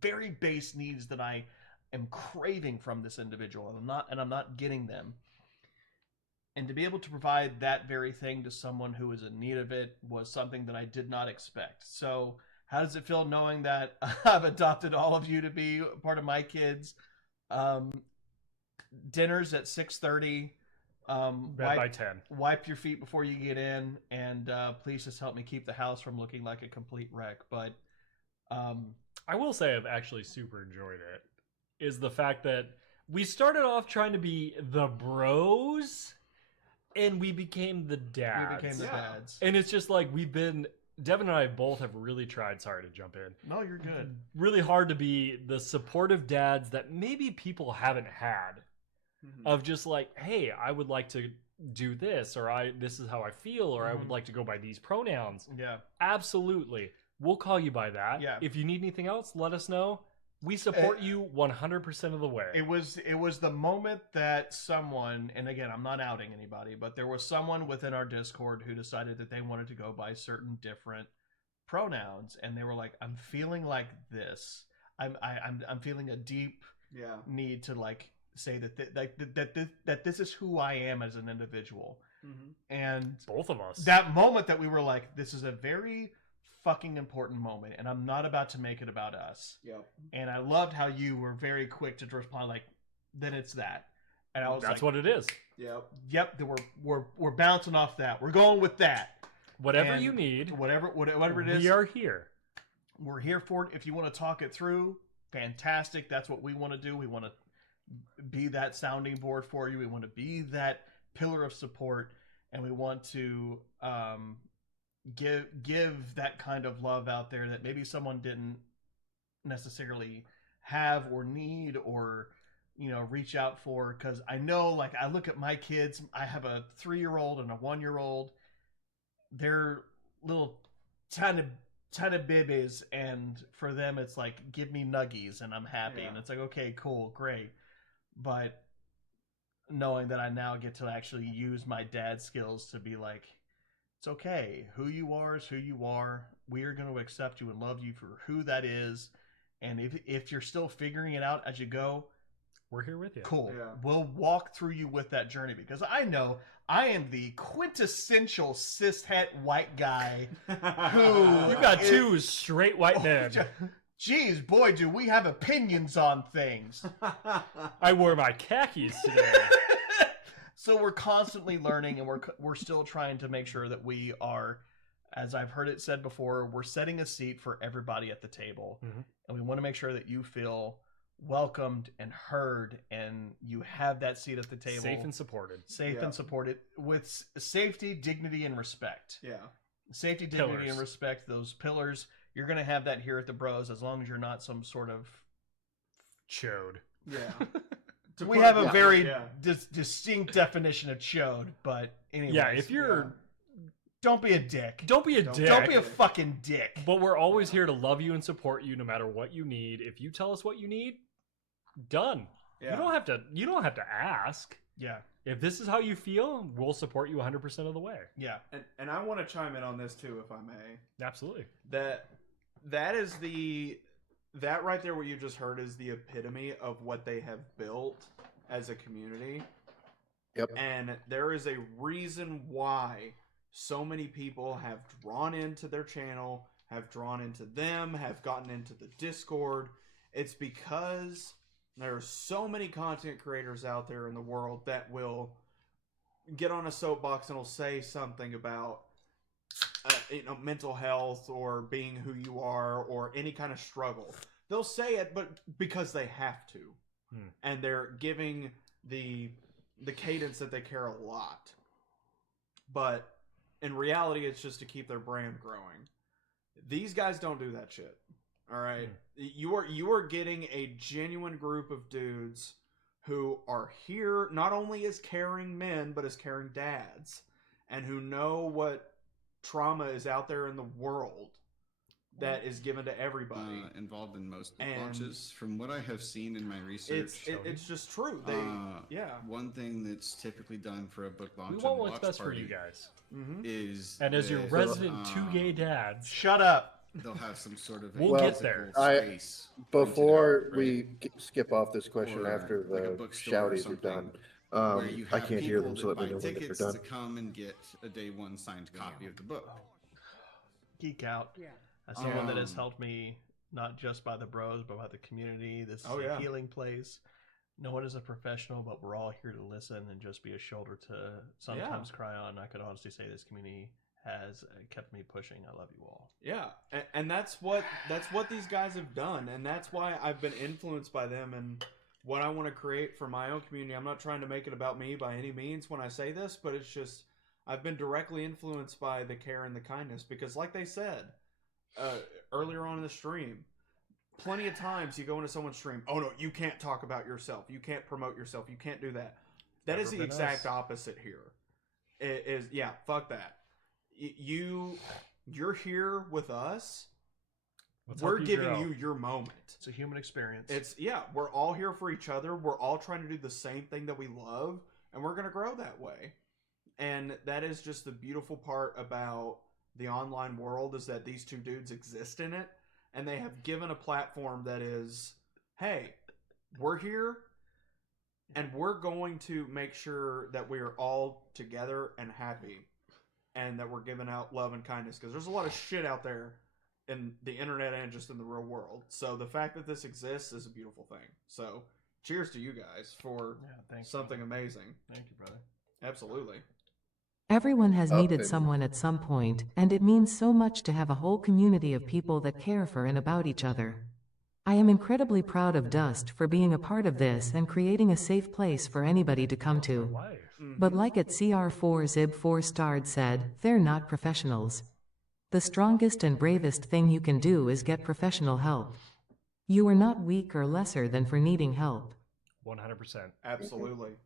very base needs that I am craving from this individual, and I'm not getting them. And to be able to provide that very thing to someone who is in need of it was something that I did not expect. So how does it feel knowing that I've adopted all of you to be part of my kids? Dinner's at 6:30. By 10. Wipe your feet before you get in, and please just help me keep the house from looking like a complete wreck. But I will say I've actually super enjoyed it. Is the fact that we started off trying to be the bros, and we became the dads. We became the dads. And it's just like we've been Devin and I both have really tried, sorry to jump in, No, you're good. really hard to be the supportive dads that maybe people haven't had. Of just like, hey, I would like to do this, or this is how I feel, or I would like to go by these pronouns. Yeah. Absolutely. We'll call you by that. Yeah. If you need anything else, let us know. We support you 100% of the way. It was the moment that someone, and again, I'm not outing anybody, but there was someone within our Discord who decided that they wanted to go by certain different pronouns, and they were like, "I'm feeling like this. I'm feeling a deep need to like say that this is who I am as an individual." And both of us. That moment that we were like, "This is a very fucking important moment, and I'm not about to make it about us." Yep. And I loved how you were very quick to respond like, "Then it's that." And I was That's like, what it is. Yep. We're bouncing off that. We're going with that. Whatever And you need, whatever it is, we are here. We're here for it. If you want to talk it through, fantastic. That's what we want to do. We want to be that sounding board for you. We want to be that pillar of support, and we want to give that kind of love out there that maybe someone didn't necessarily have or need or reach out for. Because I know, like, I look at my kids. I have a 3-year-old and a 1-year-old. They're little tiny babies, and for them it's like, give me nuggies and I'm happy. And it's like, okay, cool, great. But knowing that I now get to actually use my dad skills to be like, it's okay. Who you are is who you are. We are going to accept you and love you for who that is. And if you're still figuring it out as you go, we're here with you. Cool. Yeah. We'll walk through you with that journey, because I know I am the quintessential cishet white guy who... You got two straight white men. Geez, boy, do we have opinions on things. I wore my khakis today. So we're constantly learning, and we're still trying to make sure that we are, as I've heard it said before, we're setting a seat for everybody at the table. And we want to make sure that you feel welcomed and heard, and you have that seat at the table. Safe and supported. Safe and supported with safety, dignity, and respect. Yeah. Safety, dignity, and respect, those pillars. You're going to have that here at the Bros, as long as you're not some sort of chode. Yeah. We have a very distinct definition of chode, but anyways. Yeah, if you're... Don't be a dick. Don't be a dick. Don't be a fucking dick. But we're always here to love you and support you no matter what you need. If you tell us what you need, done. Yeah. You don't have to ask. Yeah. If this is how you feel, we'll support you 100% of the way. Yeah. And I want to chime in on this too, if I may. Absolutely. That right there, what you just heard, is the epitome of what they have built as a community. Yep. And there is a reason why so many people have drawn into their channel, have drawn into them, have gotten into the Discord. It's because there are so many content creators out there in the world that will get on a soapbox and will say something about mental health or being who you are or any kind of struggle. They'll say it, but because they have to. And they're giving the cadence that they care a lot. But in reality, it's just to keep their brand growing. These guys don't do that shit. All right? You are getting a genuine group of dudes who are here not only as caring men, but as caring dads. And who know what trauma is out there in the world that is given to everybody. Involved in most book launches. From what I have seen in my research, it's just true. One thing that's typically done for a book launch, we want what's best for you guys. Is and as your resident two gay dads, shut up. They'll have some sort of we'll get there. Before we skip off this question after the shouties are done. I can't hear them, so let me know when they're done. To come and get a day one signed copy of the book. Geek out. Yeah. As someone that has helped me, not just by the Bros, but by the community. This is a healing place. No one is a professional, but we're all here to listen and just be a shoulder to sometimes cry on. I could honestly say this community has kept me pushing. I love you all. Yeah, and that's what these guys have done, and that's why I've been influenced by them and what I want to create for my own community. I'm not trying to make it about me by any means when I say this, but it's just I've been directly influenced by the care and the kindness because, like they said earlier on in the stream, plenty of times you go into someone's stream, oh no, you can't talk about yourself, you can't promote yourself, you can't do that. That is the exact opposite here. It is, yeah, fuck that. You're here with us. We're giving you your moment. It's a human experience. We're all here for each other. We're all trying to do the same thing that we love, and we're going to grow that way. And that is just the beautiful part about the online world, is that these two dudes exist in it, and they have given a platform that is, hey, we're here, and we're going to make sure that we are all together and happy, and that we're giving out love and kindness, because there's a lot of shit out there in the internet and just in the real world. So the fact that this exists is a beautiful thing. So cheers to you guys for something amazing. Thank you, brother. Absolutely. Everyone has needed someone at some point, and it means so much to have a whole community of people that care for and about each other. I am incredibly proud of Dust for being a part of this and creating a safe place for anybody to come to. But like at CR4 Zib 4 starred said, they're not professionals. The strongest and bravest thing you can do is get professional help. You are not weak or lesser than for needing help. 100%. Absolutely.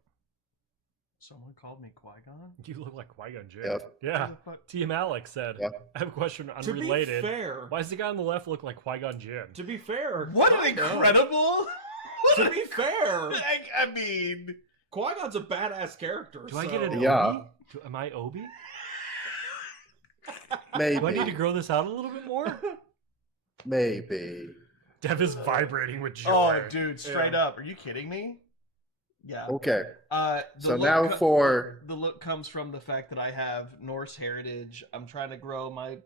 Someone called me Qui-Gon? You look like Qui-Gon Jinn. Yep. Yeah. Team Alex said, I have a question unrelated. To be fair, why does the guy on the left look like Qui-Gon Jinn? To be fair, what an incredible... To be fair, I mean... Qui-Gon's a badass character. Do I get an Yeah. Obi? Am I Obi? Maybe. Do I need to grow this out a little bit more? Maybe. Dev is vibrating with joy. Oh, dude, straight up. Are you kidding me? Yeah. Okay. So now for... The look comes from the fact that I have Norse heritage. I'm trying to grow my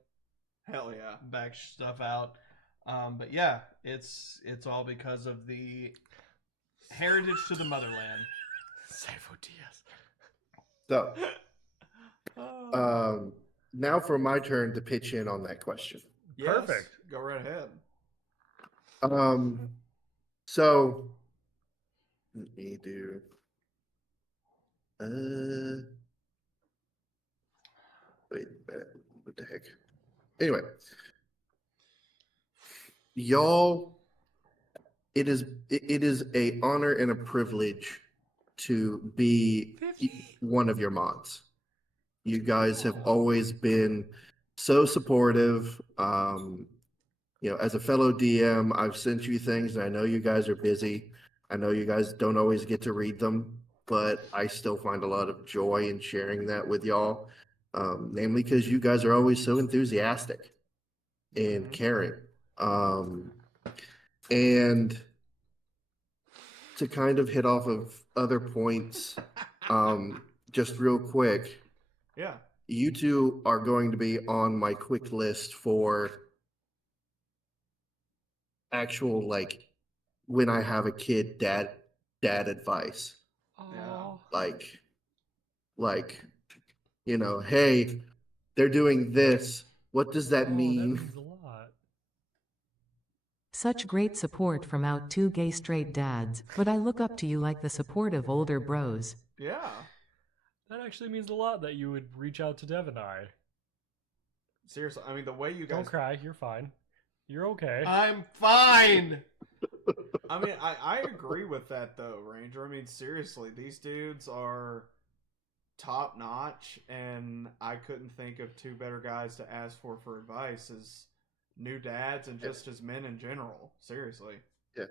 back stuff out. But yeah, it's all because of the heritage to the motherland. Saifo Diaz. So, now for my turn to pitch in on that question. Yes, perfect. Go right ahead. So let me do. Wait a minute. What the heck? Anyway, y'all, it is a honor and a privilege to be one of your mods. You guys have always been so supportive. As a fellow DM, I've sent you things, and I know you guys are busy. I know you guys don't always get to read them, but I still find a lot of joy in sharing that with y'all, namely because you guys are always so enthusiastic and caring. And to kind of hit off of other points, just real quick. Yeah. You two are going to be on my quick list for actual, like, when I have a kid, dad advice. Oh. Like, hey, they're doing this. What does that mean? That means a lot. Such great support from out two gay straight dads, but I look up to you like the supportive older bros. Yeah. That actually means a lot that you would reach out to Dev and I. Seriously, I mean, the way you guys... Don't cry, you're fine. You're okay. I'm fine! I mean, I agree with that, though, Ranger. I mean, seriously, these dudes are top-notch, and I couldn't think of two better guys to ask for advice as new dads and just as men in general. Seriously. Yeah.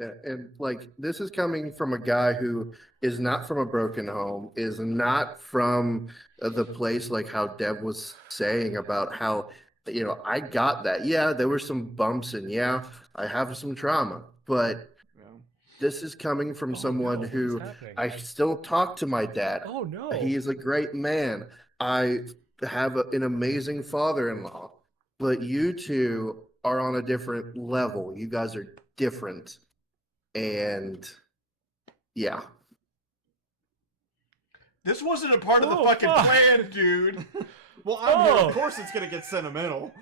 Yeah, and like this is coming from a guy who is not from a broken home, is not from the place like how Deb was saying about how, I got that. Yeah, there were some bumps and yeah, I have some trauma, but this is coming from someone who I still talk to my dad. Oh no. He is a great man. I have an amazing father-in-law, but you two are on a different level. You guys are different. And yeah. This wasn't a part of the fucking plan, dude. Well, I'm here. Of course it's going to get sentimental.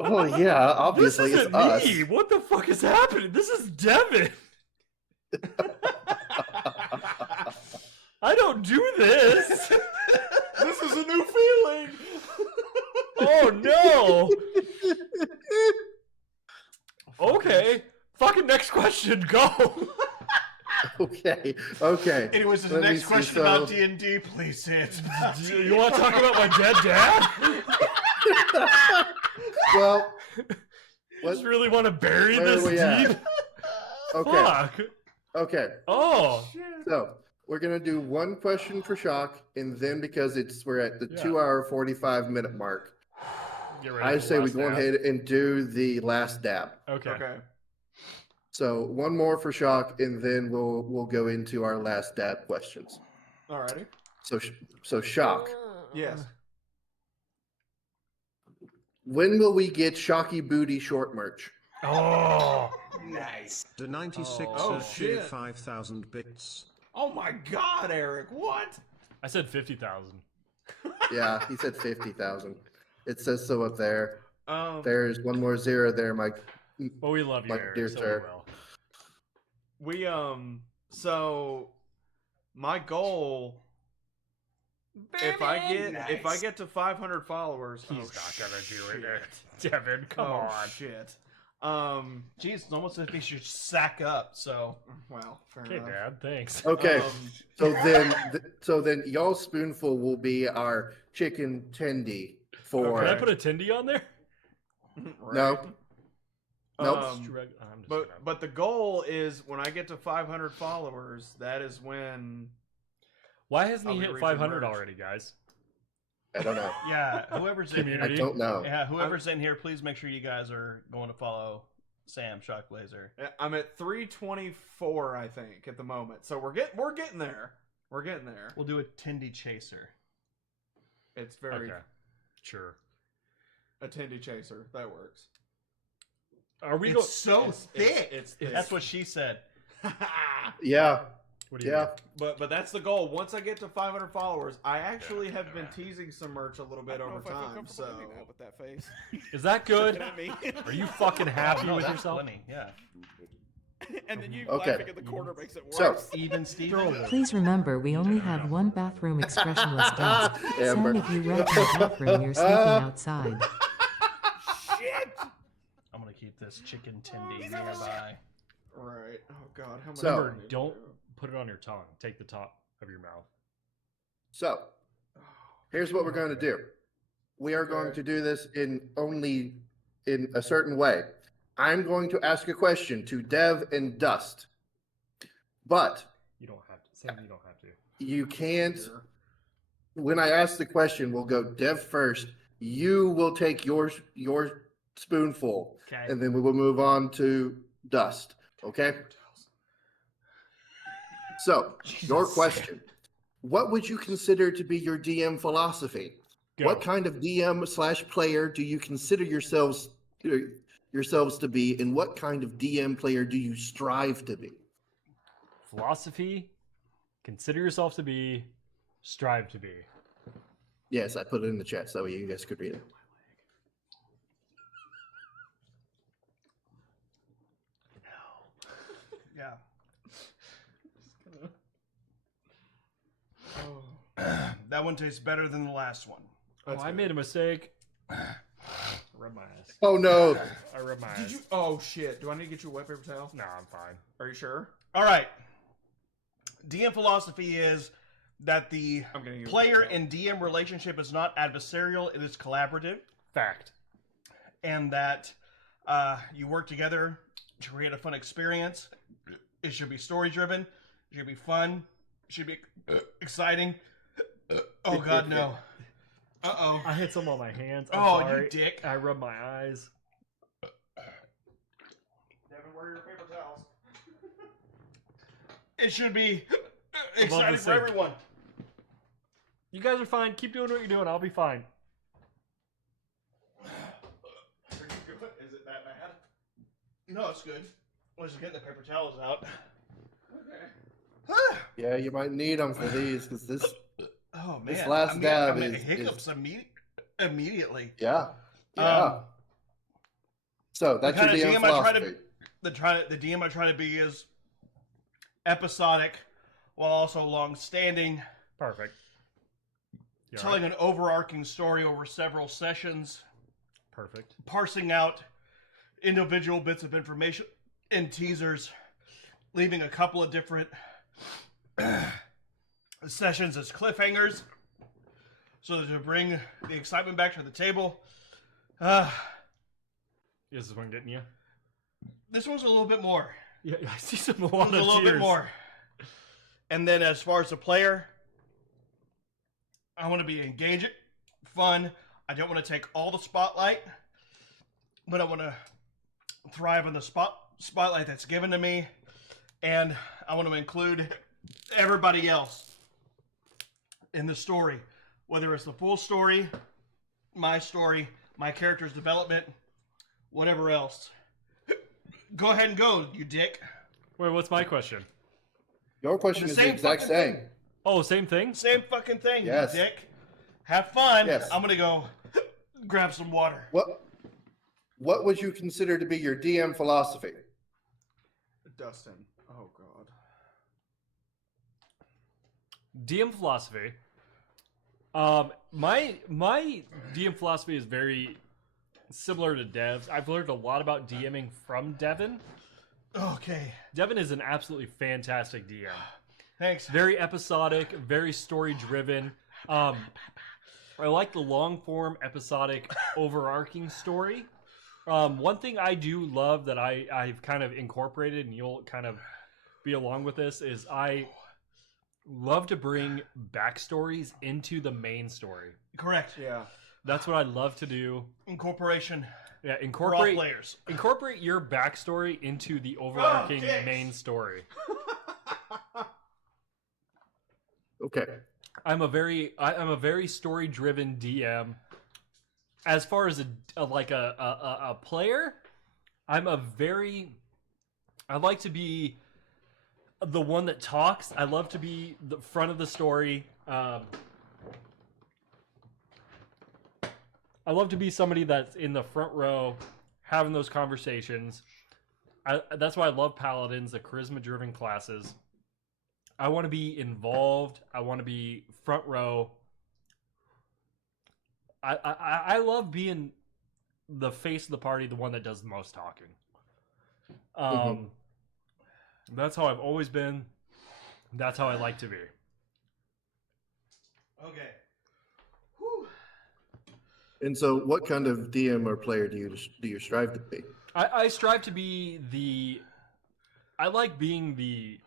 Oh, yeah. Obviously, this it's isn't us. me. What the fuck is happening? This is Devin. I don't do this. This is a new feeling. Oh no! Okay. Fucking next question, go. Okay. Anyways, the next question about D&D, please say it's about You want to talk about my dead dad? Well, just really want to bury where this are we at? deep? Okay. Fuck. Okay. Oh. So we're gonna do one question for Shock, and then because we're at the 2-hour 45-minute mark, I say we go ahead and do the last dab. Okay. So one more for Shock, and then we'll go into our last dab questions. Alrighty. So Shock. Yes. When will we get Shocky Booty short merch? Oh, nice. The 96 shit. 5,000 bits. Oh my God, Eric! What? I said 50,000. Yeah, he said 50,000. It says so up there. There's one more zero there, Mike. Well, we love you, Eric, dear so sir. we will. So my goal, if I get to 500 followers, he's not gonna do it, Eric. Devin, come on. Shit. Geez, it's almost as if he should sack up. So, well, fair Okay, enough. Dad, thanks. Okay, so then y'all's spoonful will be our chicken tendy for. Can I put a tendy on there? Right. No. Nope. But the goal is when I get to 500 followers, that is when. Why hasn't he I'll hit be 500 merged. already, guys? I don't know. Yeah, whoever's in Community? I don't know. Yeah, whoever's in here, please make sure you guys are going to follow Sam ShockBlazer. I'm at 324, I think, at the moment. So we're getting there. We're getting there. We'll do a Tendy Chaser. It's very Sure. a Tendy Chaser. That works. Are we? It's so thick. It's That's what she said. Yeah. What do you mean? But that's the goal. Once I get to 500 followers, I actually have been teasing some merch a little bit over time. So with that face. Is that good? Looking at me. Are you fucking happy No, with that's yourself? funny. Yeah. And then you Okay. laughing at the corner makes it worse. So Even Steven. Please remember, we only have one bathroom expressionless desk. Sam, Amber. if you rent my bathroom, you're sleeping outside. Shit! I'm gonna keep this chicken Tendy nearby. right. Oh God. How much? So- Remember, don't put it on your tongue. Take the top of your mouth. So here's what we're going to do. We are going to do this in a certain way. I'm going to ask a question to Dev and Dust, but You don't have to. Sam, you don't have to. you can't. When I ask the question, we'll go Dev first. You will take your spoonful, Okay. and then we will move on to Dust. Okay. So your question: what would you consider to be your DM philosophy? Go. What kind of DM/player do you consider yourselves to be, and what kind of DM player do you strive to be? Philosophy, consider yourself to be, strive to be. Yes, I put it in the chat so you guys could read it. Yeah. That one tastes better than the last one. I made a mistake. I rubbed my ass. Oh no! I rubbed my ass. Did you? Oh shit! Do I need to get you a wet paper towel? No, I'm fine. Are you sure? All right. DM philosophy is that the I'm getting you a player wet towel. and DM relationship is not adversarial; it is collaborative, Fact. and that you work together to create a fun experience. It should be story driven. It should be fun. It should be exciting. Oh God, no! Uh-oh. I hit some on my hands. I'm Oh, sorry. you dick. I rubbed my eyes. Devin, where are your paper towels? It should be Above exciting the for sink. everyone. You guys are fine. Keep doing what you're doing. I'll be fine. Are you good? Is it that bad? No, it's good. We're just getting the paper towels out. Okay. Yeah, you might need them for these because this. Oh man, This last dab I'm is hiccups immediately. Yeah. Yeah. So that's your kinda DM DM I try philosophy. the DM I try to be is episodic while also long-standing. Perfect. telling an overarching story over several sessions, Perfect. parsing out individual bits of information and teasers, leaving a couple of different sessions as cliffhangers, so to bring the excitement back to the table. Is this one getting you? This one's a little bit more. Yeah, I see some A little bit more. And then as far as the player, I want to be engaging, fun. I don't want to take all the spotlight, but I want to thrive on the spotlight that's given to me, and I want to include everybody else in the story, whether it's the full story, my character's development, whatever else. Go ahead and go, you dick. Wait, what's my question? Your question is the exact same. Oh, same thing? Same fucking thing, Yes. you dick. Have fun. Yes. I'm gonna go grab some water. What would you consider to be your DM philosophy? Dustin. Oh God. DM philosophy. My DM philosophy is very similar to Dev's. I've learned a lot about DMing from Devin. Okay. Devin is an absolutely fantastic DM. Thanks. Very episodic, very story driven. I like the long form, episodic, overarching story. One thing I do love that I've kind of incorporated, and you'll kind of be along with this, is I love to bring backstories into the main story. Correct. Yeah. That's what I love to do. Incorporation. Yeah, For all players. Incorporate your backstory into the overarching main story. Okay. I'm a very story driven DM. As far as a player, I like to be the one that talks. I love to be the front of the story. I love to be somebody that's in the front row, having those conversations. That's why I love paladins, the charisma-driven classes. I want to be involved. I want to be front row. I love being the face of the party, the one that does the most talking. That's how I've always been. That's how I like to be. Okay. And so, what kind of DM or player do you strive to be? I strive to be the. I like being the.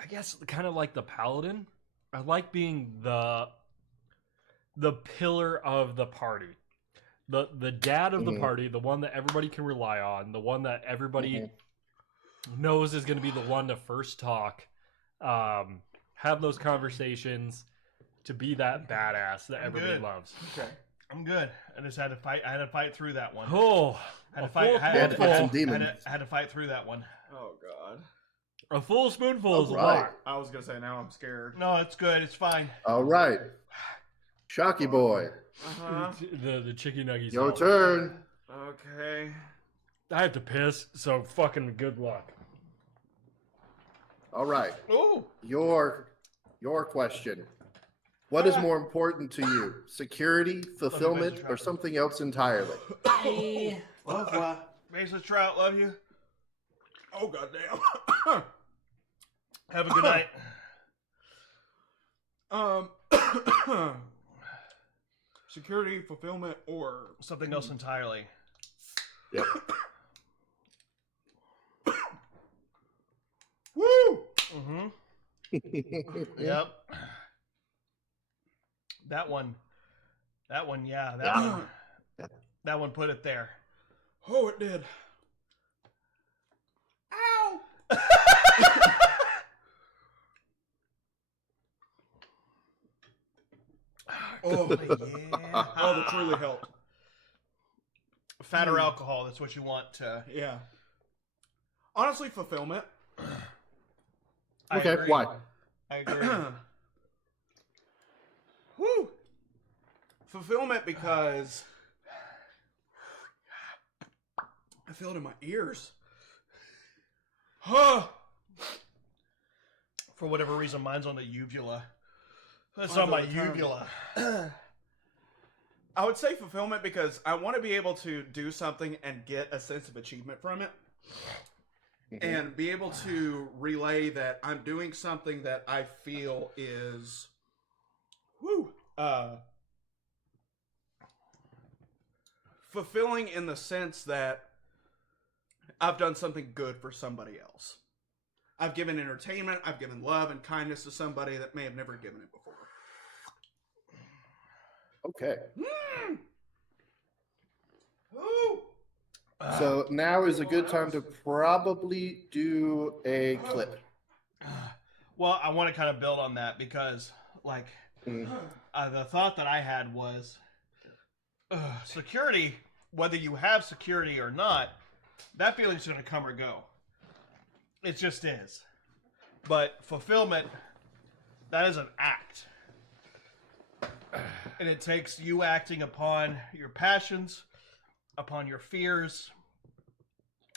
I guess kind of like the paladin. I like being the pillar of the party, the dad of the party, the one that everybody can rely on, the one that everybody knows is going to be the one to first talk, have those conversations, to be that badass that everybody loves. Okay. I'm good. I just had to fight. I had to fight through that one. Oh, I had to fight. I had to fight through that one. Oh God. A full spoonful is a lot. I was gonna say, now I'm scared. No, it's good. It's fine. All right. Shocky boy. The chicken nuggies. Your turn. Okay. I have to piss, so fucking good luck. All right. Ooh. Your question. What is more important to you? Security, fulfillment, or something else entirely? Bye. Mason Trout, love you. Oh goddamn. Have a good night. Security, fulfillment, or something else entirely. Yep. Woo! Yep. That one, yeah. That one put it there. Oh, it did. Ow! Oh, yeah. Oh, that truly helped. Fat or alcohol, that's what you want to... Yeah. Honestly, fulfillment. Okay, why? I agree. Woo! Fulfillment because I feel it in my ears. For whatever reason, mine's on the uvula. That's on my uvula. I would say fulfillment because I want to be able to do something and get a sense of achievement from it. And be able to relay that I'm doing something that I feel is fulfilling in the sense that I've done something good for somebody else. I've given entertainment, I've given love and kindness to somebody that may have never given it before. Okay. Ooh. So now is a good time to probably do a clip. Well, I want to kind of build on that because, like, the thought that I had was security, whether you have security or not, that feeling's going to come or go. It just is. But fulfillment, that is an act. And it takes you acting upon your passions, upon your fears.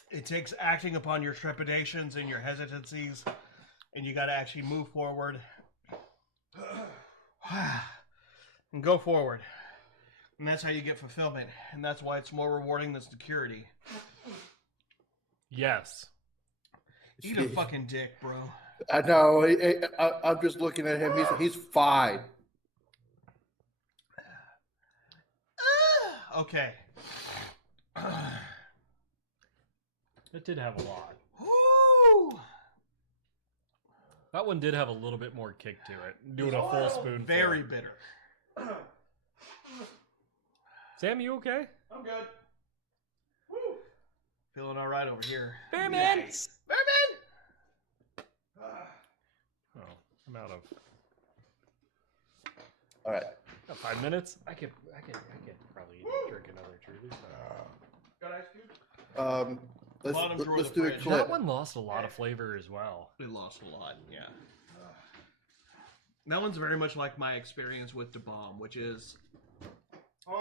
It takes acting upon your trepidations and your hesitancies. And you got to actually move forward. And go forward. And that's how you get fulfillment. And that's why it's more rewarding than security. Yes. Eat a fucking dick, bro. I know. I'm just looking at him. He's fine. Okay. It did have a lot. Woo! That one did have a little bit more kick to it. Doing a full spoon. Very bitter. Sam, you okay? I'm good. Woo! Feeling all right over here. Bearman! Nice. Bearman! Oh, I'm out of. All right. Got 5 minutes. I could probably drink another Truly. Got ice cube? Let's do a clip. That one lost a lot of flavor as well. It lost a lot, yeah. That one's very much like my experience with the bomb, which is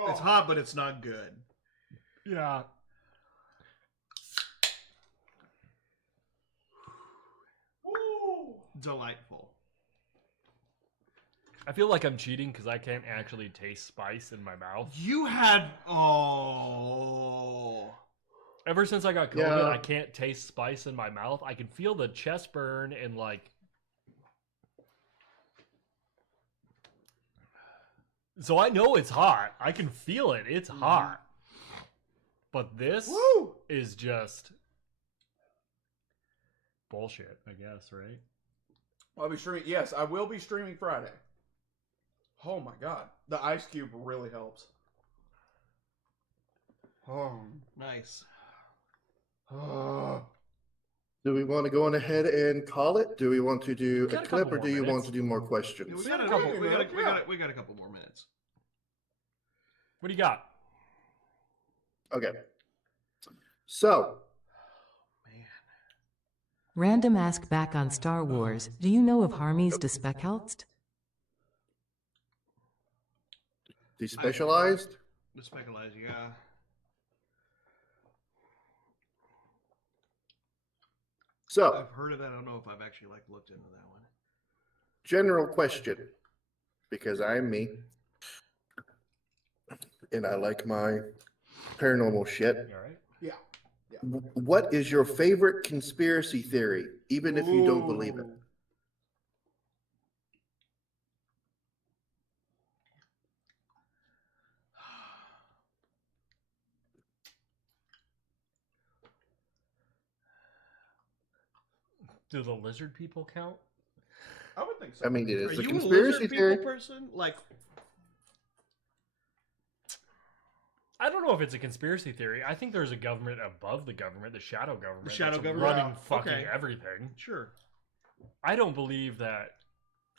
it's hot, but it's not good. Yeah. Delightful. I feel like I'm cheating because I can't actually taste spice in my mouth. You had Ever since I got COVID, I can't taste spice in my mouth. I can feel the chest burn and like. So I know it's hot. I can feel it. It's hot. But this is just bullshit, I guess, right? I'll be streaming. Yes, I will be streaming Friday. Oh my god. The ice cube really helps. Oh, nice. Do we want to go on ahead and call it? Do we want to do a clip, or do you want to do more questions? We got a couple more minutes. What do you got? Okay. So. Random ask back on Star Wars. Do you know of Harmies Despecialized? Despecialized? Despecialized, yeah. So. I've heard of that. I don't know if I've actually looked into that one. General question, because I'm me, and I like my paranormal shit. All right. Yeah. What is your favorite conspiracy theory, even if you don't believe it? Do the lizard people count? I would think so. I mean, it is Are a you conspiracy lizard theory. people person? Like, I don't know if it's a conspiracy theory. I think there's a government above the government, the shadow government. The shadow that's government? running fucking Okay. everything. Sure. I don't believe that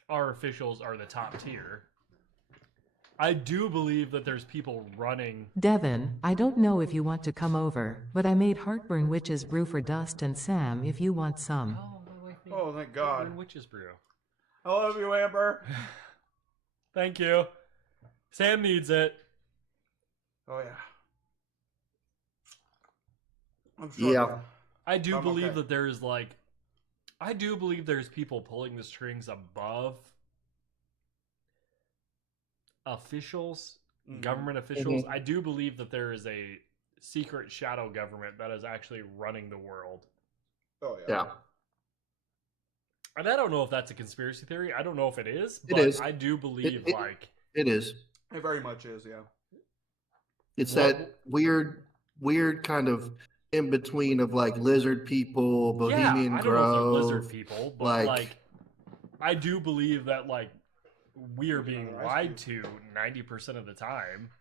our officials are the top tier. I do believe that there's people running. Devin, I don't know if you want to come over, but I made Heartburn Witches brew for Dust and Sam if you want some. Oh, thank God. Witch's brew. I love you, Amber. Thank you. Sam needs it. Oh, yeah. I'm Yeah. I do I'm believe okay. that there's I do believe there's people pulling the strings above officials, Mhm. government officials, Mhm. I do believe that there is a secret shadow government that is actually running the world. Oh Yeah. And I don't know if that's a conspiracy theory. I don't know if it is, It but is. I do believe It is. It very much is, yeah. It's What- that weird kind of in between of like lizard people, Bohemian I don't know if they're lizard Grove, people, but like I do believe that we are being Another ice lied to 90% of the time.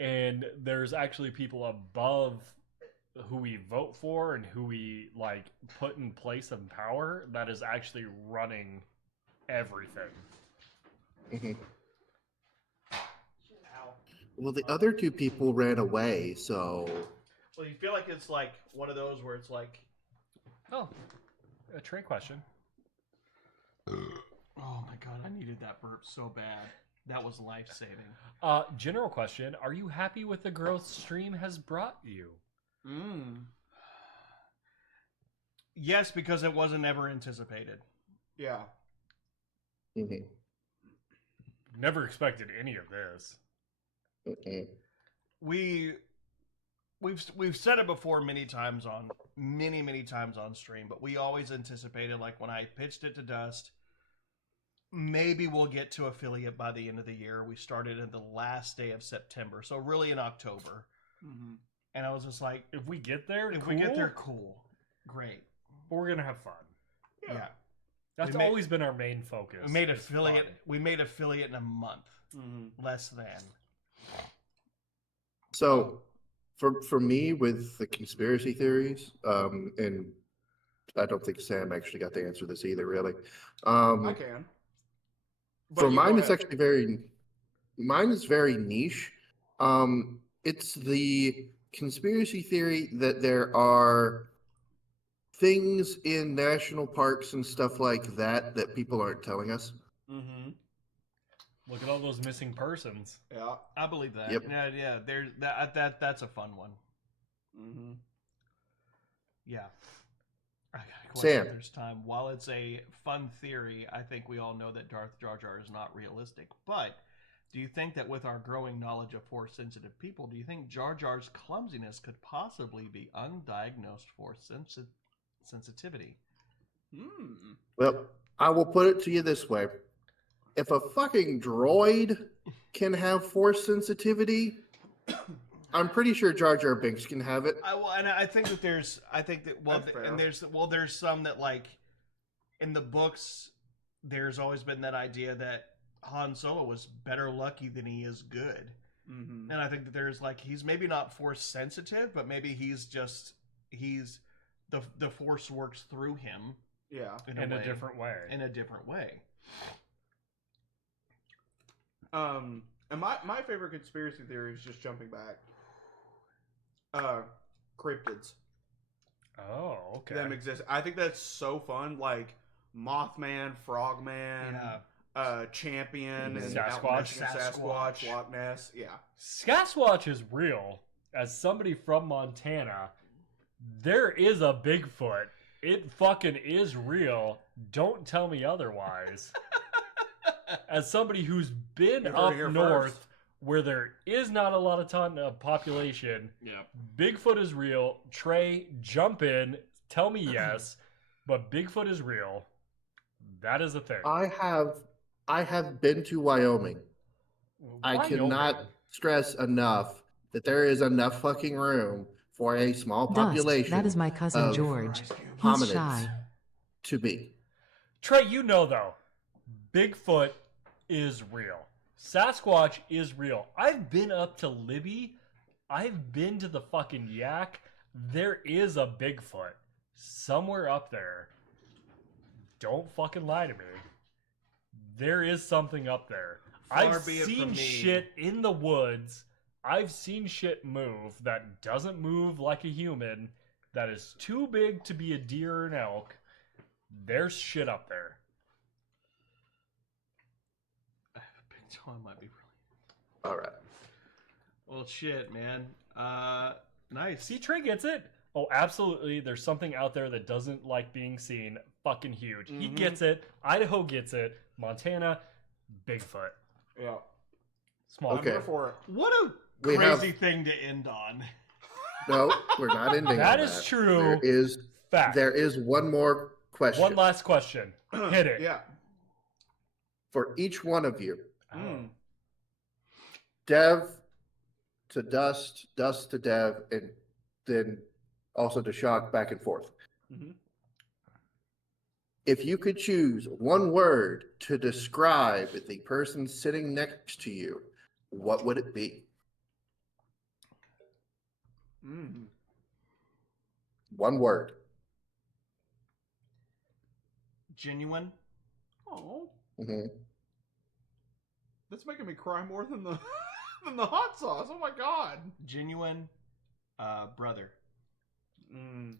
And there's actually people above who we vote for and who we put in place of power that is actually running everything. Mhm. Well, the other two people ran away, so Well, you feel like it's like one of those where it's like, oh, a trade question. oh my god, I needed that burp so bad. That was life saving. General question: are you happy with the growth stream has brought you? Yes, because it wasn't ever anticipated. Yeah. Mhm. Never expected any of this. Mhm. We've said it before many times on stream, but we always anticipated, like when I pitched it to Dust, maybe we'll get to affiliate by the end of the year. We started at the last day of September, so really in October. Mm-hmm. And I was just like, if we get there, cool, great. But we're gonna have fun. Yeah. That's always been our main focus. We made affiliate. We made affiliate in a month, less than. So, for me with the conspiracy theories, and I don't think Sam actually got to answer this either, really. I can. For mine, it's actually mine is very niche. It's the conspiracy theory that there are things in national parks and stuff like that that people aren't telling us. Mm-hmm. Look at all those missing persons. Yeah, I believe that. Yep. Yeah. There's that's a fun one. Mm-hmm. Yeah. I got a question Sam. if there's time. While it's a fun theory, I think we all know that Darth Jar Jar is not realistic. But do you think that with our growing knowledge of Force-sensitive people, do you think Jar Jar's clumsiness could possibly be undiagnosed Force sensitivity? Well, I will put it to you this way. If a fucking droid can have force sensitivity, I'm pretty sure Jar Jar Binks can have it. I think that there's some that, like, in the books, there's always been that idea that Han Solo was better lucky than he is good. Mm-hmm. And I think that there's, like, he's maybe not force sensitive, but maybe the force works through him. Yeah. In a different way. In a different way. And my favorite conspiracy theory is, just jumping back, cryptids. Oh, okay. Them exist. I think that's so fun. Like Mothman, Frogman, Champion, and Sasquatch, Loch Ness. Yeah. Sasquatch is real. As somebody from Montana, there is a Bigfoot. It fucking is real. Don't tell me otherwise. As somebody who's been up north where there is not a lot of ton of population, Bigfoot is real. Trey, jump in. Tell me yes. But Bigfoot is real. That is a thing. I have been to Wyoming. I cannot stress enough that there is enough fucking room for a small population. Dust, that is my cousin of George. He's hominids shy. to be. Trey, you know though, Bigfoot is real. Sasquatch is real. I've been up to Libby. I've been to the fucking Yak. There is a Bigfoot somewhere up there. Don't fucking lie to me. There is something up there. I've seen shit in the woods. I've seen shit move that doesn't move like a human, that is too big to be a deer or an elk. There's shit up there. Big John might be brilliant. All right. Well, shit, man. Nice. See, Trey gets it. Oh, absolutely. There's something out there that doesn't like being seen. Fucking huge. He gets it. Idaho gets it. Montana, Bigfoot. Yeah. Small. Okay. I'm here for it. What a We crazy have- thing to end on. No, we're not ending. That on is true. Fact. There is one more question. One last question. Hit it. Yeah. For each one of you. Mm. Dev to Dust, Dust to Dev, and then also to Shock, back and forth. Mm-hmm. If you could choose one word to describe the person sitting next to you, what would it be? Mm. One word. Genuine. Oh, Mm-hmm. that's making me cry more than the than the hot sauce. Oh my god. Genuine. Brother. Mm.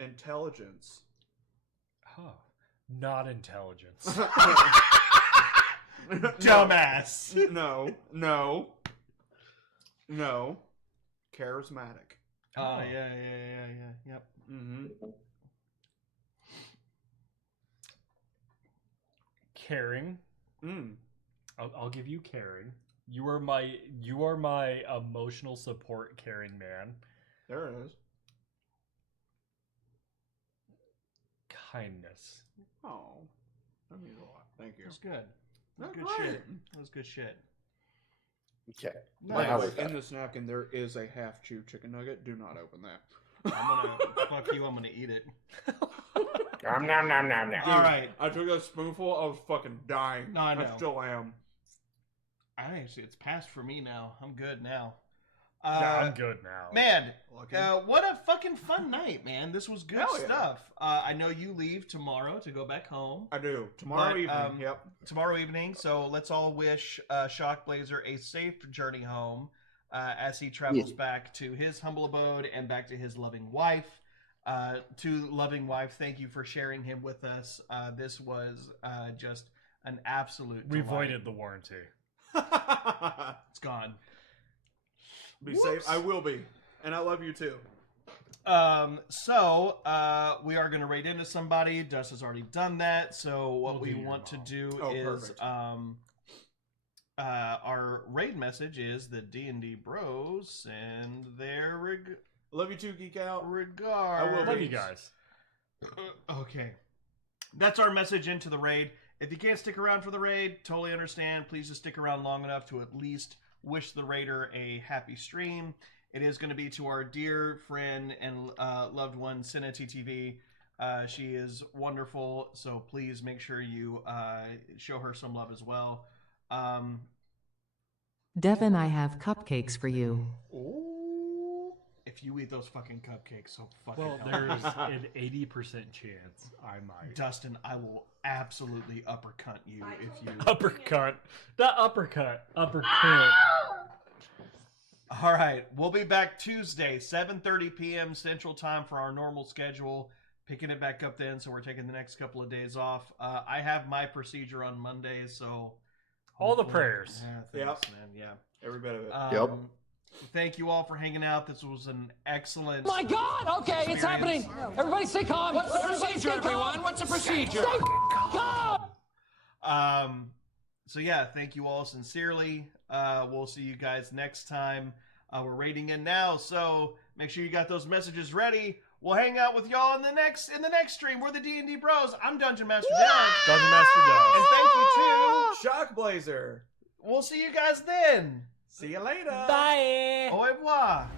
Intelligence. Oh, not intelligence. Dumbass. No. Charismatic. Oh, yeah. Yep. Mm-hmm. Caring. Mm. I'll give you caring. You are my emotional support, caring man. There it is. Kindness. Oh, that means a lot. Thank you. That's good. That's That's good great. shit. That was good shit. Okay. By the Now way, we've got in this napkin there is a half chew chicken nugget. Do not open that. I'm gonna fuck you. I'm gonna eat it. Nom, nom, nom, nom, nom. All right. I took a spoonful. I was fucking dying. No, I know. I still am. I actually, it's passed for me now. I'm good now. Yeah, I'm good now. Man, Lucky. what a fucking fun night, man. This was good Hell yeah. stuff. I know you leave tomorrow to go back home. I do. Tomorrow But, evening. Yep. Tomorrow evening. So let's all wish ShockBlazer a safe journey home as he travels back to his humble abode and back to his loving wife. To loving wife, thank you for sharing him with us. This was just an absolute We delight. voided the warranty. It's gone. Be safe. I will be. And I love you too. So we are going to raid into somebody. Dust has already done that. So what we want to do is perfect. our raid message is the D&D Bros and their Love you too, Geek Out. regards. I will Love you guys. Okay. That's our message into the raid. If you can't stick around for the raid, totally understand. Please just stick around long enough to at least wish the raider a happy stream. It is going to be to our dear friend and loved one, Senna TTV. She is wonderful, so please make sure you show her some love as well. Devin, I have cupcakes for you. If you eat those fucking cupcakes, so fucking Well, hell. there's an 80% chance I might. Dustin, I will absolutely uppercut you if you... Uppercut. The uppercut. Uppercut. All right, we'll be back Tuesday, 7:30 p.m. Central Time for our normal schedule. Picking it back up then, so we're taking the next couple of days off. I have my procedure on Monday, so... All the prayers. Yeah, thanks, man. Yeah. Every bit of it. Yep. Thank you all for hanging out. This was an excellent... My God! Okay, it's happening. Everybody stay calm. What's the procedure, everyone? What's the procedure? Stay calm. So yeah, thank you all sincerely. We'll see you guys next time. We're raiding in now, so make sure you got those messages ready. We'll hang out with y'all in the next stream. We're the D&D Bros. I'm Dungeon Master Doug. Dungeon Master Doug. And thank you to ShockBlazer. We'll see you guys then. See you later. Bye. Au revoir.